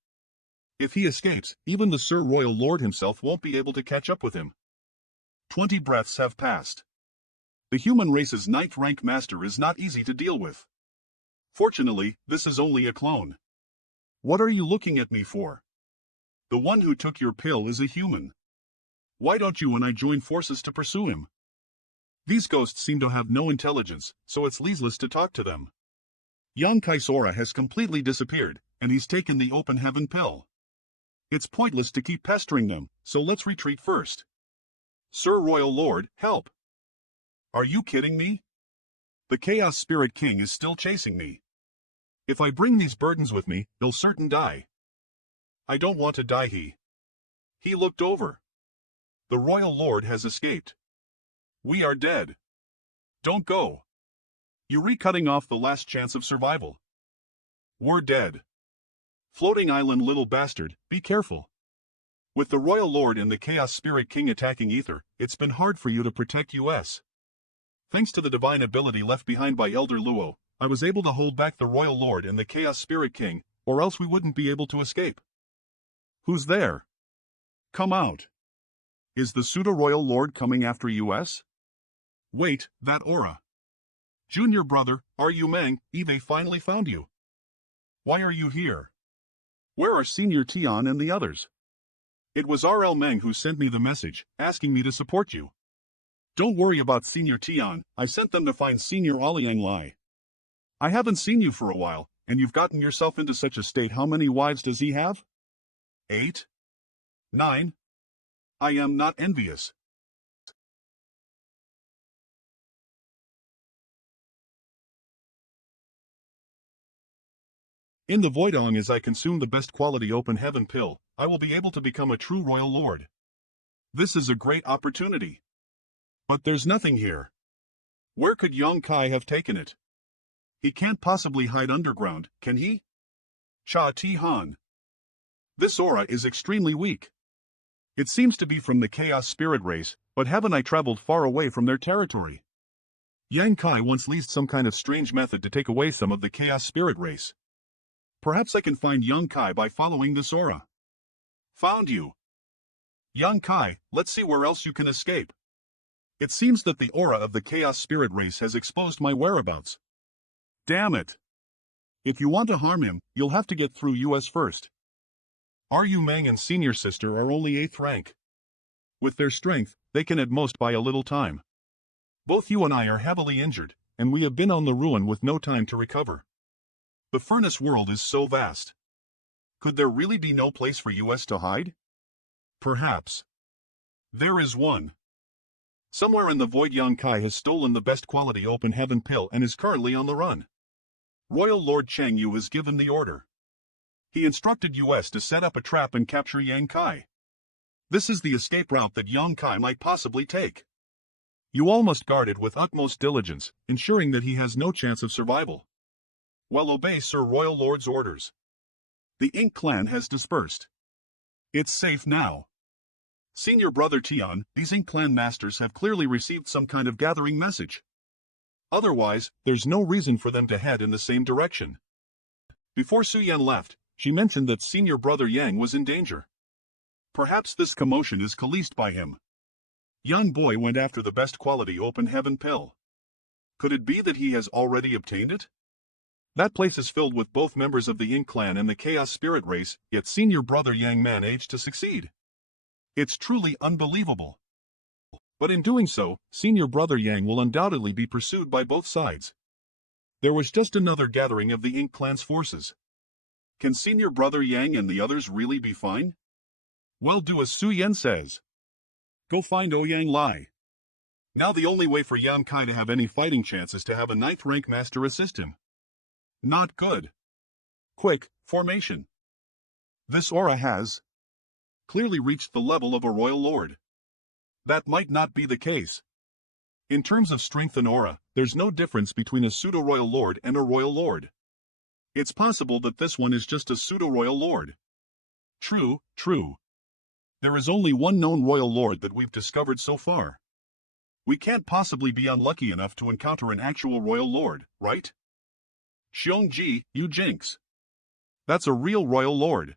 If he escapes, even the Sir Royal Lord himself won't be able to catch up with him. 20 breaths have passed. The human race's 9th rank master is not easy to deal with. Fortunately, this is only a clone. What are you looking at me for? The one who took your pill is a human. Why don't you and I join forces to pursue him? These ghosts seem to have no intelligence, so it's useless to talk to them. Yang Kai's aura has completely disappeared, and he's taken the open heaven pill. It's pointless to keep pestering them, so let's retreat first. Sir Royal Lord, help! Are you kidding me? The Chaos Spirit King is still chasing me. If I bring these burdens with me, they'll certain die. I don't want to die. He looked over. The Royal Lord has escaped. We are dead. Don't go. You're cutting off the last chance of survival. We're dead. Floating island little bastard, be careful. With the Royal Lord and the Chaos Spirit King attacking Ether, it's been hard for you to protect us. Thanks to the divine ability left behind by Elder Luo, I was able to hold back the Royal Lord and the Chaos Spirit King, or else we wouldn't be able to escape. Who's there? Come out. Is the Pseudo-Royal Lord coming after us? Wait, that aura. Junior brother, are you Meng? Eve finally found you. Why are you here? Where are Senior Tian and the others? It was RL Meng who sent me the message, asking me to support you. Don't worry about Senior Tian, I sent them to find Senior Aliang Lai. I haven't seen you for a while, and you've gotten yourself into such a state. How many wives does he have? 8? 9? I am not envious. In the Voidong, as I consume the best quality open heaven pill, I will be able to become a true royal lord. This is a great opportunity. But there's nothing here. Where could Yang Kai have taken it? He can't possibly hide underground, can he? Cha Ti Han. This aura is extremely weak. It seems to be from the Chaos Spirit race, but haven't I traveled far away from their territory? Yang Kai once leased some kind of strange method to take away some of the Chaos Spirit race. Perhaps I can find Yang Kai by following this aura. Found you. Yang Kai, let's see where else you can escape. It seems that the aura of the Chaos Spirit race has exposed my whereabouts. Damn it. If you want to harm him, you'll have to get through us first. Ryu Meng and Senior Sister are only 8th rank. With their strength, they can at most buy a little time. Both you and I are heavily injured, and we have been on the ruin with no time to recover. The furnace world is so vast. Could there really be no place for us to hide? Perhaps. There is one. Somewhere in the void Yang Kai has stolen the best quality open heaven pill and is currently on the run. Royal Lord Cheng Yu has given the order. He instructed us to set up a trap and capture Yang Kai. This is the escape route that Yang Kai might possibly take. You all must guard it with utmost diligence, ensuring that he has no chance of survival. Well, obey Sir Royal Lord's orders. The Ink clan has dispersed. It's safe now. Senior Brother Tian, these Ink clan masters have clearly received some kind of gathering message. Otherwise, there's no reason for them to head in the same direction. Before Su Yan left, she mentioned that Senior Brother Yang was in danger. Perhaps this commotion is caused by him. Young boy went after the best quality open heaven pill. Could it be that he has already obtained it? That place is filled with both members of the Ink clan and the Chaos Spirit race, yet Senior Brother Yang managed to succeed. It's truly unbelievable. But in doing so, Senior Brother Yang will undoubtedly be pursued by both sides. There was just another gathering of the Ink clan's forces. Can Senior Brother Yang and the others really be fine? Well, do as Su Yan says. Go find Ouyang Lai. Now the only way for Yang Kai to have any fighting chance is to have a 9th rank master assist him. Not good. Quick, formation. This aura has clearly reached the level of a royal lord. That might not be the case. In terms of strength and aura, there's no difference between a pseudo-royal lord and a royal lord. It's possible that this one is just a pseudo-royal lord. True, true. There is only one known royal lord that we've discovered so far. We can't possibly be unlucky enough to encounter an actual royal lord, right? Xiongji, you jinx. That's a real royal lord.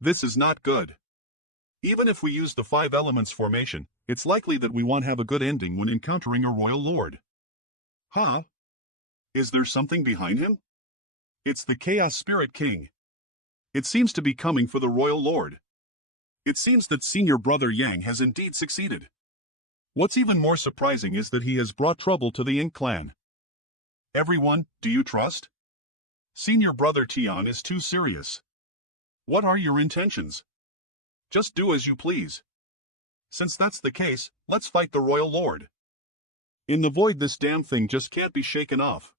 This is not good. Even if we use the 5 elements formation, it's likely that we won't have a good ending when encountering a royal lord. Huh? Is there something behind him? It's the Chaos Spirit King. It seems to be coming for the royal lord. It seems that Senior Brother Yang has indeed succeeded. What's even more surprising is that he has brought trouble to the Ink clan. Everyone, do you trust? Senior Brother Tian is too serious. What are your intentions? Just do as you please. Since that's the case, let's fight the Royal Lord. In the void, this damn thing just can't be shaken off.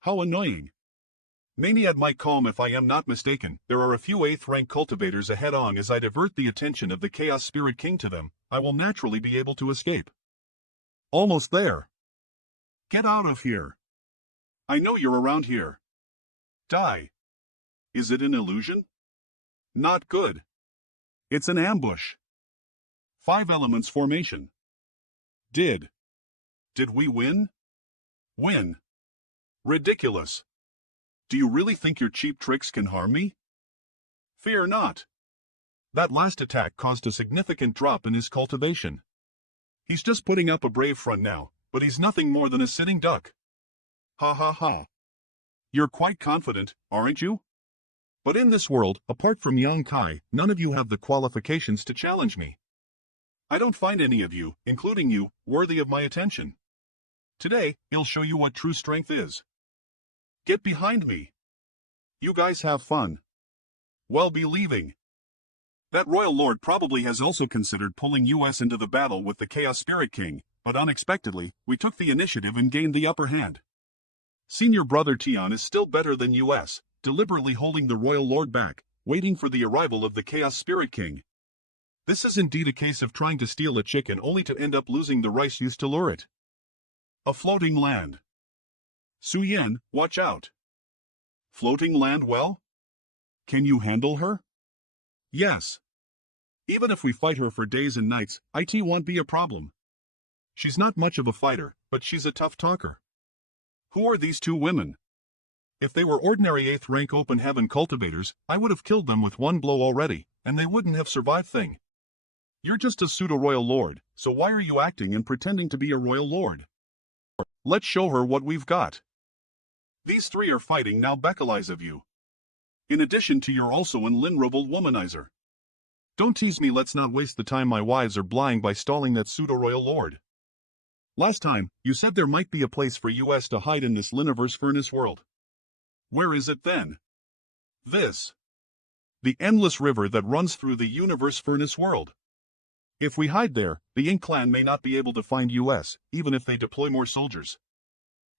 How annoying. Maniad might calm if I am not mistaken. There are a few 8th rank cultivators ahead on. As I divert the attention of the Chaos Spirit King to them, I will naturally be able to escape. Almost there. Get out of here. I know you're around here. Die. Is it an illusion? Not good. It's an ambush. 5 elements formation. Did we win? Win. Ridiculous. Do you really think your cheap tricks can harm me? Fear not. That last attack caused a significant drop in his cultivation. He's just putting up a brave front now, but he's nothing more than a sitting duck. Ha ha ha. You're quite confident, aren't you? But in this world, apart from Yang Kai, none of you have the qualifications to challenge me. I don't find any of you, including you, worthy of my attention. Today, I'll show you what true strength is. Get behind me. You guys have fun. Well, be leaving. That Royal Lord probably has also considered pulling us into the battle with the Chaos Spirit King, but unexpectedly, we took the initiative and gained the upper hand. Senior Brother Tian is still better than us, deliberately holding the Royal Lord back, waiting for the arrival of the Chaos Spirit King. This is indeed a case of trying to steal a chicken only to end up losing the rice used to lure it. A floating land. Su Yan, watch out. Floating land well? Can you handle her? Yes. Even if we fight her for days and nights, it won't be a problem. She's not much of a fighter, but she's a tough talker. Who are these 2 women? If they were ordinary 8th rank open heaven cultivators, I would have killed them with one blow already, and they wouldn't have survived thing. You're just a pseudo-royal lord, so why are you acting and pretending to be a royal lord? Let's show her what we've got. These 3 are fighting now Bekalize of you. In addition to you're also an innumerable womanizer. Don't tease me, let's not waste the time my wives are blind by stalling that pseudo-royal lord. Last time, you said there might be a place for us to hide in this Liniverse furnace world. Where is it then? This. The endless river that runs through the universe furnace world. If we hide there, the Ink clan may not be able to find us, even if they deploy more soldiers.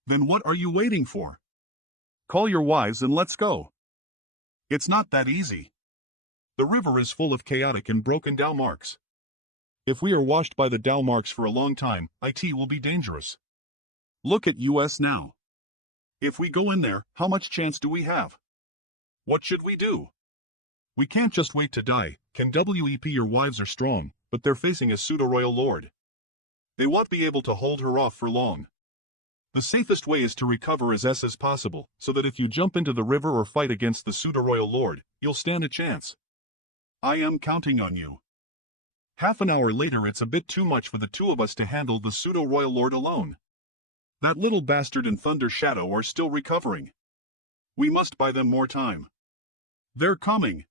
Then what are you waiting for? Call your wives and let's go. It's not that easy. The river is full of chaotic and broken Dao marks. If we are washed by the Dao marks for a long time, it will be dangerous. Look at us now. If we go in there, how much chance do we have? What should we do? We can't just wait to die. Can WEP your wives are strong, but they're facing a pseudo-royal lord. They won't be able to hold her off for long. The safest way is to recover as possible, so that if you jump into the river or fight against the pseudo-royal lord, you'll stand a chance. I am counting on you. Half an hour later, it's a bit too much for the 2 of us to handle the pseudo-royal lord alone. That little bastard and Thunder Shadow are still recovering. We must buy them more time. They're coming.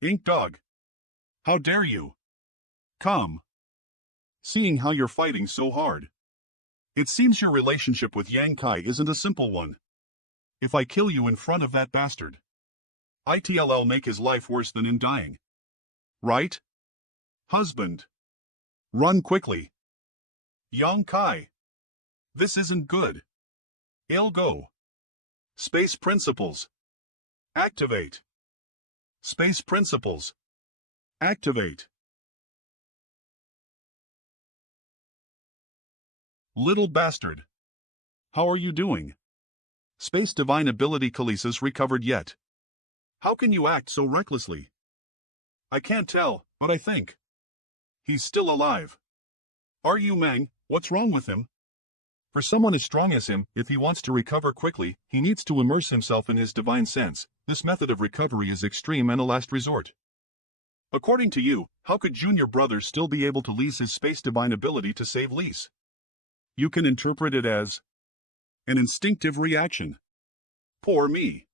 Ink Dog. How dare you? Come. Seeing how you're fighting so hard. It seems your relationship with Yang Kai isn't a simple one. If I kill you in front of that bastard, it'll make his life worse than in dying. Right? Husband. Run quickly. Yang Kai. This isn't good. I'll go. Space Principles. Activate. Space Principles. Activate. Little bastard. How are you doing? Space Divine Ability Khaleesi's recovered yet. How can you act so recklessly? I can't tell, but I think. He's still alive. Are you Mang? What's wrong with him? For someone as strong as him, if he wants to recover quickly, he needs to immerse himself in his divine sense. This method of recovery is extreme and a last resort. According to you, how could Junior Brother still be able to lease his space divine ability to save Lise? You can interpret it as an instinctive reaction. Poor me.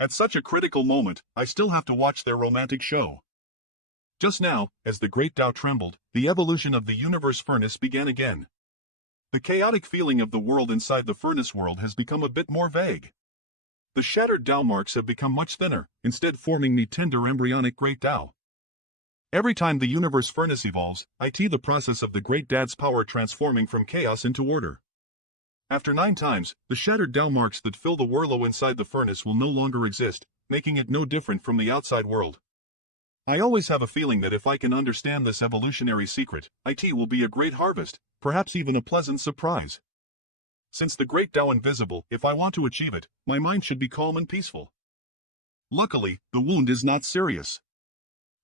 At such a critical moment, I still have to watch their romantic show. Just now, as the great Tao trembled, the evolution of the universe furnace began again. The chaotic feeling of the world inside the furnace world has become a bit more vague. The shattered Tao marks have become much thinner, instead forming the tender embryonic great Tao. Every time the universe furnace evolves, the process of the great Dad's power transforming from chaos into order. After 9 times, the shattered Tao marks that fill the whirlo inside the furnace will no longer exist, making it no different from the outside world. I always have a feeling that if I can understand this evolutionary secret, it will be a great harvest, perhaps even a pleasant surprise. Since the great Tao invisible, if I want to achieve it, my mind should be calm and peaceful. Luckily, the wound is not serious.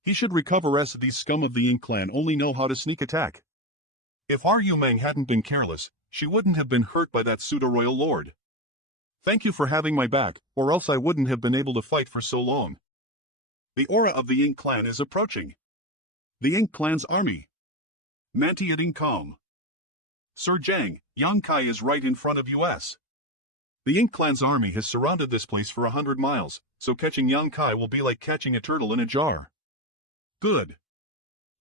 He should recover as these scum of the Ink clan only know how to sneak attack. If our Yu Meng hadn't been careless, she wouldn't have been hurt by that pseudo-royal lord. Thank you for having my back, or else I wouldn't have been able to fight for so long. The aura of the Ink clan is approaching. The Ink clan's army. Mantiating calm. Sir Jiang, Yang Kai is right in front of us. The Ink clan's army has surrounded this place for 100 miles, so catching Yang Kai will be like catching a turtle in a jar. Good.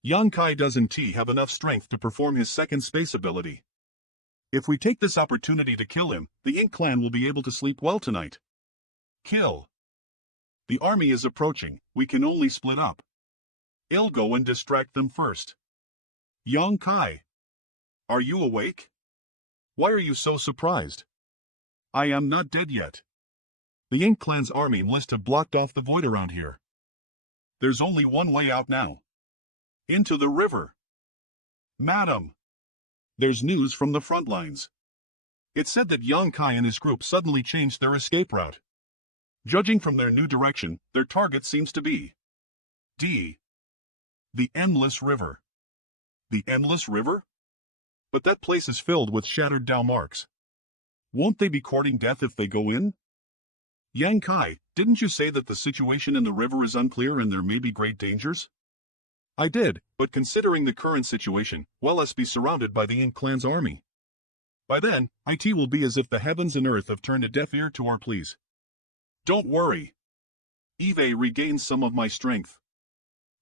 Yang Kai doesn't have enough strength to perform his second space ability. If we take this opportunity to kill him, the Ink clan will be able to sleep well tonight. Kill. The army is approaching, we can only split up. I'll go and distract them first. Yang Kai. Are you awake? Why are you so surprised? I am not dead yet. The Ink clan's army must have blocked off the void around here. There's only one way out now. Into the river. Madam. There's news from the front lines. It said that Yang Kai and his group suddenly changed their escape route. Judging from their new direction, their target seems to be D. The Endless River. The Endless River? But that place is filled with shattered Tao marks. Won't they be courting death if they go in? Yang Kai, didn't you say that the situation in the river is unclear and there may be great dangers? I did, but considering the current situation, well, let's be surrounded by the Ink clan's army. By then, it will be as if the heavens and earth have turned a deaf ear to our pleas. Don't worry. Eve regains some of my strength.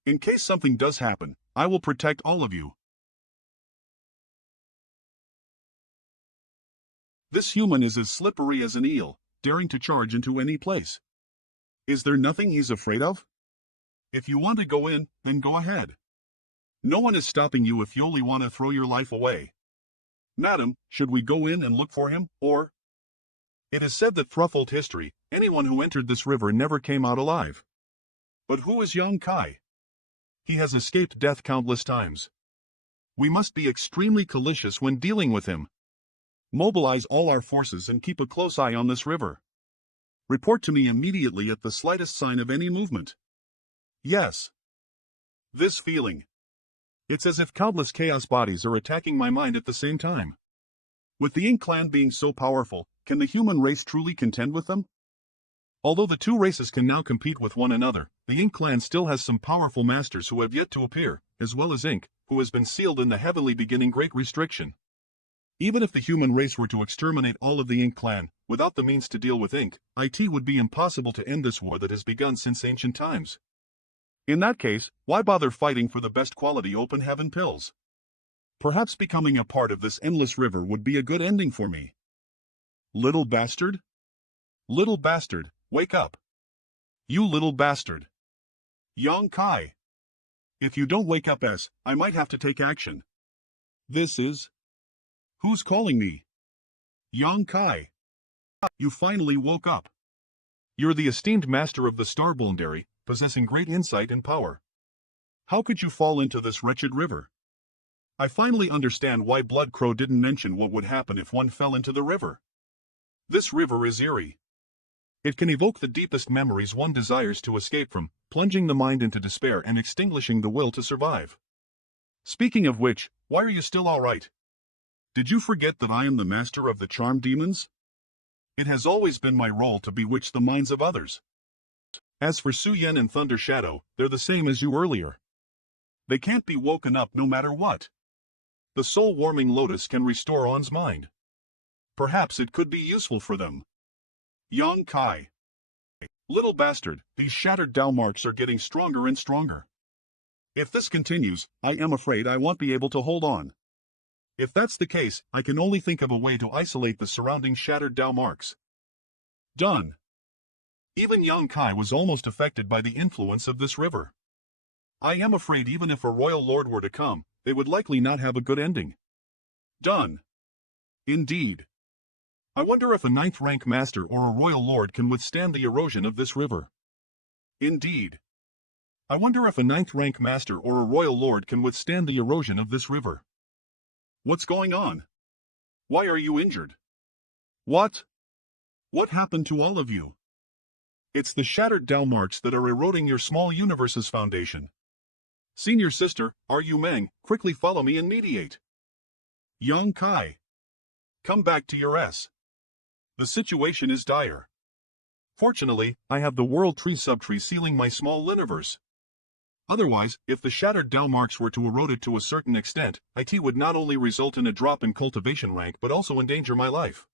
In case something does happen, I will protect all of you. This human is as slippery as an eel, daring to charge into any place. Is there nothing he's afraid of? If you want to go in, then go ahead. No one is stopping you if you only want to throw your life away. Madam, should we go in and look for him, or? It is said that through old history, anyone who entered this river never came out alive. But who is Yang Kai? He has escaped death countless times. We must be extremely cautious when dealing with him. Mobilize all our forces and keep a close eye on this river. Report to me immediately at the slightest sign of any movement. Yes. This feeling. It's as if countless chaos bodies are attacking my mind at the same time. With the Ink clan being so powerful, can the human race truly contend with them? Although the two races can now compete with one another, the Ink clan still has some powerful masters who have yet to appear, as well as Ink, who has been sealed in the heavenly beginning Great Restriction. Even if the human race were to exterminate all of the Ink clan, without the means to deal with Ink, it would be impossible to end this war that has begun since ancient times. In that case, why bother fighting for the best quality open heaven pills? Perhaps becoming a part of this endless river would be a good ending for me. Little bastard? Little bastard, wake up. You little bastard. Yang Kai. If you don't wake up, I might have to take action. This is... Who's calling me? Yang Kai. You finally woke up. You're the esteemed master of the Star Boundary, possessing great insight and power. How could you fall into this wretched river? I finally understand why Blood Crow didn't mention what would happen if one fell into the river. This river is eerie. It can evoke the deepest memories one desires to escape from, plunging the mind into despair and extinguishing the will to survive. Speaking of which, why are you still all right? Did you forget that I am the master of the charm demons? It has always been my role to bewitch the minds of others. As for Su Yen and Thunder Shadow, they're the same as you earlier. They can't be woken up no matter what. The soul-warming lotus can restore On's mind. Perhaps it could be useful for them. Yang Kai. Little bastard, these shattered Tao marks are getting stronger and stronger. If this continues, I am afraid I won't be able to hold on. If that's the case, I can only think of a way to isolate the surrounding shattered Tao marks. Done. Even Yang Kai was almost affected by the influence of this river. I am afraid even if a royal lord were to come, they would likely not have a good ending. Done. Indeed. I wonder if a 9th rank master or a royal lord can withstand the erosion of this river. Indeed. I wonder if a 9th rank master or a royal lord can withstand the erosion of this river. What's going on? Why are you injured? What? What happened to all of you? It's the shattered Dalmarks that are eroding your small universe's foundation. Senior sister, are you Meng? Quickly follow me and mediate. Young Kai. Come back to your S. The situation is dire. Fortunately, I have the World Tree subtree sealing my small universe. Otherwise, if the shattered Dalmarks were to erode it to a certain extent, it would not only result in a drop in cultivation rank but also endanger my life.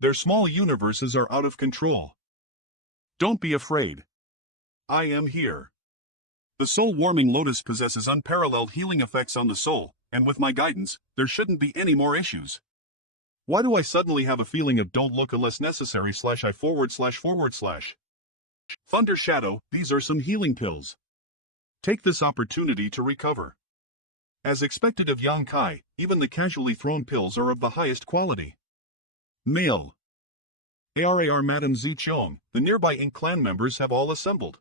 Their small universes are out of control. Don't be afraid. I am here. The soul-warming lotus possesses unparalleled healing effects on the soul, and with my guidance, there shouldn't be any more issues. Why do I suddenly have a feeling of don't look unless necessary /I ///? Thunder Shadow, these are some healing pills. Take this opportunity to recover. As expected of Yang Kai, even the casually thrown pills are of the highest quality. Mail. ARAR Madam Zichong, the nearby Ink clan members have all assembled.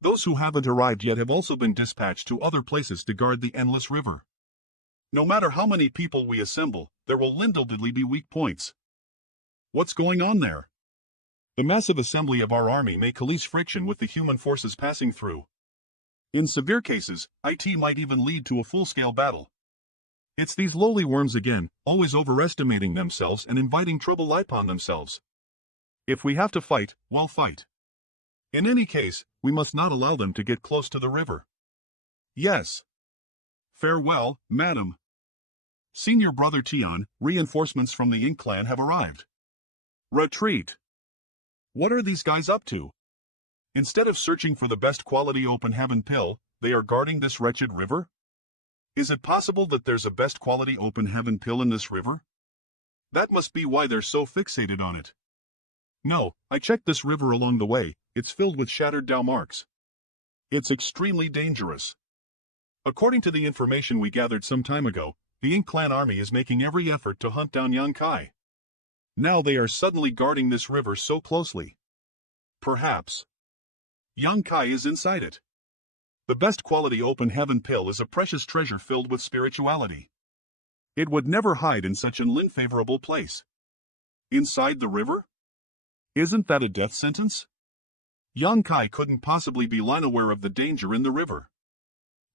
Those who haven't arrived yet have also been dispatched to other places to guard the endless river. No matter how many people we assemble, there will undoubtedly be weak points. What's going on there? The massive assembly of our army may cause friction with the human forces passing through. In severe cases, it might even lead to a full-scale battle. It's these lowly worms again, always overestimating themselves and inviting trouble upon themselves. If we have to fight, we'll fight. In any case, we must not allow them to get close to the river. Yes. Farewell, madam. Senior Brother Tian, reinforcements from the Ink clan have arrived. Retreat. What are these guys up to? Instead of searching for the best quality open heaven pill, they are guarding this wretched river? Is it possible that there's a best quality open heaven pill in this river? That must be why they're so fixated on it. No, I checked this river along the way, it's filled with shattered Dalmarks. It's extremely dangerous. According to the information we gathered some time ago, the Ink clan army is making every effort to hunt down Yang Kai. Now they are suddenly guarding this river so closely. Perhaps Yang Kai is inside it. The best quality open heaven pill is a precious treasure filled with spirituality. It would never hide in such an unfavorable place. Inside the river? Isn't that a death sentence? Yang Kai couldn't possibly be unaware of the danger in the river.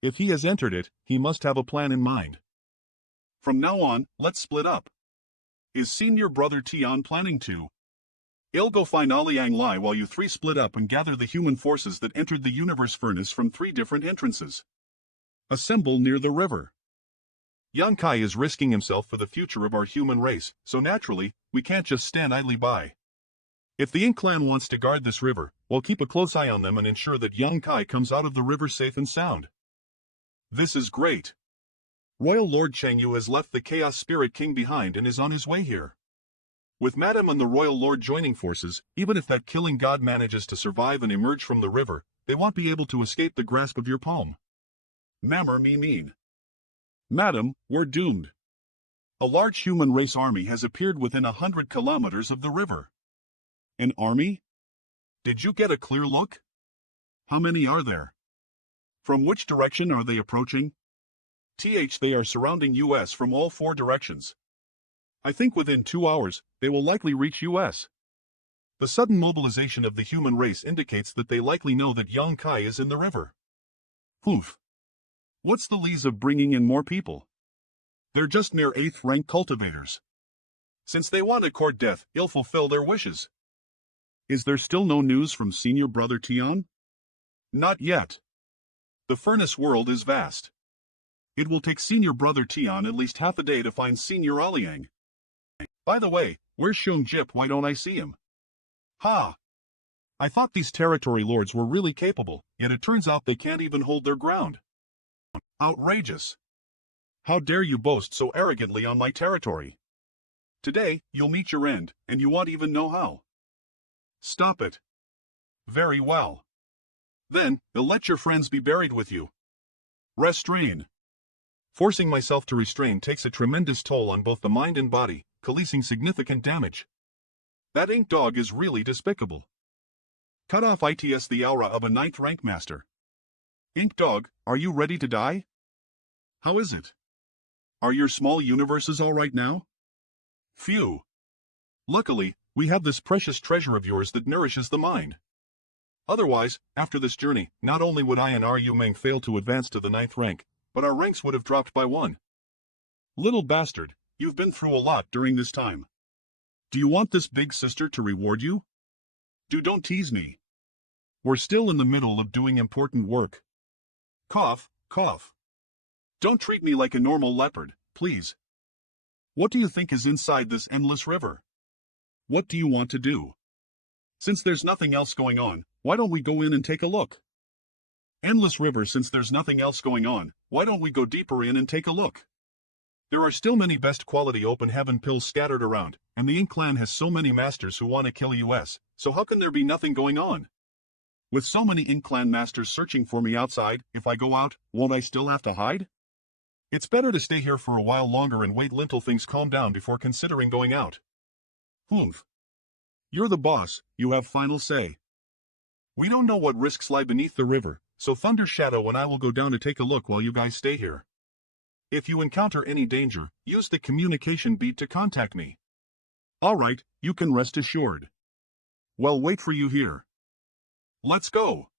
If he has entered it, he must have a plan in mind. From now on, let's split up. Is Senior Brother Tian planning to? I'll go find Liang Lai while you three split up and gather the human forces that entered the universe furnace from 3 different entrances. Assemble near the river. Yang Kai is risking himself for the future of our human race, so naturally, we can't just stand idly by. If the Ink clan wants to guard this river, we'll keep a close eye on them and ensure that Yang Kai comes out of the river safe and sound. This is great. Royal Lord Chengyu has left the Chaos Spirit King behind and is on his way here. With Madam and the Royal Lord joining forces, even if that killing god manages to survive and emerge from the river, they won't be able to escape the grasp of your palm. Mammer me mean. Madam, we're doomed. A large human race army has appeared within 100 kilometers of the river. An army? Did you get a clear look? How many are there? From which direction are they approaching? They are surrounding US from all 4 directions. I think within 2 hours, they will likely reach US. The sudden mobilization of the human race indicates that they likely know that Yang Kai is in the river. Oof. What's the lease of bringing in more people? They're just mere 8th rank cultivators. Since they want to court death, they'll fulfill their wishes. Is there still no news from Senior Brother Tian? Not yet. The furnace world is vast. It will take Senior Brother Tian at least half a day to find Senior Liang. By the way, where's Xiong Jip? Why don't I see him? Ha! I thought these territory lords were really capable, yet it turns out they can't even hold their ground. Outrageous! How dare you boast so arrogantly on my territory? Today, you'll meet your end, and you won't even know how. Stop it. Very well. Then, you'll let your friends be buried with you. Restrain. Forcing myself to restrain takes a tremendous toll on both the mind and body, causing significant damage. That ink dog is really despicable. Cut off the aura of a 9th rank master. Ink dog, are you ready to die? How is it? Are your small universes all right now? Phew. Luckily, we have this precious treasure of yours that nourishes the mind. Otherwise, after this journey, not only would I and our Yumeng fail to advance to the 9th rank, but our ranks would have dropped by 1. Little bastard, you've been through a lot during this time. Do you want this big sister to reward you? Don't tease me. We're still in the middle of doing important work. Cough, cough. Don't treat me like a normal leopard, please. What do you think is inside this endless river? What do you want to do? Since there's nothing else going on, why don't we go in and take a look? Endless river. Since there's nothing else going on, why don't we go deeper in and take a look? There are still many best quality open heaven pills scattered around, and the Ink clan has so many masters who want to kill us, so how can there be nothing going on? With so many Ink clan masters searching for me outside, if I go out, won't I still have to hide? It's better to stay here for a while longer and wait until things calm down before considering going out. Humph. You're the boss, you have final say. We don't know what risks lie beneath the river, so Thunder Shadow and I will go down to take a look while you guys stay here. If you encounter any danger, use the communication beat to contact me. Alright, you can rest assured. Well, wait for you here. Let's go.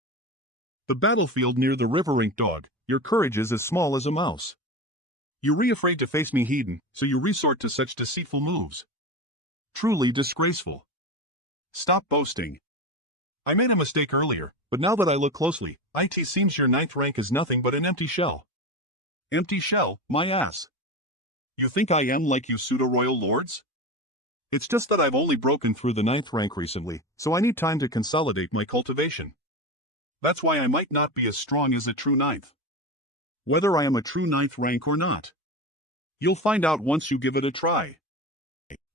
The battlefield near the river. Ink dog, your courage is as small as a mouse. You're afraid to face me, Hedon, so you resort to such deceitful moves. Truly disgraceful. Stop boasting. I made a mistake earlier, but now that I look closely, it seems your 9th rank is nothing but an empty shell. Empty shell, my ass. You think I am like you pseudo-royal lords? It's just that I've only broken through the 9th rank recently, so I need time to consolidate my cultivation. That's why I might not be as strong as a true 9th. Whether I am a true 9th rank or not. You'll find out once you give it a try.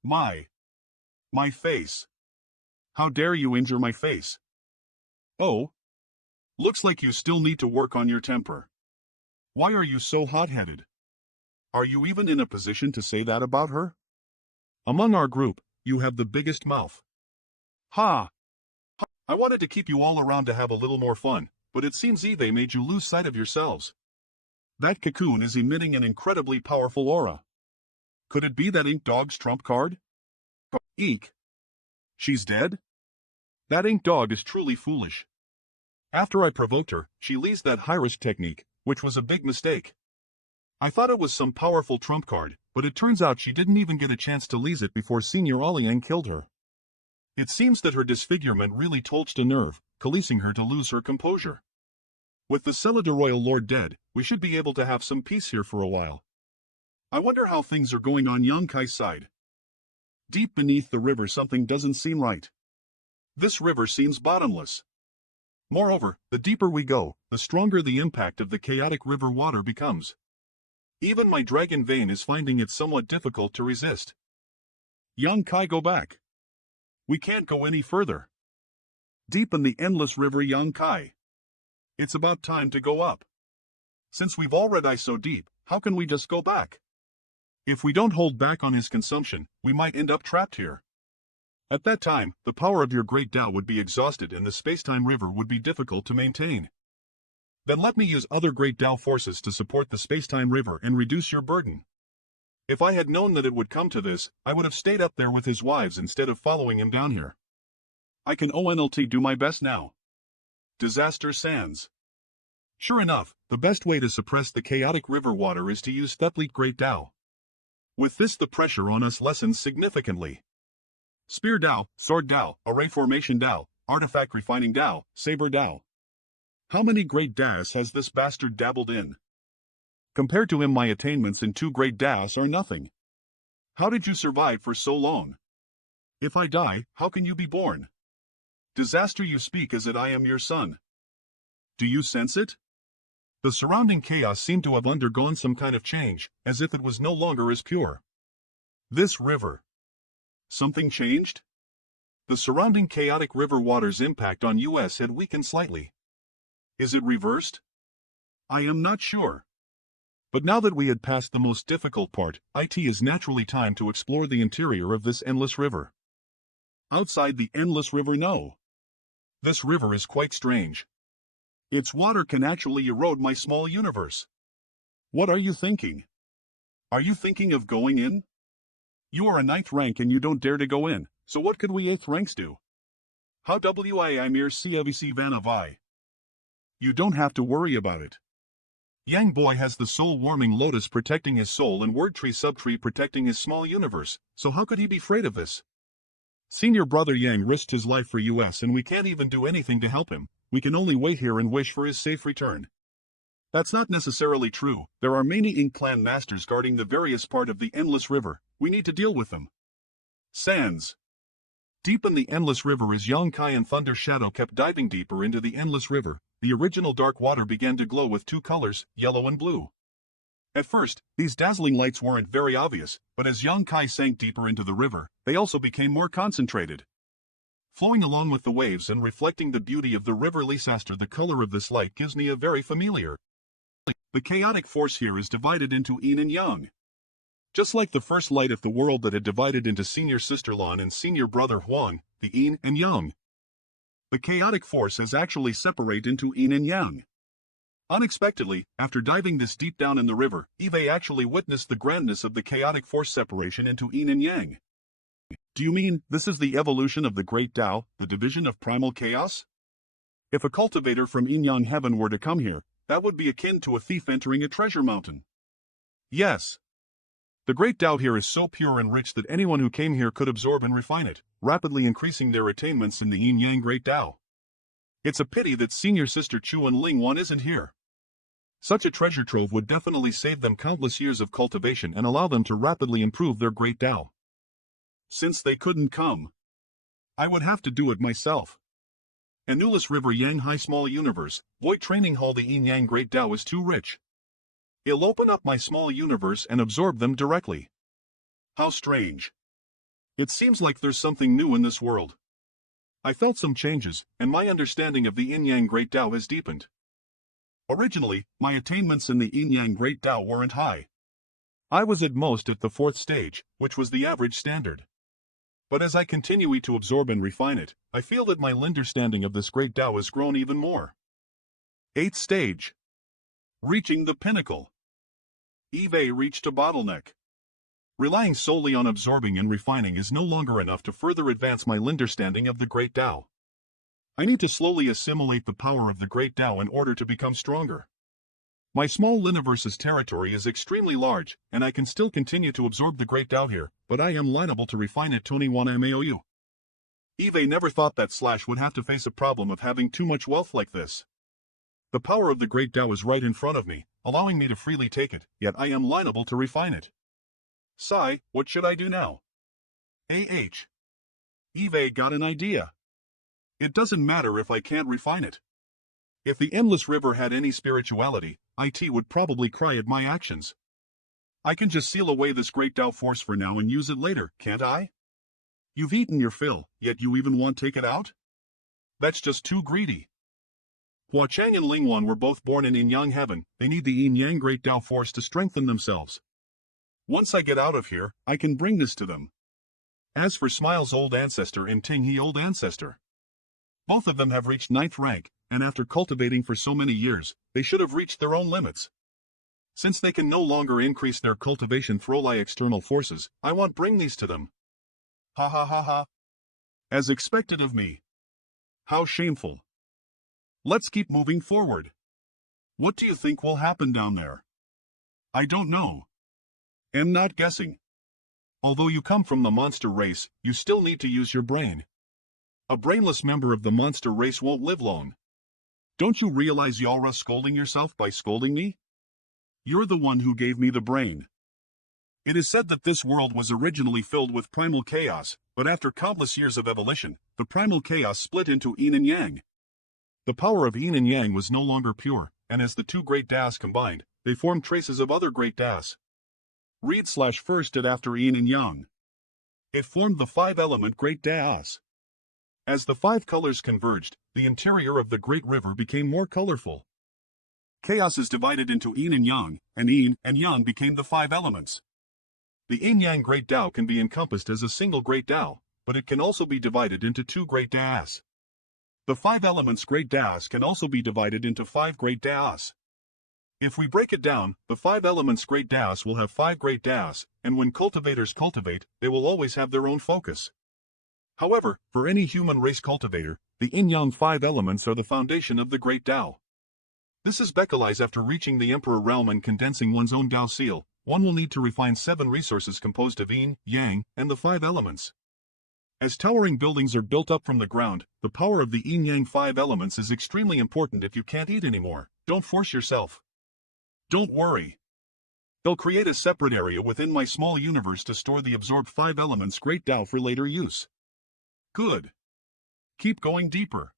My face. How dare you injure my face? Oh. Looks like you still need to work on your temper. Why are you so hot-headed? Are you even in a position to say that about her? Among our group, you have the biggest mouth. Ha! I wanted to keep you all around to have a little more fun, but it seems Eve made you lose sight of yourselves. That cocoon is emitting an incredibly powerful aura. Could it be that Ink Dog's trump card? Eek. She's dead? That Ink Dog is truly foolish. After I provoked her, she leased that high-risk technique, which was a big mistake. I thought it was some powerful trump card, but it turns out she didn't even get a chance to lease it before Senior Oliang killed her. It seems that her disfigurement really touched a nerve, causing her to lose her composure. With the Celida Royal Lord dead, we should be able to have some peace here for a while. I wonder how things are going on Yonkai's side. Deep beneath the river something doesn't seem right. This river seems bottomless. Moreover, the deeper we go, the stronger the impact of the chaotic river water becomes. Even my dragon vein is finding it somewhat difficult to resist. Yonkai, go back. We can't go any further. Deep in the endless river Yonkai. It's about time to go up. Since we've already so deep, how can we just go back? If we don't hold back on his consumption, we might end up trapped here. At that time, the power of your great Tao would be exhausted and the space-time river would be difficult to maintain. Then let me use other great Tao forces to support the space-time river and reduce your burden. If I had known that it would come to this, I would have stayed up there with his wives instead of following him down here. I can ONLT do my best now. Disaster Sands. Sure enough, the best way to suppress the chaotic river water is to use Thepleat Great Tao. With this the pressure on us lessens significantly. Spear Tao, Sword Tao, Array Formation Tao, Artifact Refining Tao, Saber Tao. How many great Taos has this bastard dabbled in? Compared to him, my attainments in 2 great Taos are nothing. How did you survive for so long? If I die, how can you be born? Disaster, you speak as if I am your son. Do you sense it? The surrounding chaos seemed to have undergone some kind of change, as if it was no longer as pure. This river. Something changed? The surrounding chaotic river water's impact on us had weakened slightly. Is it reversed? I am not sure. But now that we had passed the most difficult part, it is naturally time to explore the interior of this endless river. Outside the endless river, no. This river is quite strange. Its water can actually erode my small universe. What are you thinking? Are you thinking of going in? You are a 9th rank and you don't dare to go in, so what could we 8th ranks do? How I mere CVC van of I. You don't have to worry about it. Yang boy has the soul-warming lotus protecting his soul and word tree subtree protecting his small universe, so how could he be afraid of this? Senior brother Yang risked his life for us and we can't even do anything to help him, we can only wait here and wish for his safe return. That's not necessarily true, there are many Ink clan masters guarding the various part of the endless river, we need to deal with them. Sans. Deep in the endless river as Yongkai and Thunder Shadow kept diving deeper into the endless river, the original dark water began to glow with 2 colors, yellow and blue. At first, these dazzling lights weren't very obvious, but as Yongkai sank deeper into the river, they also became more concentrated. Flowing along with the waves and reflecting the beauty of the river Leicester, the color of this light gives me a very familiar. The chaotic force here is divided into yin and yang. Just like the first light of the world that had divided into senior sister Lan and senior brother Huang, the yin and yang. The chaotic force has actually separated into yin and yang. Unexpectedly, after diving this deep down in the river, Eve actually witnessed the grandness of the chaotic force separation into yin and yang. Do you mean, this is the evolution of the great Tao, the division of primal chaos? If a cultivator from yin-yang heaven were to come here, that would be akin to a thief entering a treasure mountain. Yes. The great Tao here is so pure and rich that anyone who came here could absorb and refine it, rapidly increasing their attainments in the yin-yang great Tao. It's a pity that senior sister Chu and Ling Wan isn't here. Such a treasure trove would definitely save them countless years of cultivation and allow them to rapidly improve their great Tao. Since they couldn't come, I would have to do it myself. Anulis River Yang High Small Universe, Void Training Hall. The Yin Yang Great Tao is too rich. It'll open up my small universe and absorb them directly. How strange. It seems like there's something new in this world. I felt some changes, and my understanding of the Yin Yang Great Tao has deepened. Originally, my attainments in the Yin Yang Great Tao weren't high. I was at most at the 4th stage, which was the average standard. But as I continue to absorb and refine it, I feel that my understanding of this great Tao has grown even more. 8th stage. Reaching the pinnacle. Eve reached a bottleneck. Relying solely on absorbing and refining is no longer enough to further advance my understanding of the great Tao. I need to slowly assimilate the power of the great Tao in order to become stronger. My small universe's territory is extremely large, and I can still continue to absorb the great Tao here, but I am liable to refine it. Tony 1 MAOU. Eve never thought that Slash would have to face a problem of having too much wealth like this. The power of the great Tao is right in front of me, allowing me to freely take it, yet I am liable to refine it. Sigh, what should I do now? Eve got an idea. It doesn't matter if I can't refine it. If the endless river had any spirituality, it would probably cry at my actions. I can just seal away this great Tao force for now and use it later, can't I? You've eaten your fill, yet you even want to take it out? That's just too greedy. Hua Chang and Ling Wan were both born in Yin-Yang heaven, they need the Yin-Yang great Tao force to strengthen themselves. Once I get out of here, I can bring this to them. As for Smile's old ancestor and Ting He old ancestor, both of them have reached 9th rank, and after cultivating for so many years, they should have reached their own limits. Since they can no longer increase their cultivation through external forces, I want bring these to them. Ha ha ha ha. As expected of me. How shameful. Let's keep moving forward. What do you think will happen down there? I don't know. Am not guessing. Although you come from the monster race, you still need to use your brain. A brainless member of the monster race won't live long. Don't you realize you're scolding yourself by scolding me? You're the one who gave me the brain. It is said that this world was originally filled with primal chaos, but after countless years of evolution, the primal chaos split into yin and yang. The power of yin and yang was no longer pure, and as the two great Taos combined, they formed traces of other great Taos. Read/first did after yin and yang. It formed the 5-element great Taos. As the 5 colors converged, the interior of the great river became more colorful. Chaos is divided into yin and yang became the 5 elements. The yin-yang great Tao can be encompassed as a single great Tao, but it can also be divided into 2 great Taos. The 5 elements great Taos can also be divided into 5 great Taos. If we break it down, the 5 elements great Daos will have 5 great Daos, and when cultivators cultivate, they will always have their own focus. However, for any human race cultivator, the yin-yang 5 elements are the foundation of the great Tao. This is Beckelized after reaching the Emperor realm and condensing one's own Tao seal, one will need to refine 7 resources composed of yin, yang, and the 5 elements. As towering buildings are built up from the ground, the power of the yin-yang 5 elements is extremely important. If you can't eat anymore, don't force yourself. Don't worry. They'll create a separate area within my small universe to store the absorbed 5 elements great Tao for later use. Good. Keep going deeper.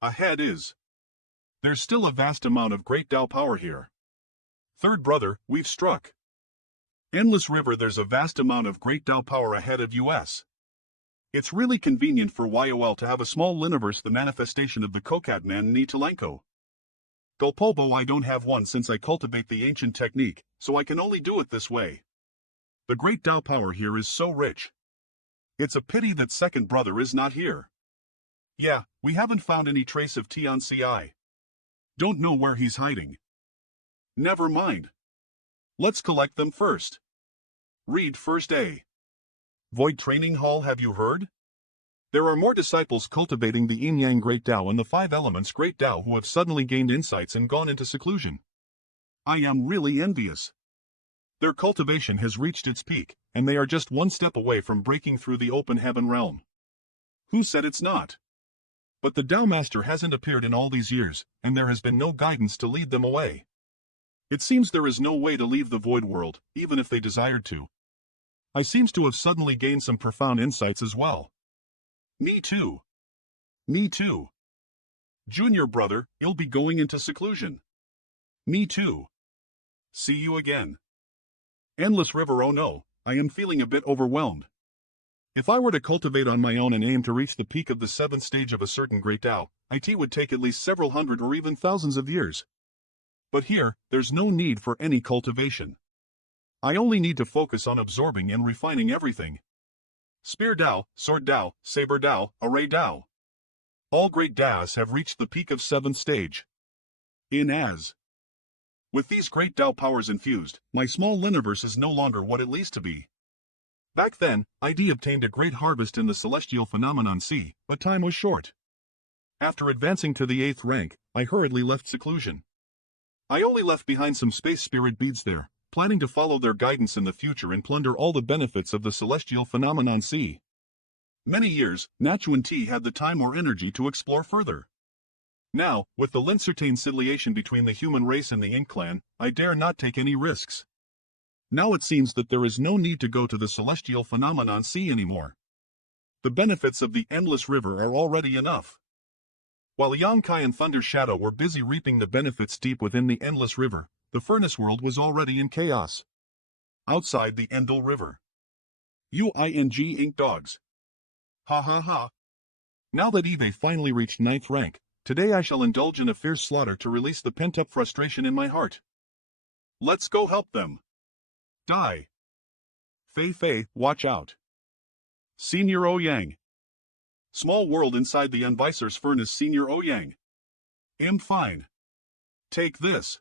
Ahead is. There's still a vast amount of great Tao power here. Third brother, we've struck. Endless River. There's a vast amount of great Tao power ahead of us. It's really convenient for YOL to have a small universe, the manifestation of the Kokatman ni Talenko. Gulpobo, I don't have one since I cultivate the ancient technique, so I can only do it this way. The great Tao power here is so rich. It's a pity that second brother is not here. Yeah, we haven't found any trace of Tianci. Don't know where he's hiding. Never mind. Let's collect them first. Read first A. Void Training Hall. Have you heard? There are more disciples cultivating the yin-yang great Tao and the 5 elements great Tao who have suddenly gained insights and gone into seclusion. I am really envious. Their cultivation has reached its peak, and they are just one step away from breaking through the open heaven realm. Who said it's not? But the Tao Master hasn't appeared in all these years, and there has been no guidance to lead them away. It seems there is no way to leave the void world, even if they desired to. I seems to have suddenly gained some profound insights as well. Me too. Me too. Junior brother, you'll be going into seclusion. Me too. See you again. Endless River. Oh no, I am feeling a bit overwhelmed. If I were to cultivate on my own and aim to reach the peak of the 7th stage of a certain great Tao, it would take at least several hundred or even thousands of years. But here, there's no need for any cultivation. I only need to focus on absorbing and refining everything. Spear Tao, Sword Tao, Saber Tao, Array Tao. All great Taos have reached the peak of 7th stage. With these great Tao powers infused, my small universe is no longer what it used to be. Back then, ID obtained a great harvest in the celestial phenomenon sea, but time was short. After advancing to the 8th rank, I hurriedly left seclusion. I only left behind some space spirit beads there, planning to follow their guidance in the future and plunder all the benefits of the celestial phenomenon sea. Many years, Natuan T had the time or energy to explore further. Now, with the uncertain situation between the human race and the Ink clan, I dare not take any risks. Now it seems that there is no need to go to the celestial phenomenon sea anymore. The benefits of the endless river are already enough. While Yonkai and Thunder Shadow were busy reaping the benefits deep within the endless river, the furnace world was already in chaos. Outside the Endel River. UING Ink Dogs. Ha ha ha. Now that Eve finally reached 9th rank, today I shall indulge in a fierce slaughter to release the pent-up frustration in my heart. Let's go help them. Die. Fei Fei, watch out. Senior Ouyang. Small world inside the Unvisor's furnace. Senior Ouyang. Fine. Take this.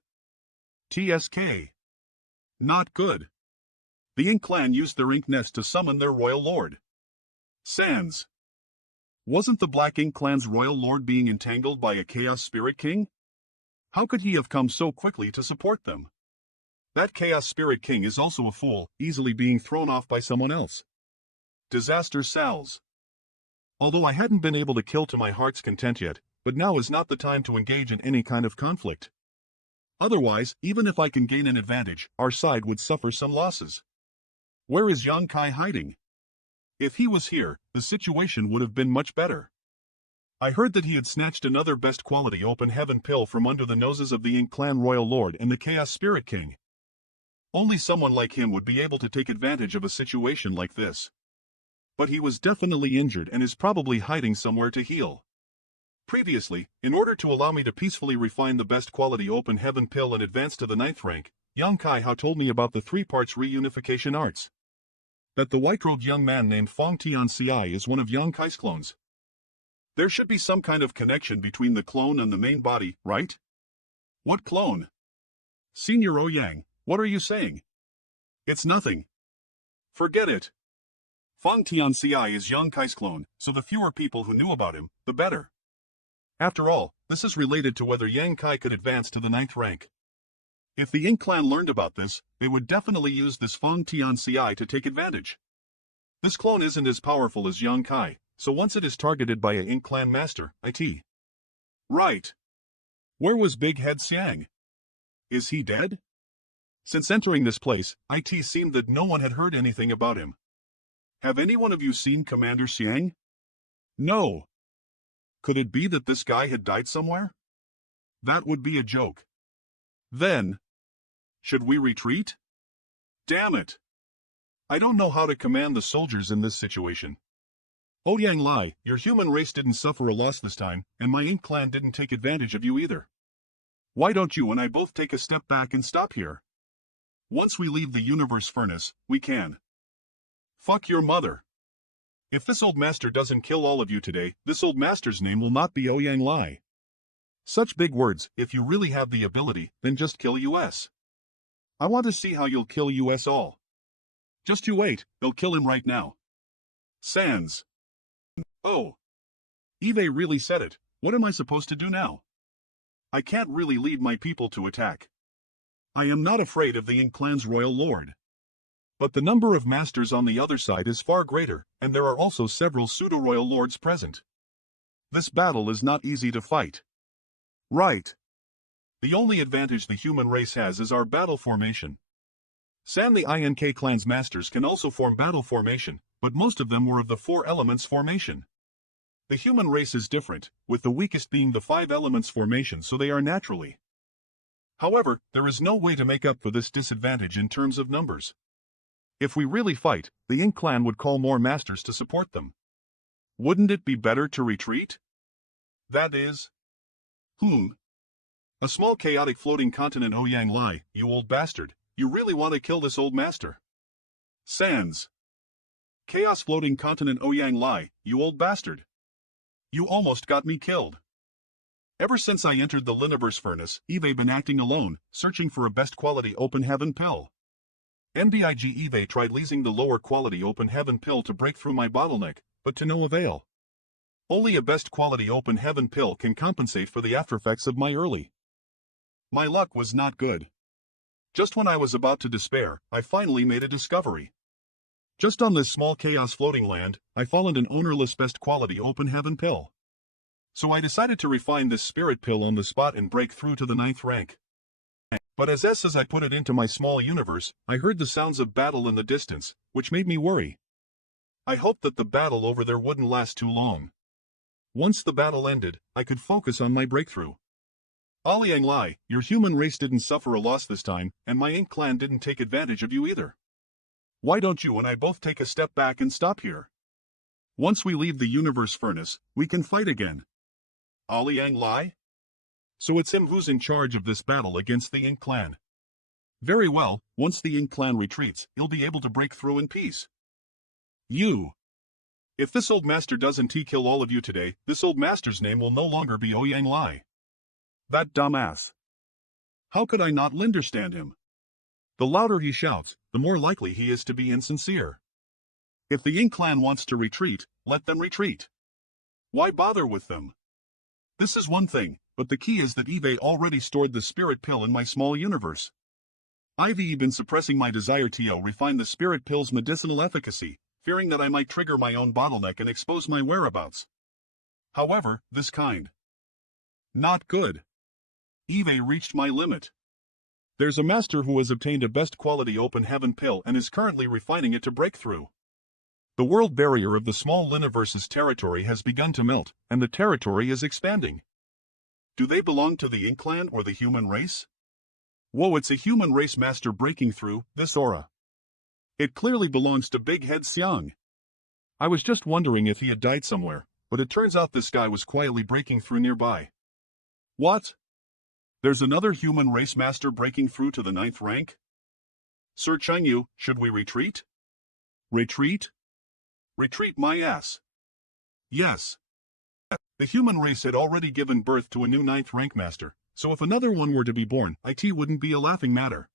TSK. Not good. The Ink clan used their ink nest to summon their royal lord. Sans. Wasn't the Black Ink clan's royal lord being entangled by a Chaos Spirit King? How could he have come so quickly to support them? That Chaos Spirit King is also a fool, easily being thrown off by someone else. Disaster Sal's. Although I hadn't been able to kill to my heart's content yet, but now is not the time to engage in any kind of conflict. Otherwise, even if I can gain an advantage, our side would suffer some losses. Where is Yonkai hiding? If he was here, the situation would have been much better. I heard that he had snatched another best quality open heaven pill from under the noses of the Ink clan royal lord and the Chaos Spirit King. Only someone like him would be able to take advantage of a situation like this. But he was definitely injured and is probably hiding somewhere to heal. Previously, in order to allow me to peacefully refine the best quality open heaven pill and advance to the 9th rank, Yonkai Hao told me about the 3 parts reunification arts. That the white-robed young man named Fong Tianci is one of Yonkai's clones. There should be some kind of connection between the clone and the main body, right? What clone? Senior Ouyang, what are you saying? It's nothing. Forget it. Feng Tianci is Yang Kai's clone, so the fewer people who knew about him, the better. After all, this is related to whether Yang Kai could advance to the 9th rank. If the Ink clan learned about this, they would definitely use this Feng Tianci to take advantage. This clone isn't as powerful as Yang Kai, so once it is targeted by a Ink clan master, it. Right. Where was Big Head Xiang? Is he dead? Since entering this place, it seemed that no one had heard anything about him. Have any one of you seen Commander Xiang? No. Could it be that this guy had died somewhere? That would be a joke. Then, should we retreat? Damn it. I don't know how to command the soldiers in this situation. Ouyang Lai, your human race didn't suffer a loss this time, and my Ink clan didn't take advantage of you either. Why don't you and I both take a step back and stop here? Once we leave the universe furnace, we can. Fuck your mother. If this old master doesn't kill all of you today, this old master's name will not be Ouyang Lai. Such big words. If you really have the ability, then just kill US. I want to see how you'll kill US all. Just you wait, they'll kill him right now. Sans. Oh. Eve really said it. What am I supposed to do now? I can't really lead my people to attack. I am not afraid of the Ink clan's royal lord. But the number of masters on the other side is far greater, and there are also several pseudo-royal lords present. This battle is not easy to fight. Right. The only advantage the human race has is our battle formation. San the INK clan's masters can also form battle formation, but most of them were of the 4 elements formation. The human race is different, with the weakest being the 5 elements formation, so they are naturally. However, there is no way to make up for this disadvantage in terms of numbers. If we really fight, the Ink clan would call more masters to support them. Wouldn't it be better to retreat? That is... A small chaotic floating continent. Ouyang Lai, you old bastard, you really want to kill this old master? Sans. Chaos floating continent. Ouyang Lai, you old bastard. You almost got me killed. Ever since I entered the Liniverse furnace, Eve been acting alone, searching for a best quality open heaven pill. MBIG Eve tried leasing the lower quality open heaven pill to break through my bottleneck, but to no avail. Only a best quality open heaven pill can compensate for the aftereffects of my early. My luck was not good. Just when I was about to despair, I finally made a discovery. Just on this small chaos floating land, I found an ownerless best quality open heaven pill. So I decided to refine this spirit pill on the spot and break through to the 9th rank. But as I put it into my small universe, I heard the sounds of battle in the distance, which made me worry. I hoped that the battle over there wouldn't last too long. Once the battle ended, I could focus on my breakthrough. Ouyang Lai, your human race didn't suffer a loss this time, and my Ink clan didn't take advantage of you either. Why don't you and I both take a step back and stop here? Once we leave the universe furnace, we can fight again. Ouyang Lai? So it's him who's in charge of this battle against the Ink clan. Very well, once the Ink clan retreats, he'll be able to break through in peace. You. If this old master doesn't kill all of you today, this old master's name will no longer be Ouyang Lai. That dumbass. How could I not understand him? The louder he shouts, the more likely he is to be insincere. If the Ink clan wants to retreat, let them retreat. Why bother with them? This is one thing, but the key is that Eve already stored the spirit pill in my small universe. I've been suppressing my desire to refine the spirit pill's medicinal efficacy, fearing that I might trigger my own bottleneck and expose my whereabouts. However, this kind. Not good. Eve reached my limit. There's a master who has obtained a best quality open heaven pill and is currently refining it to break through. The world barrier of the small Liniverse's territory has begun to melt, and the territory is expanding. Do they belong to the Ink clan or the human race? Whoa, it's a human race master breaking through this aura. It clearly belongs to Big Head Xiang. I was just wondering if he had died somewhere, but it turns out this guy was quietly breaking through nearby. What? There's another human race master breaking through to the 9th rank? Sir Chinyu, should we retreat? Retreat? Retreat my ass. Yes. The human race had already given birth to a new 9th rank master, So if another one were to be born, it wouldn't be a laughing matter.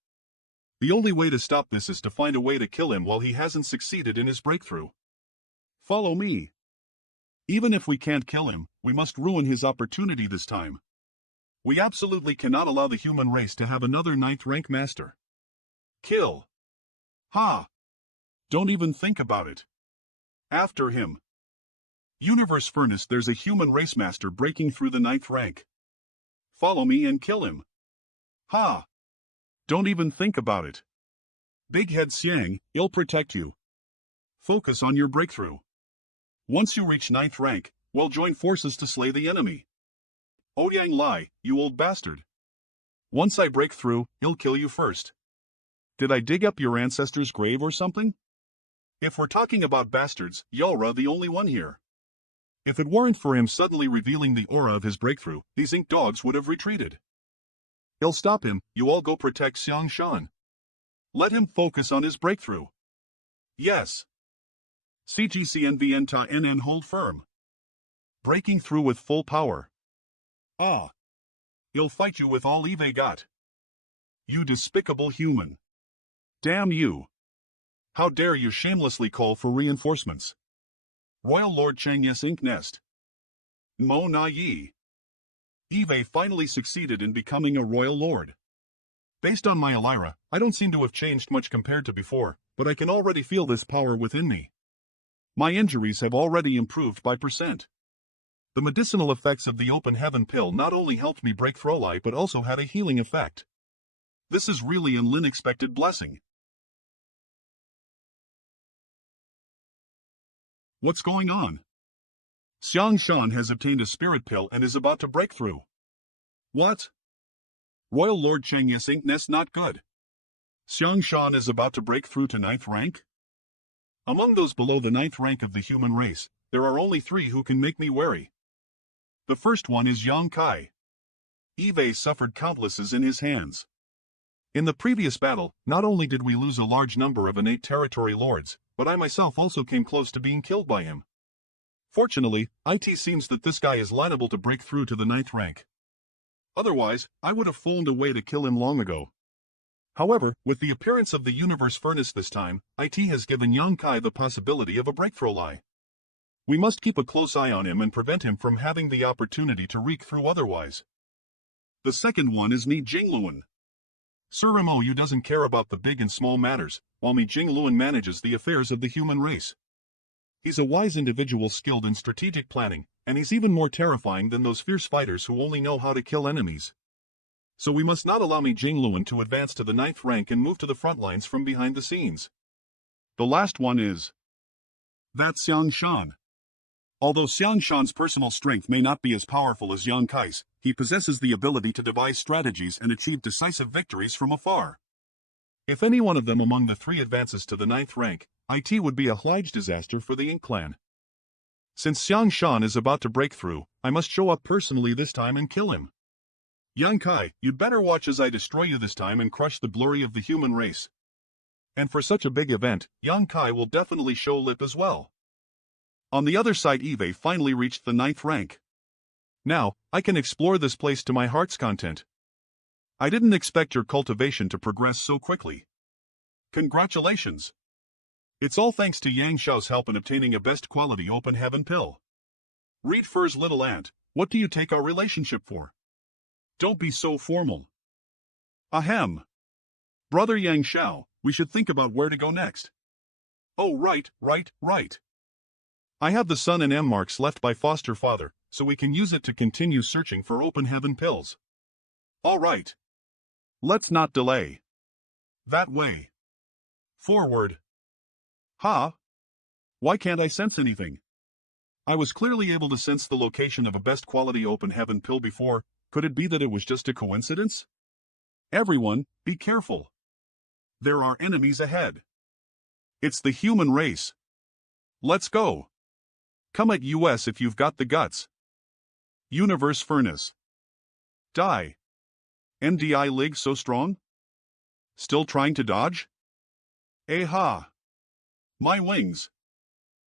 The only way to stop this is to find a way to kill him while he hasn't succeeded in his breakthrough. Follow me. Even if we can't kill him, we must ruin his opportunity this time. We absolutely cannot allow the human race to have another 9th rank master. Kill. Ha! Don't even think about it. After him. Universe Furnace, there's a human race master breaking through the 9th rank. Follow me and kill him. Ha! Don't even think about it. Big Head Xiang, he'll protect you. Focus on your breakthrough. Once you reach 9th rank, we'll join forces to slay the enemy. Ouyang Lai, you old bastard. Once I break through, he'll kill you first. Did I dig up your ancestor's grave or something? If we're talking about bastards, Yolra the only one here. If it weren't for him suddenly revealing the aura of his breakthrough, these ink dogs would have retreated. He'll stop him, you all go protect Xiang Shan. Let him focus on his breakthrough. Yes. CGCNVN Ta NN hold firm. Breaking through with full power. Ah. He'll fight you with all Eve got. You despicable human. Damn you. How dare you shamelessly call for reinforcements. Royal Lord Changyes Ink Nest. Mo Na Yi. Eve finally succeeded in becoming a royal lord. Based on my Elira, I don't seem to have changed much compared to before, but I can already feel this power within me. My injuries have already improved by %. The medicinal effects of the Open Heaven pill not only helped me break Throlai but also had a healing effect. This is really an unexpected blessing. What's going on? Xiang Shan has obtained a spirit pill and is about to break through. What? Royal Lord Changyes Ink Nest not good. Xiang Shan is about to break through to 9th rank? Among those below the 9th rank of the human race, there are only 3 who can make me wary. The first one is Yang Kai. Eve suffered countlesses in his hands. In the previous battle, not only did we lose a large number of innate territory lords, but I myself also came close to being killed by him. Fortunately, it seems that this guy is liable to break through to the 9th rank. Otherwise, I would have found a way to kill him long ago. However, with the appearance of the Universe Furnace this time, it has given Yang Kai the possibility of a breakthrough lie. We must keep a close eye on him and prevent him from having the opportunity to reek through otherwise. The second one is Mi Jingluan. Sir Mo Yu doesn't care about the big and small matters, while Mi Jingluan manages the affairs of the human race. He's a wise individual skilled in strategic planning, and he's even more terrifying than those fierce fighters who only know how to kill enemies. So we must not allow Mi Jingluan to advance to the 9th rank and move to the front lines from behind the scenes. The last one is that Xiang Shan. Although Xiang Shan's personal strength may not be as powerful as Yang Kai's, he possesses the ability to devise strategies and achieve decisive victories from afar. If any one of them among the 3 advances to the 9th rank, it would be a huge disaster for the Ink Clan. Since Xiang Shan is about to break through, I must show up personally this time and kill him. Yang Kai, you'd better watch as I destroy you this time and crush the glory of the human race. And for such a big event, Yang Kai will definitely show lip as well. On the other side, Eve finally reached the 9th rank. Now, I can explore this place to my heart's content. I didn't expect your cultivation to progress so quickly. Congratulations! It's all thanks to Yang Xiao's help in obtaining a best quality Open Heaven pill. Reed Fur's little aunt, what do you take our relationship for? Don't be so formal. Ahem. Brother Yang Xiao, we should think about where to go next. Oh right. I have the Sun and M marks left by foster father, so we can use it to continue searching for Open Heaven pills. All right. Let's not delay. That way. Forward. Ha? Why can't I sense anything? I was clearly able to sense the location of a best quality Open Heaven pill before. Could it be that it was just a coincidence? Everyone, be careful. There are enemies ahead. It's the human race. Let's go. Come at us if you've got the guts. Universe Furnace. Die. MDI Lig so strong? Still trying to dodge? Ha! My wings.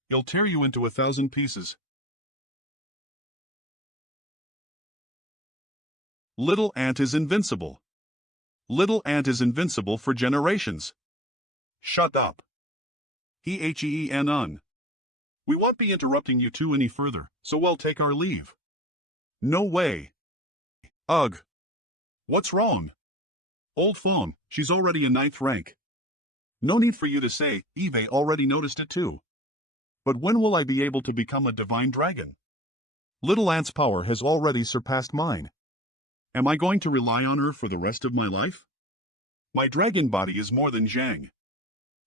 He'll tear you into 1,000 pieces. Little Ant is invincible. Little Ant is invincible for generations. Shut up. Hen. We won't be interrupting you two any further, so we'll take our leave. No way. Ugh. What's wrong? Old phone, she's already in 9th rank. No need for you to say, Eve already noticed it too. But when will I be able to become a divine dragon? Little Ant's power has already surpassed mine. Am I going to rely on her for the rest of my life? My dragon body is more than Zhang.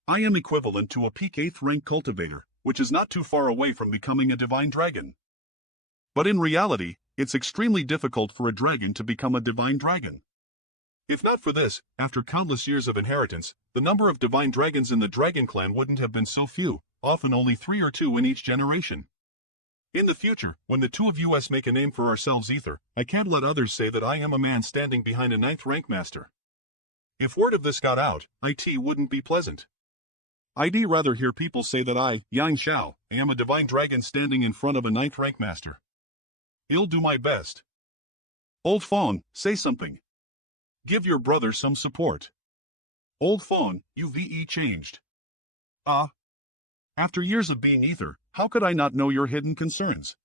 I am equivalent to a peak 8th rank cultivator, which is not too far away from becoming a divine dragon. But in reality, it's extremely difficult for a dragon to become a divine dragon. If not for this, after countless years of inheritance, the number of divine dragons in the dragon clan wouldn't have been so few, often only 3 or 2 in each generation. In the future, when the two of us make a name for ourselves either, I can't let others say that I am a man standing behind a 9th rank master. If word of this got out, it wouldn't be pleasant. I'd rather hear people say that I, Yang Xiao, am a divine dragon standing in front of a 9th rank master. I'll do my best. Old Fawn, say something. Give your brother some support. Old Fawn, you've changed. After years of being ether, how could I not know your hidden concerns?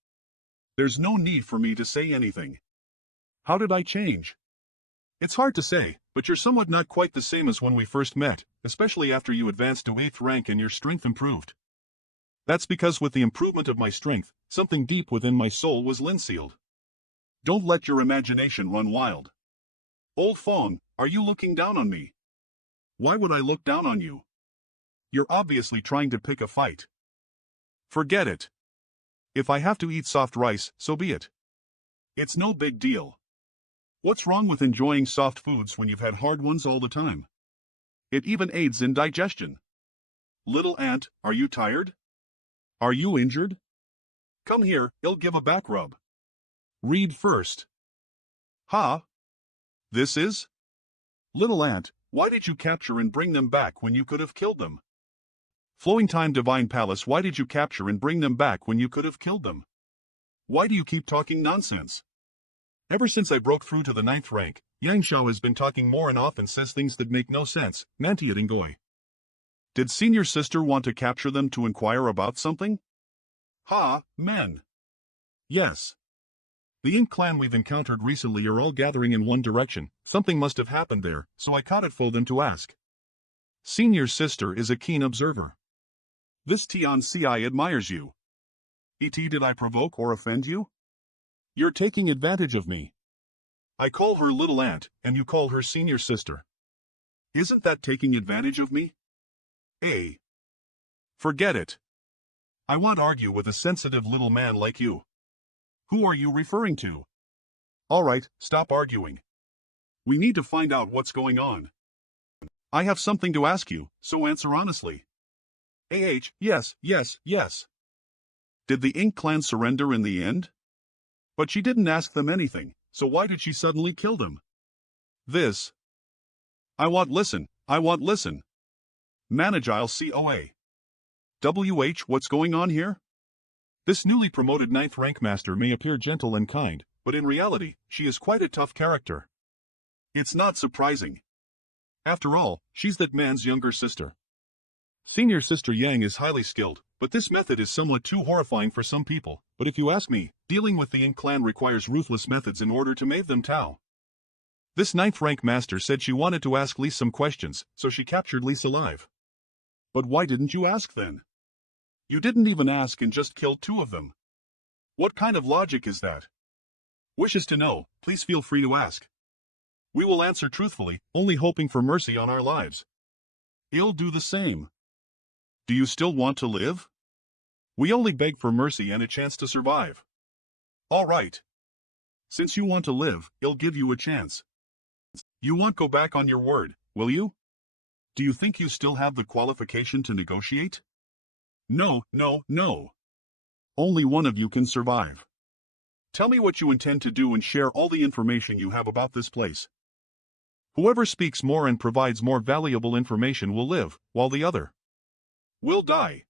There's no need for me to say anything. How did I change? It's hard to say, but you're somewhat not quite the same as when we first met, especially after you advanced to 8th rank and your strength improved. That's because with the improvement of my strength, something deep within my soul was linsealed. Don't let your imagination run wild. Old Fawn, are you looking down on me? Why would I look down on you? You're obviously trying to pick a fight. Forget it. If I have to eat soft rice, so be it. It's no big deal. What's wrong with enjoying soft foods when you've had hard ones all the time? It even aids in digestion. Little Ant, are you tired? Are you injured? Come here, I'll give a back rub. Read first. This is? Little Ant, why did you capture and bring them back when you could have killed them? Flowing Time Divine Palace, why did you capture and bring them back when you could have killed them? Why do you keep talking nonsense? Ever since I broke through to the 9th rank, Yang Xiao has been talking more and often says things that make no sense, Mantia Dingoy. Did senior sister want to capture them to inquire about something? Men. Yes. The Ink clan we've encountered recently are all gathering in one direction, something must have happened there, so I caught it for them to ask. Senior sister is a keen observer. This Tian Ci admires you. Did I provoke or offend you? You're taking advantage of me. I call her Little Ant, and you call her senior sister. Isn't that taking advantage of me? Forget it. I won't argue with a sensitive little man like you. Who are you referring to? All right, stop arguing. We need to find out what's going on. I have something to ask you, so answer honestly. Yes. Did the Ink clan surrender in the end? But she didn't ask them anything, so why did she suddenly kill them? This. I want listen. Managile COA. What's going on here? This newly promoted 9th rank master may appear gentle and kind, but in reality, she is quite a tough character. It's not surprising. After all, she's that man's younger sister. Senior sister Yang is highly skilled, but this method is somewhat too horrifying for some people, but if you ask me, dealing with the Ink clan requires ruthless methods in order to make them Tao. This 9th rank master said she wanted to ask Lise some questions, so she captured Lise alive. But why didn't you ask then? You didn't even ask and just killed 2 of them. What kind of logic is that? Wishes to know, please feel free to ask. We will answer truthfully, only hoping for mercy on our lives. I'll do the same. Do you still want to live? We only beg for mercy and a chance to survive. All right. Since you want to live, I'll give you a chance. You won't go back on your word, will you? Do you think you still have the qualification to negotiate? No. Only one of you can survive. Tell me what you intend to do and share all the information you have about this place. Whoever speaks more and provides more valuable information will live, while the other will die.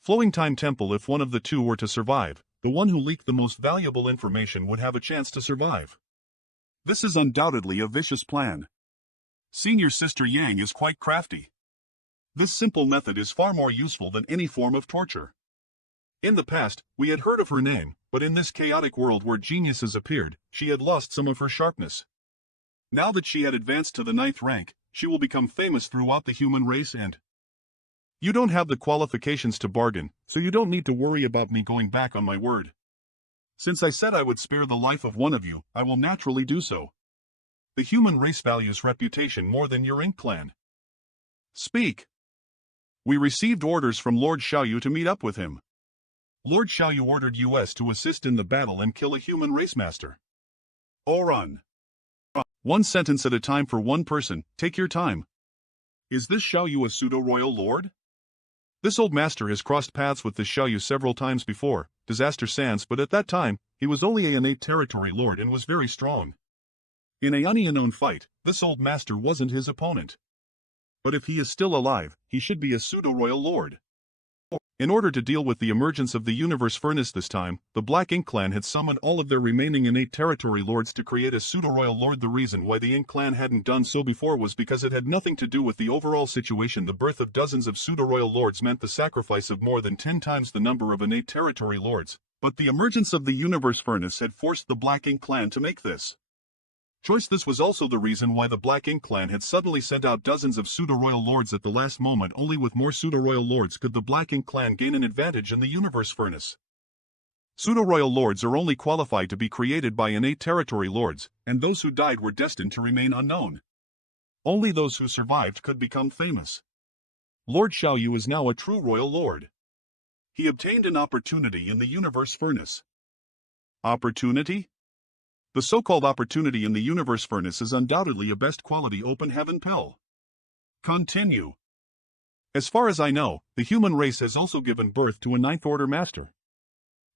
Flowing Time Temple. If one of the 2 were to survive, the one who leaked the most valuable information would have a chance to survive. This is undoubtedly a vicious plan. Senior Sister Yang is quite crafty. This simple method is far more useful than any form of torture. In the past, we had heard of her name, but in this chaotic world where geniuses appeared, she had lost some of her sharpness. Now that she had advanced to the 9th rank, she will become famous throughout the human race and... You don't have the qualifications to bargain, so you don't need to worry about me going back on my word. Since I said I would spare the life of one of you, I will naturally do so. The human race values reputation more than your Ink clan. Speak. We received orders from Lord Xiaoyu to meet up with him. Lord Xiaoyu ordered us to assist in the battle and kill a human race master. Oran. One sentence at a time for one person, take your time. Is this Xiaoyu a pseudo-royal lord? This old master has crossed paths with this Xiaoyu several times before, Disaster Sans, but at that time, he was only a innate territory lord and was very strong. In a unknown fight, this old master wasn't his opponent. But if he is still alive, he should be a pseudo-royal lord. In order to deal with the emergence of the universe furnace this time, the Black Ink clan had summoned all of their remaining innate territory lords to create a pseudo-royal lord. The reason why the Ink clan hadn't done so before was because it had nothing to do with the overall situation. The birth of dozens of pseudo-royal lords meant the sacrifice of more than 10 times the number of innate territory lords, but the emergence of the universe furnace had forced the Black Ink clan to make this choice. This was also the reason why the Black Ink clan had suddenly sent out dozens of pseudo-royal lords at the last moment. Only with more pseudo-royal lords could the Black Ink clan gain an advantage in the universe furnace. Pseudo-royal lords are only qualified to be created by innate territory lords, and those who died were destined to remain unknown. Only those who survived could become famous. Lord Xiaoyu is now a true royal lord. He obtained an opportunity in the universe furnace. Opportunity? The so-called opportunity in the universe furnace is undoubtedly a best quality open heaven pill. Continue. As far as I know, the human race has also given birth to a 9th order master.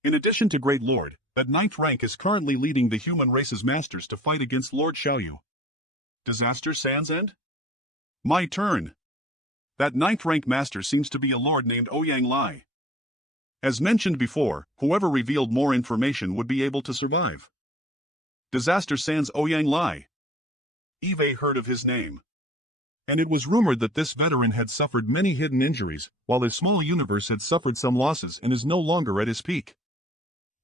In addition to Great Lord, that 9th rank is currently leading the human race's masters to fight against Lord Xiaoyu. Disaster Sans end? My turn. That 9th rank master seems to be a lord named Ouyang Lai. As mentioned before, whoever revealed more information would be able to survive. Disaster Sans Ouyang Lai. Eve heard of his name. And it was rumored that this veteran had suffered many hidden injuries, while his small universe had suffered some losses and is no longer at his peak.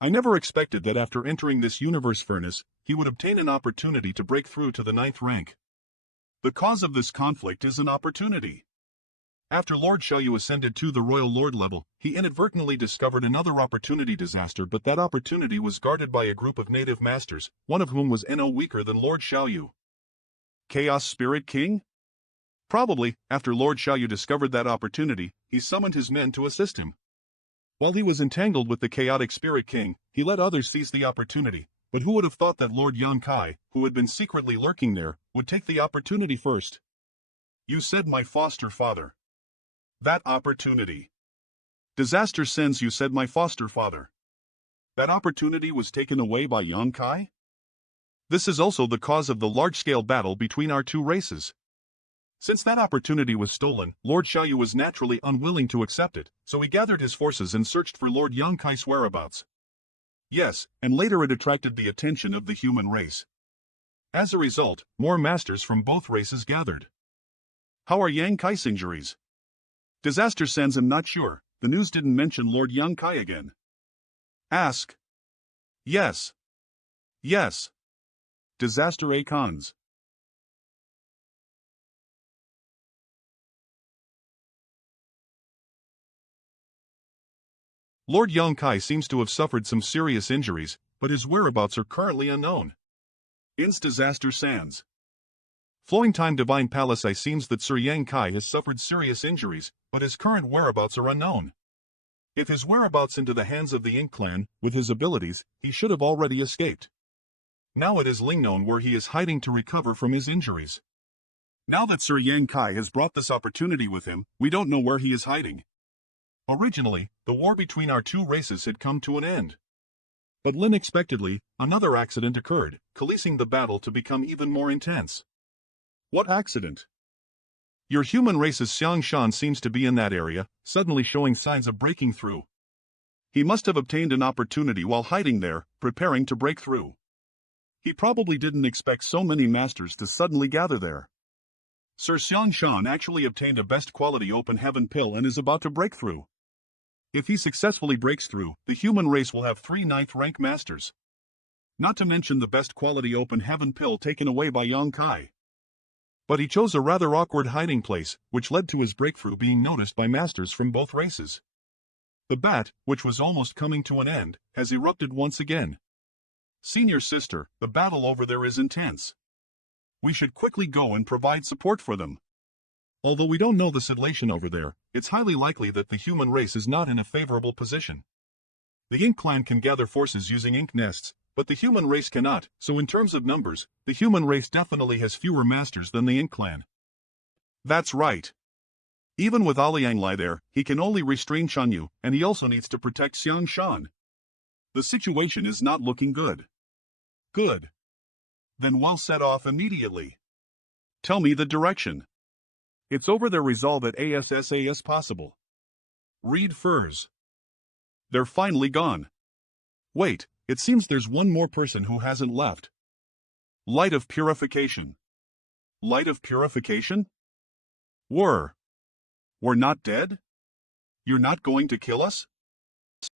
I never expected that after entering this universe furnace, he would obtain an opportunity to break through to the 9th rank. The cause of this conflict is an opportunity. After Lord Xiaoyu ascended to the Royal Lord level, he inadvertently discovered another opportunity disaster, but that opportunity was guarded by a group of native masters, one of whom was no weaker than Lord Xiaoyu. Chaos Spirit King? Probably, after Lord Xiaoyu discovered that opportunity, he summoned his men to assist him. While he was entangled with the Chaotic Spirit King, he let others seize the opportunity, but who would have thought that Lord Yang Kai, who had been secretly lurking there, would take the opportunity first? You said my foster father. That opportunity. Disaster Sends, you said my foster father. That opportunity was taken away by Yang Kai? This is also the cause of the large-scale battle between our two races. Since that opportunity was stolen, Lord Xiaoyu was naturally unwilling to accept it, so he gathered his forces and searched for Lord Yang Kai's whereabouts. Yes, and later it attracted the attention of the human race. As a result, more masters from both races gathered. How are Yang Kai's injuries? Disaster Sends, I'm not sure. The news didn't mention Lord Yang Kai again. Ask. Yes. Yes. Disaster Acons. Lord Yang Kai seems to have suffered some serious injuries, but his whereabouts are currently unknown. Ins Disaster Sans. Flowing Time Divine Palace. I seems that Sir Yang Kai has suffered serious injuries, but his current whereabouts are unknown. If his whereabouts into the hands of the Ink clan, with his abilities, he should have already escaped. Now it is known where he is hiding to recover from his injuries. Now that Sir Yang Kai has brought this opportunity with him, we don't know where he is hiding. Originally, the war between our two races had come to an end. But unexpectedly, another accident occurred, causing the battle to become even more intense. What accident? Your human race's Xiang Shan seems to be in that area, suddenly showing signs of breaking through. He must have obtained an opportunity while hiding there, preparing to break through. He probably didn't expect so many masters to suddenly gather there. Sir Xiang Shan actually obtained a best quality open heaven pill and is about to break through. If he successfully breaks through, the human race will have 3 ninth rank masters. Not to mention the best quality open heaven pill taken away by Yang Kai. But he chose a rather awkward hiding place, which led to his breakthrough being noticed by masters from both races. The bat, which was almost coming to an end, has erupted once again. Senior sister, the battle over there is intense. We should quickly go and provide support for them. Although we don't know the situation over there, it's highly likely that the human race is not in a favorable position. The Ink clan can gather forces using ink nests, but the human race cannot, so in terms of numbers, the human race definitely has fewer masters than the Ink clan. That's right. Even with Aliang Lai there, he can only restrain Shan Yu, and he also needs to protect Xiang Shan. The situation is not looking good. Good. Then we'll set off immediately. Tell me the direction. It's over there, resolve it as possible. Read furs. They're finally gone. Wait, it seems there's one more person who hasn't left. Light of purification. Light of purification? We're not dead? You're not going to kill us?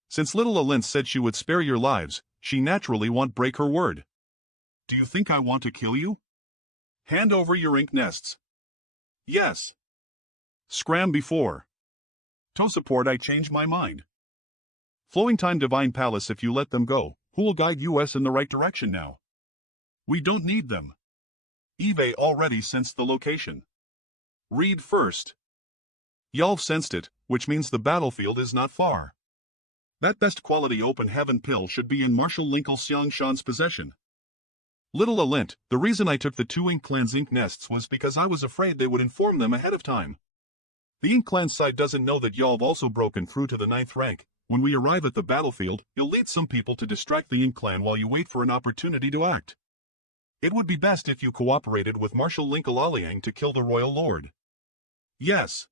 Since little Alint said she would spare your lives, she naturally won't break her word. Do you think I want to kill you? Hand over your ink nests. Yes. Scram before. To support I change my mind. Flowing time Divine Palace, if you let them go, who will guide us in the right direction now? We don't need them. Eve already sensed the location. Read first. Yalv sensed it, which means the battlefield is not far. That best quality open heaven pill should be in Marshal Linkle Xiang Shan's possession. Little Alint, the reason I took the 2 Ink clan's ink nests was because I was afraid they would inform them ahead of time. The Ink clan side doesn't know that Yalv also broken through to the 9th rank. When we arrive at the battlefield, you'll lead some people to distract the Ink clan while you wait for an opportunity to act. It would be best if you cooperated with Marshal Linkle Aliang to kill the Royal Lord. Yes.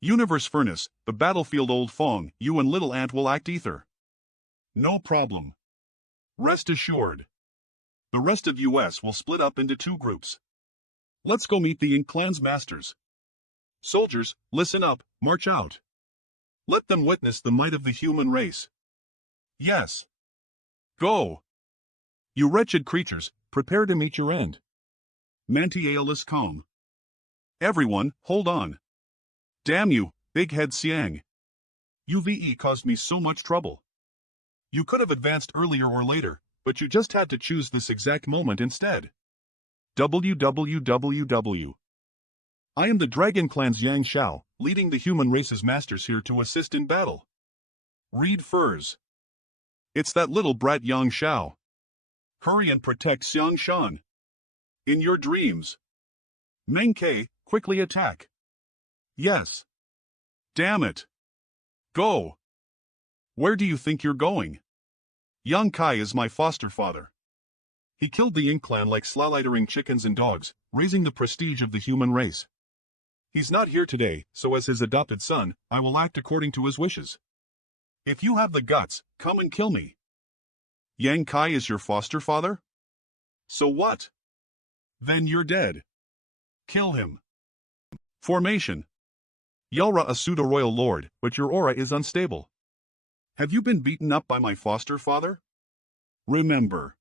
Universe Furnace, the battlefield Old Fong, you and Little Ant will act ether. No problem. Rest assured. The rest of us will split up into 2 groups. Let's go meet the Ink clan's masters. Soldiers, listen up, march out. Let them witness the might of the human race. Yes. Go. You wretched creatures, prepare to meet your end. Mantiaeolus calm. Everyone, hold on. Damn you, Big Head Siang. UVE caused me so much trouble. You could have advanced earlier or later, but you just had to choose this exact moment instead. www. I am the Dragon Clan's Yang Xiao, leading the human race's masters here to assist in battle. Read furs. It's that little brat Yang Xiao. Hurry and protect Xiang Shan. In your dreams. Meng Ke, quickly attack. Yes. Damn it. Go. Where do you think you're going? Yang Kai is my foster father. He killed the Ink clan like slaughtering chickens and dogs, raising the prestige of the human race. He's not here today, so as his adopted son, I will act according to his wishes. If you have the guts, come and kill me. Yang Kai is your foster father? So what? Then you're dead. Kill him. Formation. Yalra a pseudo-royal lord, but your aura is unstable. Have you been beaten up by my foster father? Remember.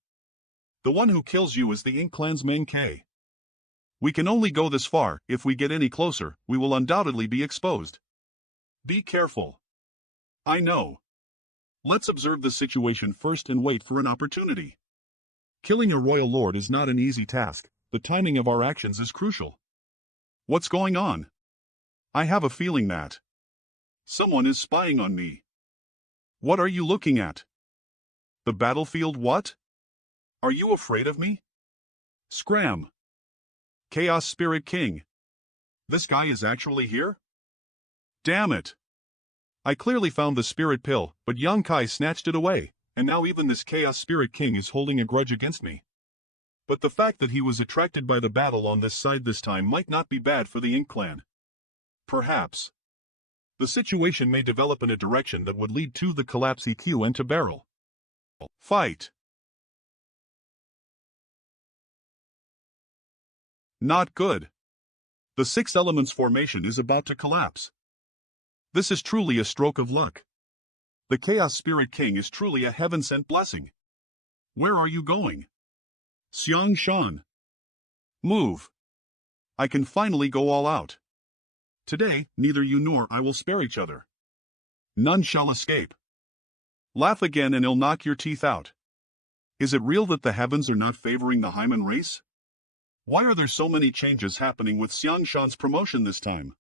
The one who kills you is the Ink clan's Meng Ke. We can only go this far. If we get any closer, we will undoubtedly be exposed. Be careful. I know. Let's observe the situation first and wait for an opportunity. Killing a royal lord is not an easy task. The timing of our actions is crucial. What's going on? I have a feeling that someone is spying on me. What are you looking at? The battlefield what? Are you afraid of me? Scram. Chaos Spirit King. This guy is actually here? Damn it. I clearly found the spirit pill, but Yang Kai snatched it away, and now even this Chaos Spirit King is holding a grudge against me. But the fact that he was attracted by the battle on this side this time might not be bad for the Ink clan. Perhaps. The situation may develop in a direction that would lead to the collapse EQ and to barrel. Fight. Not good. The 6 elements formation is about to collapse. This is truly a stroke of luck. The Chaos Spirit King is truly a heaven-sent blessing. Where are you going? Xiang Shan. Move. I can finally go all out. Today, neither you nor I will spare each other. None shall escape. Laugh again and I'll knock your teeth out. Is it real that the heavens are not favoring the Hyman race? Why are there so many changes happening with Xiang Shan's promotion this time?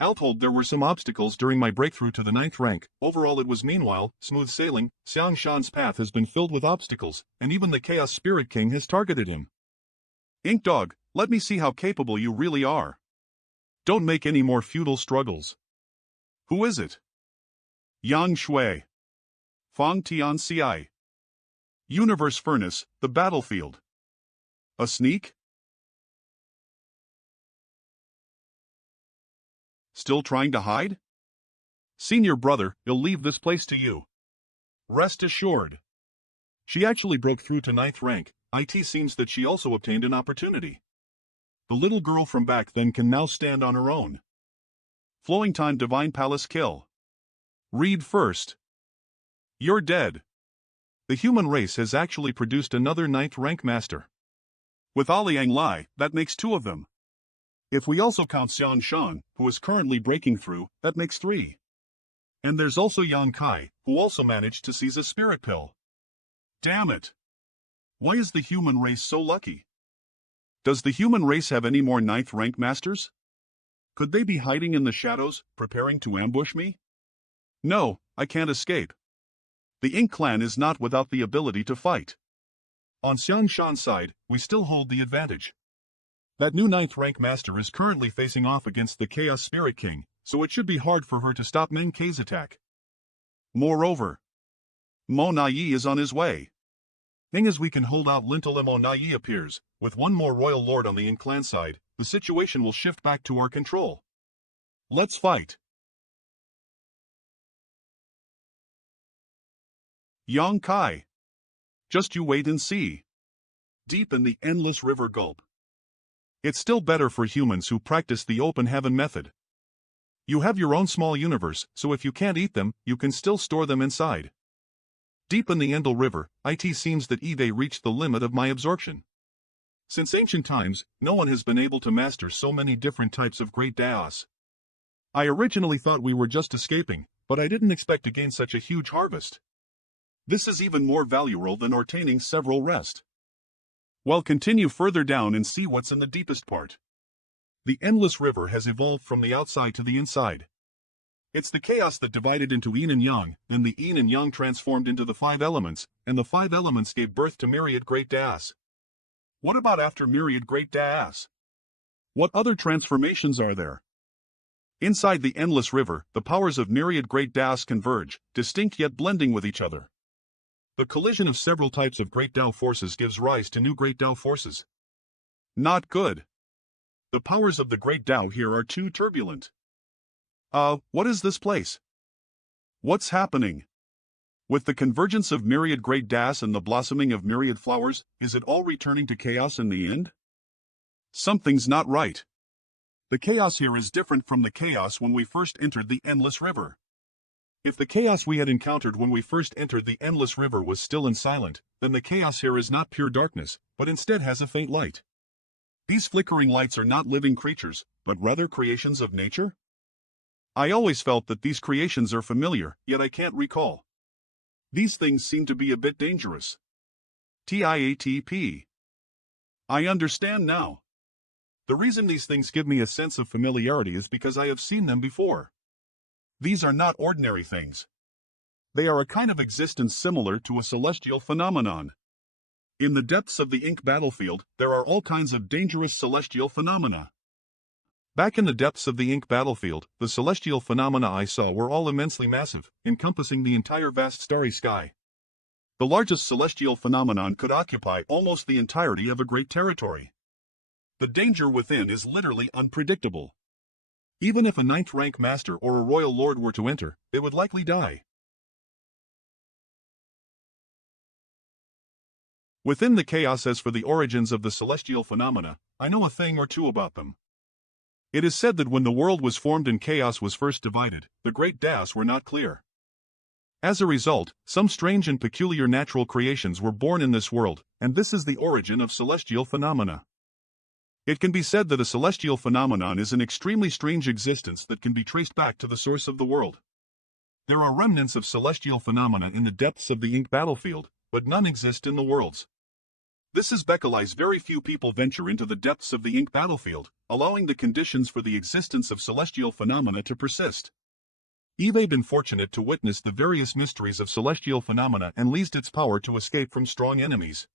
I'll told there were some obstacles during my breakthrough to the 9th rank. Overall it was meanwhile smooth sailing. Xiang Shan's path has been filled with obstacles, and even the Chaos Spirit King has targeted him. Ink Dog, let me see how capable you really are. Don't make any more futile struggles. Who is it? Yang Shui. Fang Tian Ci. Universe Furnace, the battlefield. A sneak? Still trying to hide? Senior brother, he'll leave this place to you. Rest assured. She actually broke through to 9th rank. It seems that she also obtained an opportunity. The little girl from back then can now stand on her own. Flowing time Divine Palace kill. Read first. You're dead. The human race has actually produced another 9th rank master. With Liang Lai, that makes 2 of them. If we also count Xian Shan, who is currently breaking through, that makes 3. And there's also Yan Kai, who also managed to seize a spirit pill. Damn it! Why is the human race so lucky? Does the human race have any more 9th rank masters? Could they be hiding in the shadows, preparing to ambush me? No, I can't escape. The Ink clan is not without the ability to fight. On Xiang Shan's side, we still hold the advantage. That new 9th rank master is currently facing off against the Chaos Spirit King, so it should be hard for her to stop Meng Kei's attack. Moreover, Mo Nai is on his way. Thing as we can hold out until Mo Nai appears, with one more royal lord on the Ink clan side, the situation will shift back to our control. Let's fight. Yang Kai. Just you wait and see. Deep in the endless river gulp. It's still better for humans who practice the open heaven method. You have your own small universe, so if you can't eat them, you can still store them inside. Deep in the Endel River, it seems that Eve reached the limit of my absorption. Since ancient times, no one has been able to master so many different types of great Daos. I originally thought we were just escaping, but I didn't expect to gain such a huge harvest. This is even more valuable than obtaining several rest. Well, continue further down and see what's in the deepest part. The endless river has evolved from the outside to the inside. It's the chaos that divided into yin and yang, and the yin and yang transformed into the 5 elements, and the 5 elements gave birth to myriad great Daos. What about after myriad great Daos? What other transformations are there? Inside the endless river, the powers of myriad great Daos converge, distinct yet blending with each other. The collision of several types of great Dao forces gives rise to new great Dao forces. Not good. The powers of the great Dao here are too turbulent. What is this place? What's happening? With the convergence of myriad great Daos and the blossoming of myriad flowers, is it all returning to chaos in the end? Something's not right. The chaos here is different from the chaos when we first entered the endless river. If the chaos we had encountered when we first entered the endless river was still and silent, then the chaos here is not pure darkness, but instead has a faint light. These flickering lights are not living creatures, but rather creations of nature? I always felt that these creations are familiar, yet I can't recall. These things seem to be a bit dangerous. TIATP. I understand now. The reason these things give me a sense of familiarity is because I have seen them before. These are not ordinary things. They are a kind of existence similar to a celestial phenomenon. In the depths of the Ink battlefield, there are all kinds of dangerous celestial phenomena. Back in the depths of the Ink battlefield, the celestial phenomena I saw were all immensely massive, encompassing the entire vast starry sky. The largest celestial phenomenon could occupy almost the entirety of a great territory. The danger within is literally unpredictable. Even if a 9th rank master or a royal lord were to enter, they would likely die. Within the chaos, as for the origins of the celestial phenomena, I know a thing or two about them. It is said that when the world was formed and chaos was first divided, the great Das were not clear. As a result, some strange and peculiar natural creations were born in this world, and this is the origin of celestial phenomena. It can be said that a celestial phenomenon is an extremely strange existence that can be traced back to the source of the world. There are remnants of celestial phenomena in the depths of the ink battlefield, but none exist in the worlds. This is because very few people venture into the depths of the ink battlefield, allowing the conditions for the existence of celestial phenomena to persist. You've been fortunate to witness the various mysteries of celestial phenomena and least its power to escape from strong enemies.